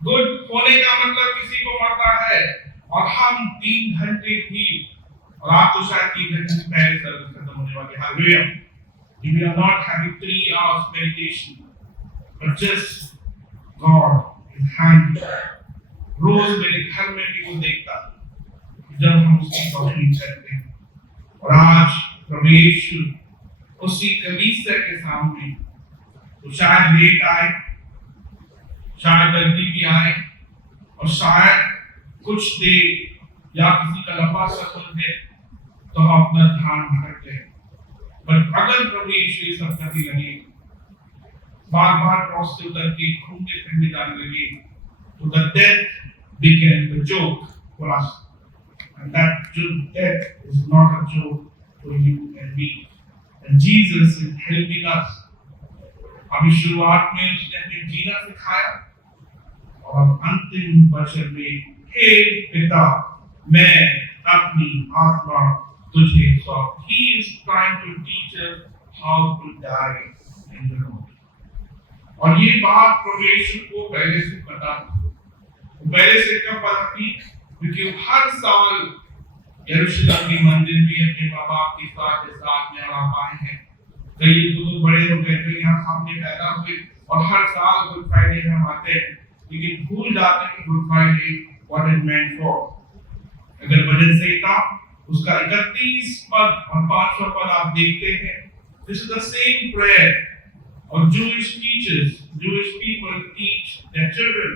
गुड होने का मतलब किसी को मरना है और हम 3 घंटे भी, और आप तो शायद 3 घंटे से पहले सर्विस खत्म होने वाली। Hallelujah. We are not having 3 hours meditation, but just God is hand. रोज मेरे घर में भी वो देखता जब हम उसकी पहुंच करते हैं। और आज प्रभु यीशु उसी कलीसिया के सामने तो शायद लेट आए, शायद जल्दी भी आए, और शायद कुछ देर या किसी का लंबा सफर है तो हम अपना ध्यान भटक जाए। पर अगर प्रभु यीशु ये सब करने लगे, बार बार क्रॉस से उतर के घूमते फिरने जाने लगे, तो the death became the joke for us, and that death is not a joke for you and me. And Jesus is helping us. अभी शुरुआत में उसने हमें जीना सिखाया और अंतिम वचन में हे पिता मैं अपनी आत्मा तुझे सौंप। He is trying to teach us how to die in the Lord. और ये बात परमेश्वर को पहले से पता थी। पहले से कब पता थी? क्योंकि हर साल यरूशलेम के मंदिर में अपने माँ बाप के साथ में आप आए हैं। कई तो बड़े हो गए, कई यहाँ सामने पैदा हुए और हर साल गुड फ्राइडे में हम आते हैं, लेकिन भूल जाते हैं कि good Friday what it meant for. अगर भजन संहिता उसका 31 पद और 5वां पद आप देखते हैं, this is the same prayer और Jewish teachers, Jewish people teach their children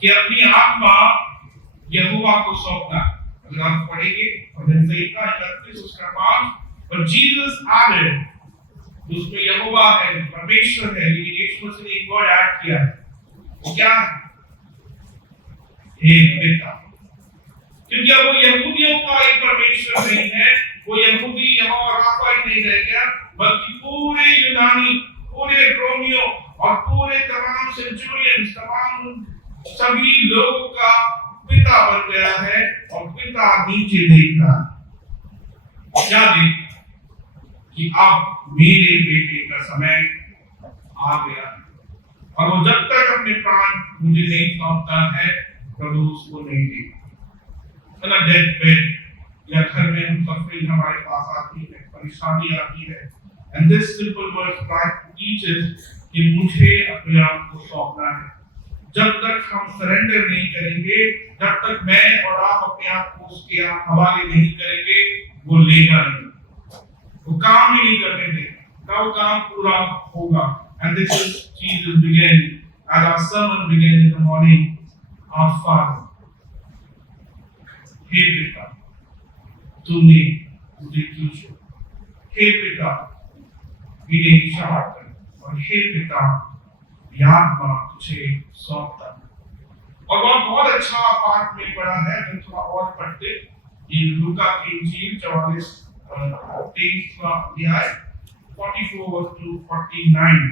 कि अपनी आत्मा यहोवा को सौंपना। अगर आप पढ़ेंगे भजन संहिता 31 उसका 5, और जीसस added, उसमें यहोवा है, परमेश्वर है, लेकिन यीशु मसीह ने एक वर्ड ऐड किया है, वो क्या है? हे पिता। क्योंकि अब वो यहूदियों का एक परमेश्वर नहीं है, वो यहूदी यहोवा राफा ही नहीं रह गया, बल्कि पूरे यूनानी, पूरे रोमियो और पूरे तमाम सेंचुरियंस, तमाम सभी लोगों का पिता बन गया है। और पिता नीचे देख रहा है, क्या देख कि अब मेरे बेटे का समय आ गया और वो जब तक अपने प्राण मुझे नहीं सौंपता है, प्रभु उसको नहीं देगा। ना डेथ बेड या घर में हम सफेद हमारे पास आती है, परेशानी आती है, and this simple word teachers कि मुझे अपने आप को सौंपना है। जब तक हम सरेंडर नहीं करेंगे, जब तक मैं और आप अपने आप को उसके हवाले नहीं करेंगे, वो लेगा नहीं, वो काम ही नहीं करने देगा, वो काम पूरा होगा। And this is Jesus began, as our sermon began in the morning, our Father, हे पिता तुमने मुझे क्यों छोड़ा, हे पिता मेरे क्षमा कर, और हे पिता याद तुझे सौंपता। और वह बहुत अच्छा पाठ में पढ़ा है, अगर थोड़ा और पढ़ते, ये लूका की इंजील 23वां अध्याय 44 to 49।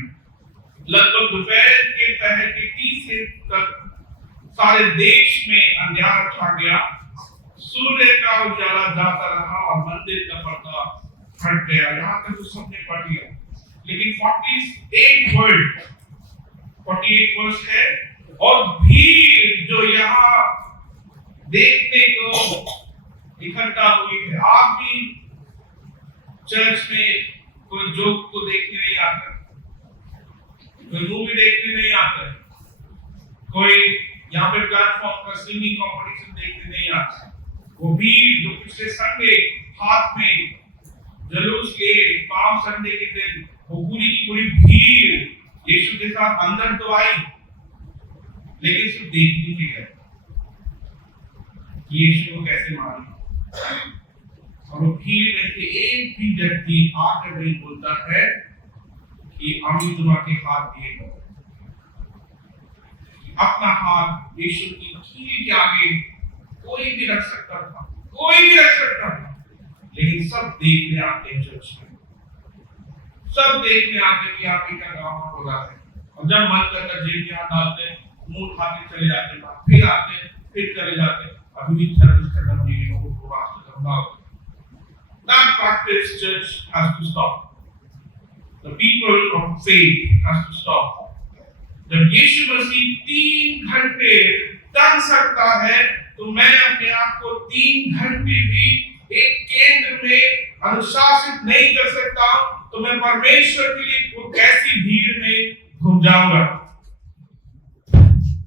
लगभग दोपहर के पहर के 30 तक सारे देश में अंधकार छा गया, सूर्य का उजाला जाता रहा और मंदिर का पर्दा हट गया। यहाँ तक तो सबने पढ़ लिया, लेकिन 48 वर्ष है, और भीड़ जो यहाँ देखने को इकट्ठा हुई है। आप भी चर्च में कोई जोक को देखने नहीं आता, कोई मूवी देखने नहीं आता, कोई यहाँ पे प्लेटफॉर्म पर सिंगिंग कंपटीशन देखने नहीं आता। वो भीड़ जो पिछले संडे हाथ में जुलूस के पाम संडे के दिन, वो पूरी की पूरी भीड़ यीशु के साथ अंदर तो आई, लेकिन सिर्फ देखने के लिए यीशु को कैसे मारे। और वो भीड़ में से एक भी व्यक्ति आकर नहीं बोलता है कि आमी तुम्हारे हाथ दिए हो। अपना हाथ यीशु की कील के आगे कोई भी रख सकता था, कोई भी रख सकता था, लेकिन सब देखने आते हैं चर्च में, सब देखने आते कि आप क्या गाँव हो रहा है। और जब मन करता जेब में हाथ डालते हैं, मुंह उठा के चले जाते हैं, फिर आते हैं, फिर चले जाते हैं, अभी भी सर्विस खत्म नहीं है, वो वास्तव में that practice church has to stop. The people of faith has to stop. जब यीशु मसीह 3 घंटे तन सकता है, तो मैं अपने आप को 3 घंटे भी एक केंद्र में अनुशासित नहीं कर सकता, तो मैं परमेश्वर के लिए वो कैसी भीड़ में घूम जाऊंगा।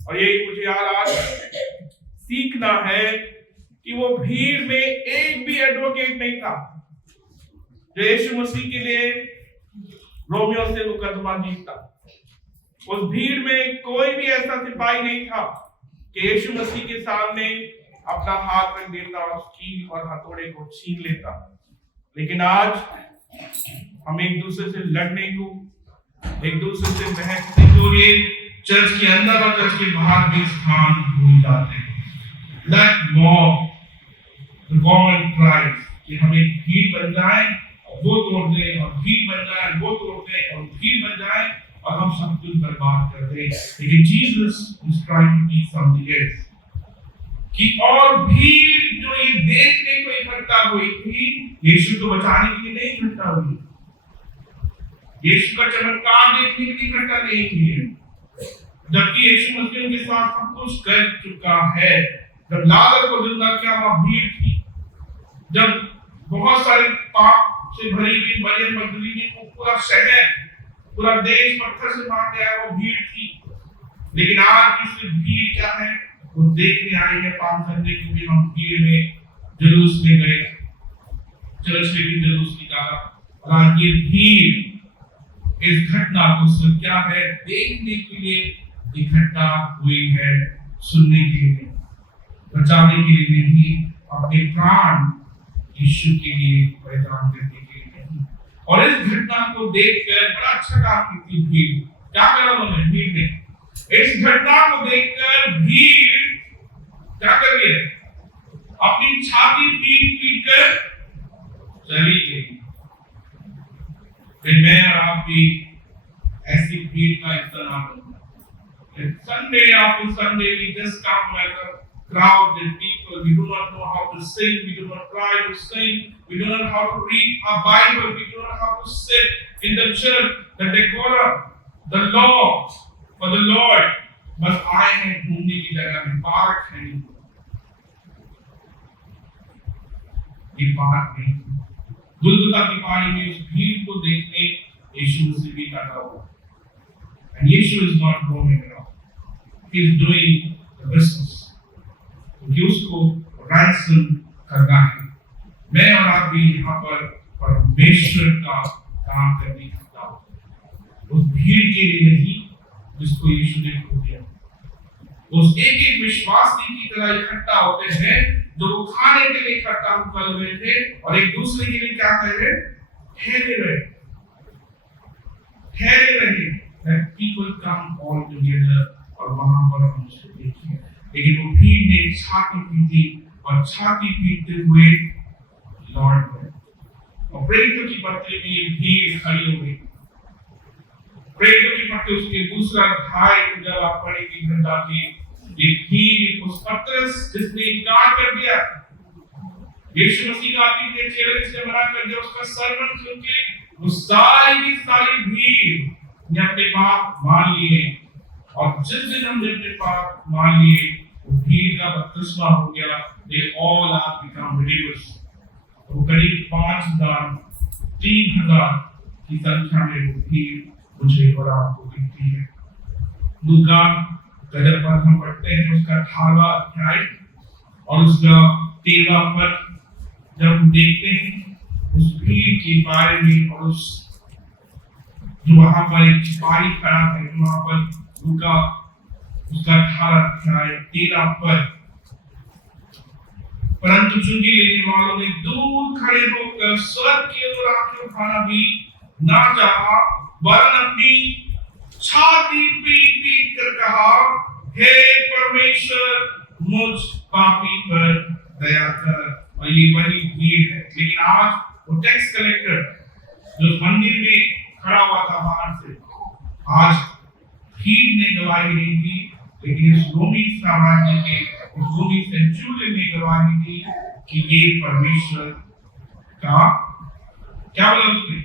और यही मुझे आज सीखना है कि वो भीड़ में एक भी एडवोकेट नहीं था जो यीशु मसीह के लिए रोमियो से मुकदमा जीता। उस भीड़ में कोई भी ऐसा सिपाही नहीं था कि यीशु मसीह के सामने अपना हाथ रख देता और कील और हथौड़े को छीन लेता। लेकिन आज हम एक दूसरे से लड़ने को, एक दूसरे से बहसने को लिए चर्च के अंदर और चर्च के बाहर भी स्थान भूल जाते हैं। That mob, the common cries कि हम एक भीड़ बन जाएं, वो तोड़ दें, और भीड़ बन जाए, वो तोड़ दें, और भीड़ बन जाए, और हम सब कुछ बर्बाद कर दें। लेकिन Jesus was trying to teach something else कि और भीड़ जो ये देखने को इकट्ठा हुई थी, यीशु को बचाने के लिए नहीं इकट्ठा हुई। यीशु का चमत्कार देखने के लिए इकट्ठा नहीं हुए, जबकि यीशु मसीह उनके साथ सब कुछ कर चुका है। जब लाजर को जिंदा किया वहां भीड़ थी, जब बहुत सारे पाप से भरी हुई मरियम मगदलीनी को पूरा शहर, पूरा देश पत्थर से मार दिया, वो भीड़ थी। लेकिन आज की सिर्फ भीड़ क्या है, वो देखने आई है पाप करने, क्योंकि हम भीड़ में जुलूस में गए, चर्च में भी जुलूस निकाला। और आज ये भीड़ इस घटना को सिर्फ क्या है, देखने के लिए इकट्ठा हुई है, सुनने के लिए, बचाने के लिए नहीं, अपने प्राण यीशु के लिए बलिदान करने के लिए नहीं। और इस घटना को देखकर बड़ा अच्छा काम की थी भीड़। क्या करा उन्होंने भीड़ ने? इस घटना को देखकर भीड़ क्या कर रही है? अपनी छाती पीट पीट कर चली गई। मैं और आप भी ऐसी भीड़ का हिस्सा ना बनो। Sunday after Sunday we just come like a crowd and people. We do not know how to sing, we do not try to sing, we do not know how to read our Bible, we do not know how to sit in the church, the decorum, the law for the Lord. बस आए हैं घूमने की जगह में, park है नहीं, ये पार्क नहीं। गुलगुता की पहाड़ी में उस भीड़ को देखने यीशु मसीह भी बैठा हुआ, and Yeshu is not roaming around, he is doing the business, क्योंकि उसको ransom करना है। मैं और आप भी यहाँ पर परमेश्वर का काम करने का उस भीड़ के लिए नहीं जिसको यीशु ने खो दिया। उस एक एक विश्वासी की तरह इकट्ठा होते हैं जो वो खाने के लिए इकट्ठा कर रहे थे और एक दूसरे के लिए क्या कर रहे, ठहरे रहे। That people come all together और वहां पर हम उसको देखिए। लेकिन वो भीड़ ने छाती पीटी और छाती पीटते हुए लौट गए। और प्रेरितों की पत्री में ये भीड़ खड़ी हो गई। प्रेरितों की पत्री उसके दूसरा अध्याय जब आप पढ़ेंगे घंटा की, ये भीड़ उस पतरस जिसने इनकार कर दिया, यीशु मसीह का आखिरी चेहरा जिसने मना कर दिया, उसका सरमन सुन के वो सारी भीड़ ने अपने पाप मान लिए। और जिस दिन हमने अपने पाप मान लिए, वो भीड़ का बपतिस्मा हो गया। They all have become believers। वो करीब 5,000 3,000 की संख्या में वो भीड़ मुझे और आपको दिखती है। लूका गदर पर हम पढ़ते हैं उसका 18वां अध्याय और उसका 13वां पद, जब हम देखते हैं उस भीड़ के बारे में और उस जो वहां पर एक सिपाही खड़ा है, वहां पर लूका उसका 18 अध्याय 13 पद, परंतु चुंगी लेने वालों ने दूर खड़े होकर स्वर्ग की ओर आंखें उठाना भी ना चाहा, वरन अपनी छाती पीट पीट कर कहा, हे परमेश्वर मुझ पापी पर दया कर। और ये वही भीड़ है। लेकिन आज वो टैक्स कलेक्टर जो मंदिर में खड़ा हुआ था बाहर से, आज भीड़ ने गवाही नहीं दी, लेकिन इस रोमी साम्राज्य के उस रोमी सेंचुरियन ने गवाही दी कि ये परमेश्वर का क्या बोला उसने,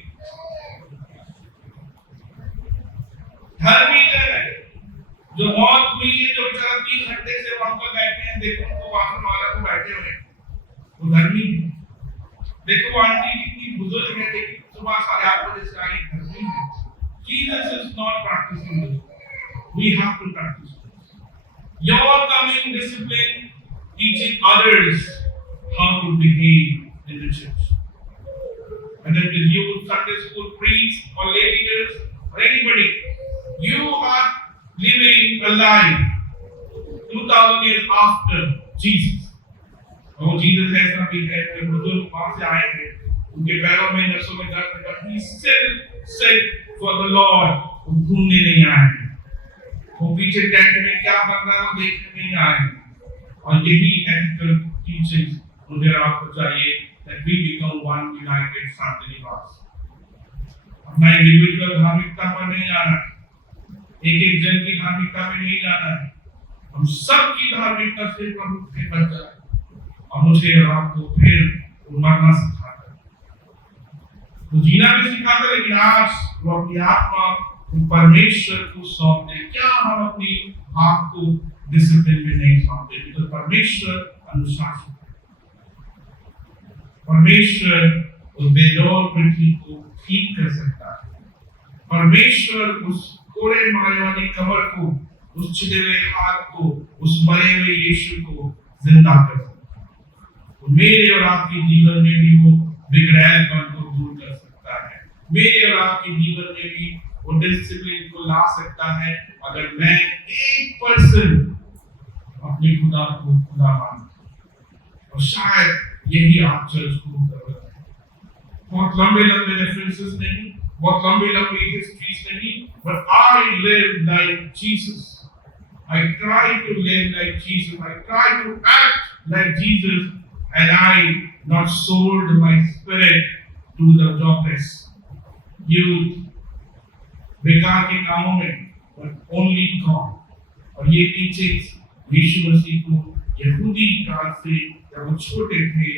धर्मी है। जो मौत हुई है, जो बेचारा 3 घंटे से वहां पर बैठे हैं, देखो उनको वापस वाला को बैठे हुए, वो धर्मी है। देखो वो आंटी कितनी बुजुर्ग है, लेकिन सुबह 8:30 बजे से आई, धर्मी है। Jesus is not practicing this. We have to practice this. Your coming discipline teaching others how to behave in the church. Whether it is youth, Sunday school, priest, or lay leaders, or anybody, you are living a life 2000 years after Jesus. और Jesus ऐसा भी है कि बुजुर्ग वहां से आए थे, उनके पैरों में नसों में दर्द था, he still said for the Lord, वो घूमने नहीं आए, वो पीछे टेंट में क्या बन रहा है वो देखने नहीं आए। और यही ethical teachings मुझे आपको चाहिए, that we become one united शांतिनिवास। अपना इंडिविजुअल धार्मिकता पर नहीं जाना, एक जन की धार्मिकता में नहीं जाना है, हम सबकी धार्मिकता से प्रभु के बच जाए और मुझे और आपको फिर मरना सिखाता है। वो जीना भी सिखाता, लेकिन आज वो अपनी आत्मा परमेश्वर को सौंप दे। क्या हम अपनी आप को डिसिप्लिन में नहीं सौंपते? तो परमेश्वर अनुशासन, परमेश्वर उस बेदौर पृथ्वी को ठीक कर सकता है। परमेश्वर उस कोड़े मारे वाली कमर को, उस छिदे हुए हाथ को, उस मरे हुए यीशु को जिंदा कर सकता है। तो मेरे और आपके जीवन में भी वो बिगड़ैलपन को दूर कर सकता है। मेरे और आपके जीवन में भी वो डिसिप्लिन को ला सकता है, अगर मैं 1% अपने खुदा को खुदा मानूं। और शायद यही आप चर्च को कर रहे हैं। बहुत लंबे लंबे रेफरेंसेस नहीं, बहुत लंबी लंबी हिस्ट्रीज नहीं, but I live like Jesus. I try to live like Jesus. I try to act like Jesus, and I not sold my spirit to the jobless, youth, बेकार के कामों में, but only God. और ये teachings यीशु मसीह को यहूदी काल से जब वो छोटे थे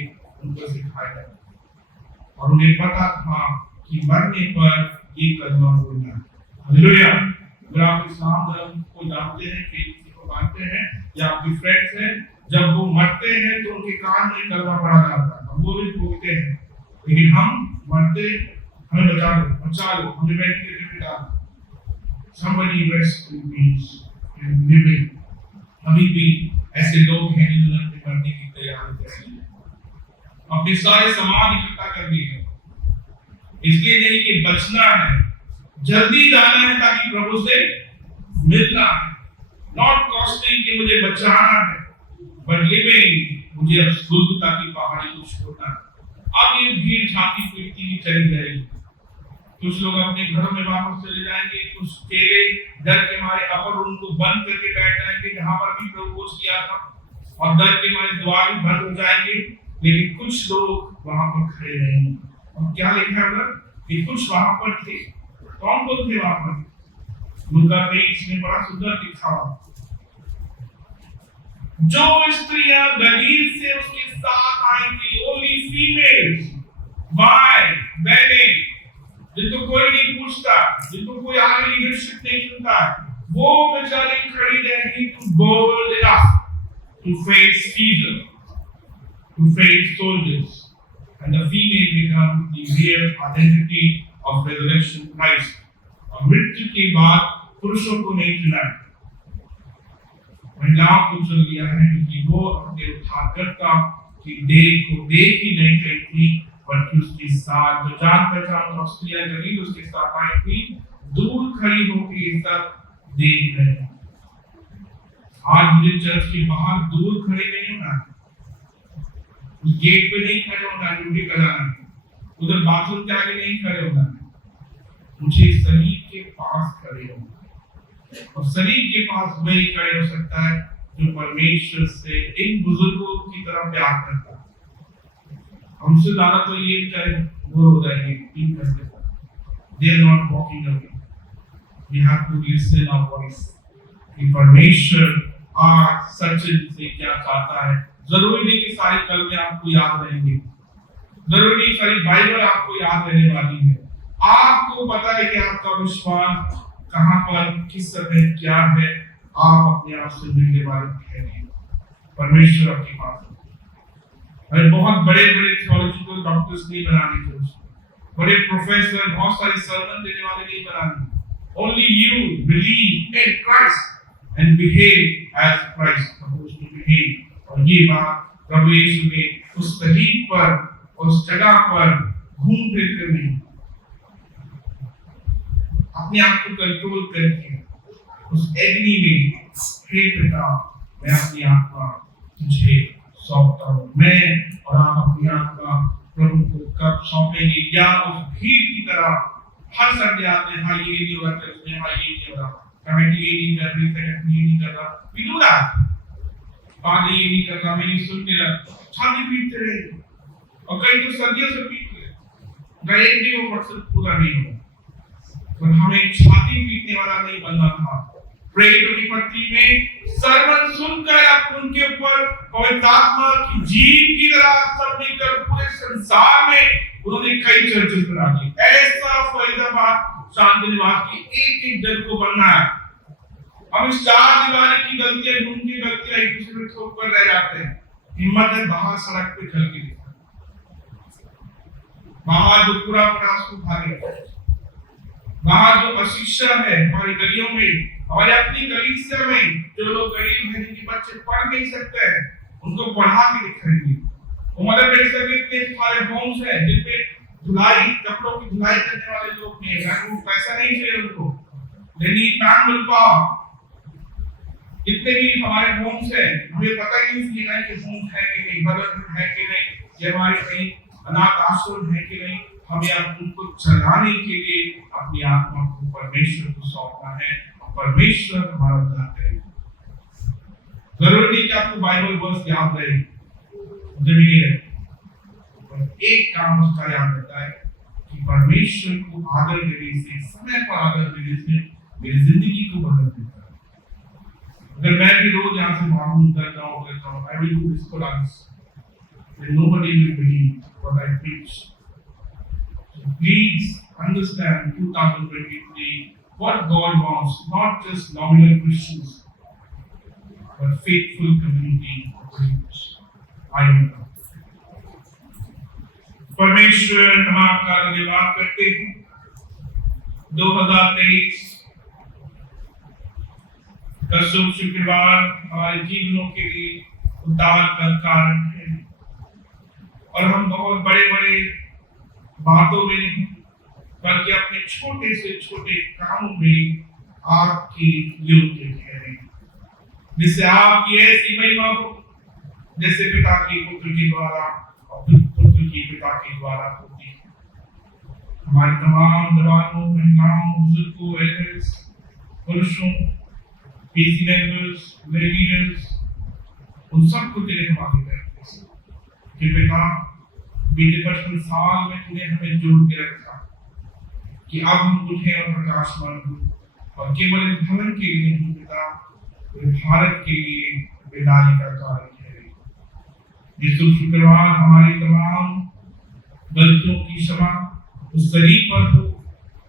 उनको सिखाया गया, और उन्हें पता था कि मरने पर ये कलमा बोलना है। हालेलुया। अगर आप इस्लाम धर्म को जानते हैं, किसी को मानते हैं या आपके फ्रेंड्स हैं, जब वो मरते हैं तो उनके कान में कलमा पढ़ा जाता है, हम वो भी बोलते हैं। लेकिन हम मरते, हमें बचा लो, हमें वेंटिलेटर में डाल दो। Somebody rest in peace and living। अभी भी ऐसे लोग हैं जिन्होंने अपनी मरने की तैयारी कर ली है, अपने सारे सामान इकट्ठा कर दिए हैं, इसलिए नहीं कि बचना है, जल्दी जाना है ताकि प्रभु से मिलना है। नॉट कॉस्टिंग कि मुझे बचाना है, बट लिविंग, मुझे अब सुगता की पहाड़ी को छोड़ना है। अब ये भीड़ छाती पीटती हुई चली जाएगी। कुछ लोग अपने घरों में वापस चले जाएंगे, कुछ केले डर के मारे अपर रूम को बंद करके बैठ जाएंगे जहां पर भी प्रभु किया था, और डर के मारे द्वार भी बंद हो जाएंगे। लेकिन कुछ लोग वहां पर खड़े रहेंगे। और क्या लिखा है कि कुछ वहां पर थे, कौन लोग थे वहां पर? लूका 23 में बड़ा सुंदर लिखा हुआ, जो स्त्रियां गलील से उसके साथ आई थी, ओनली फीमेल्स, वाई, बहनें, जिनको कोई नहीं पूछता, जिनको कोई आगे लीडरशिप नहीं चुनता, वो बेचारी खड़ी रहेगी too bold enough to face Caesar, to face soldiers, and the female become the real identity of resurrection Christ। और मृत्यु के बाद पुरुषों को नहीं चुना, महिलाओं को चुन लिया है, क्योंकि वो अपने उद्धारकर्ता की देह को देख ही नहीं रही थी, बल्कि उसके साथ जो जान पहचान और स्त्रियां गलील उसके साथ आई थी, दूर खड़ी होकर ये सब देख रहे हैं। आज मुझे चर्च के बाहर दूर खड़े नहीं होना, उस गेट पे नहीं खड़े होना, ड्यूटी कराना, उधर बाथरूम के आगे नहीं खड़े होना, मुझे सलीब के पास खड़े होना। और सलीब के पास वही खड़े हो सकता है जो परमेश्वर से इन बुजुर्गों की तरह प्यार करता है। हमसे ज्यादा तो ये बेचारे बोर हो जाएंगे इन करते हैं, they are not walking away। We have to listen our voice कि परमेश्वर आज सच्चे से क्या चाहता है। जरूरी नहीं कि सारी कलमें आपको याद रहेंगे, जरूरी नहीं सारी बाइबल आपको याद रहने वाली है। आपको पता है कि आपका विश्वास कहां पर, किस समय क्या है, आप अपने आप से मिलने वाले हैं। परमेश्वर आपके पास है। बहुत बड़े बड़े थियोलॉजिकल डॉक्टर्स नहीं बनाने चाहिए, बड़े प्रोफेसर, बहुत सारे सर्मन देने वाले नहीं बनाने। Only you believe in Christ and behave as Christ supposed to behave। और ये बात प्रभु यीशु ने उस सलीब पर, उस जगह पर घूम फिर कर नहीं, अपने आप को कंट्रोल करके उस एग्नी में, हे पिता, मैं अपनी आत्मा तुझे सौंपता हूँ। मैं और आप अपनी आत्मा प्रभु को कब सौंपेंगे? या उस भीड़ की तरह हर संडे आते हैं, हाँ ये नहीं हो रहा चर्च में, हाँ ये नहीं हो रहा, कमेटी ये नहीं कर रही, सेक्रेटरी ये नहीं कर रहा, we do that। पादरी ये नहीं कर रहा, मैं नहीं सुन रहा, छाती पीटते रहे, और कई तो सदियों से पीट रहे, एक भी वो मकसद पूरा नहीं हुआ। पर हमें छाती पीटने वाला नहीं बनना था, प्रेरितों की पत्री में सरमन सुनकर अब उनके ऊपर पवित्र आत्मा की जीव की तरह सब मिलकर पूरे संसार में उन्होंने कई चर्चें करा दी। ऐसा फरीदाबाद शांति निवास की एक जन को बनना है। हम इस चार दीवारी की गलतियां ढूंढ के गलतियां एक दूसरे में ठोक कर रह जाते हैं। हिम्मत है बाहर सड़क पे चल के दिखा, बाहर जो पूरा प्रयास को भागे, बाहर जो अशिक्षा है हमारी गलियों में, हमारे अपनी कलीसिया में जो लोग गरीब हैं, जिनके बच्चे पढ़ नहीं सकते हैं, उनको पढ़ा के दिखाएंगे। वो मदर टेरेसा के इतने सारे होम्स हैं जिनपे धुलाई, कपड़ों की धुलाई करने वाले लोग नहीं है, वो पैसा नहीं चाहिए उनको, लेकिन नाम मिल पाओ। कितने भी हमारे होम्स हैं, हमें पता ही नहीं है कि होम्स है कि नहीं, मदर है कि नहीं, ये हमारे कहीं अनाथ आश्रम है कि नहीं। हमें अब उनको चलाने के लिए अपनी आत्मा को परमेश्वर को सौंपना है, परमेश्वर हमारा उद्धार करेगा। जरूरी नहीं कि आपको बाइबल वर्स याद रहे, जमीनी रहे, पर एक काम उसका याद रहता है कि परमेश्वर को आदर देने से, समय पर आदर देने से मेरी जिंदगी को बदल देता है। अगर मैं भी रोज यहाँ से मालूम करता हूँ I will do discourse, then nobody will believe what I preach. So please understand 2023 what God wants, not just nominal Christians, but faithful community of believers. I am God. परमेश्वर हम आपका धन्यवाद करते हैं। 2023 का शुभ शुक्रवार हमारे जीवनों के लिए उद्धार का कारण है, और हम बहुत बड़े बड़े बातों में नहीं बल्कि अपने छोटे से छोटे कामों में आपकी योग्य ठहरे, जिससे आपकी ऐसी महिमा हो जैसे पिता के पुत्र के द्वारा और पुत्र की पिता के द्वारा होती है। हमारे तमाम जवानों, महिलाओं, बुजुर्गों, एल्डर्स, पुरुषों, पीसी मेंबर्स, लीडर्स, उन सबको तेरे हवाले करते हैं कि पिता बीते 55 साल में तूने हमें जोड़ के रखा कि अब हम उठे और प्रकाशमान हो, और केवल इस भवन के लिए नहीं पिता, भारत के लिए विदाई का कार्य है। इस शुक्रवार हमारी तमाम गलतियों की क्षमा उस शरीर पर हो,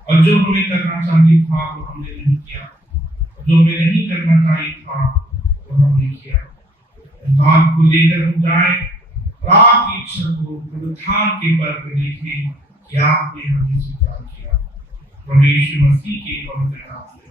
और जो हमें करना चाहिए था वो हमने नहीं किया, जो हमें नहीं करना चाहिए था वो हमने किया। इस बात को लेकर हम जाए और आपकी इच्छा को पुनरुत्थान के पर्व में देखें कि आपने हमें स्वीकार किया। परमेश्वर मसीह के पवित्र नाम से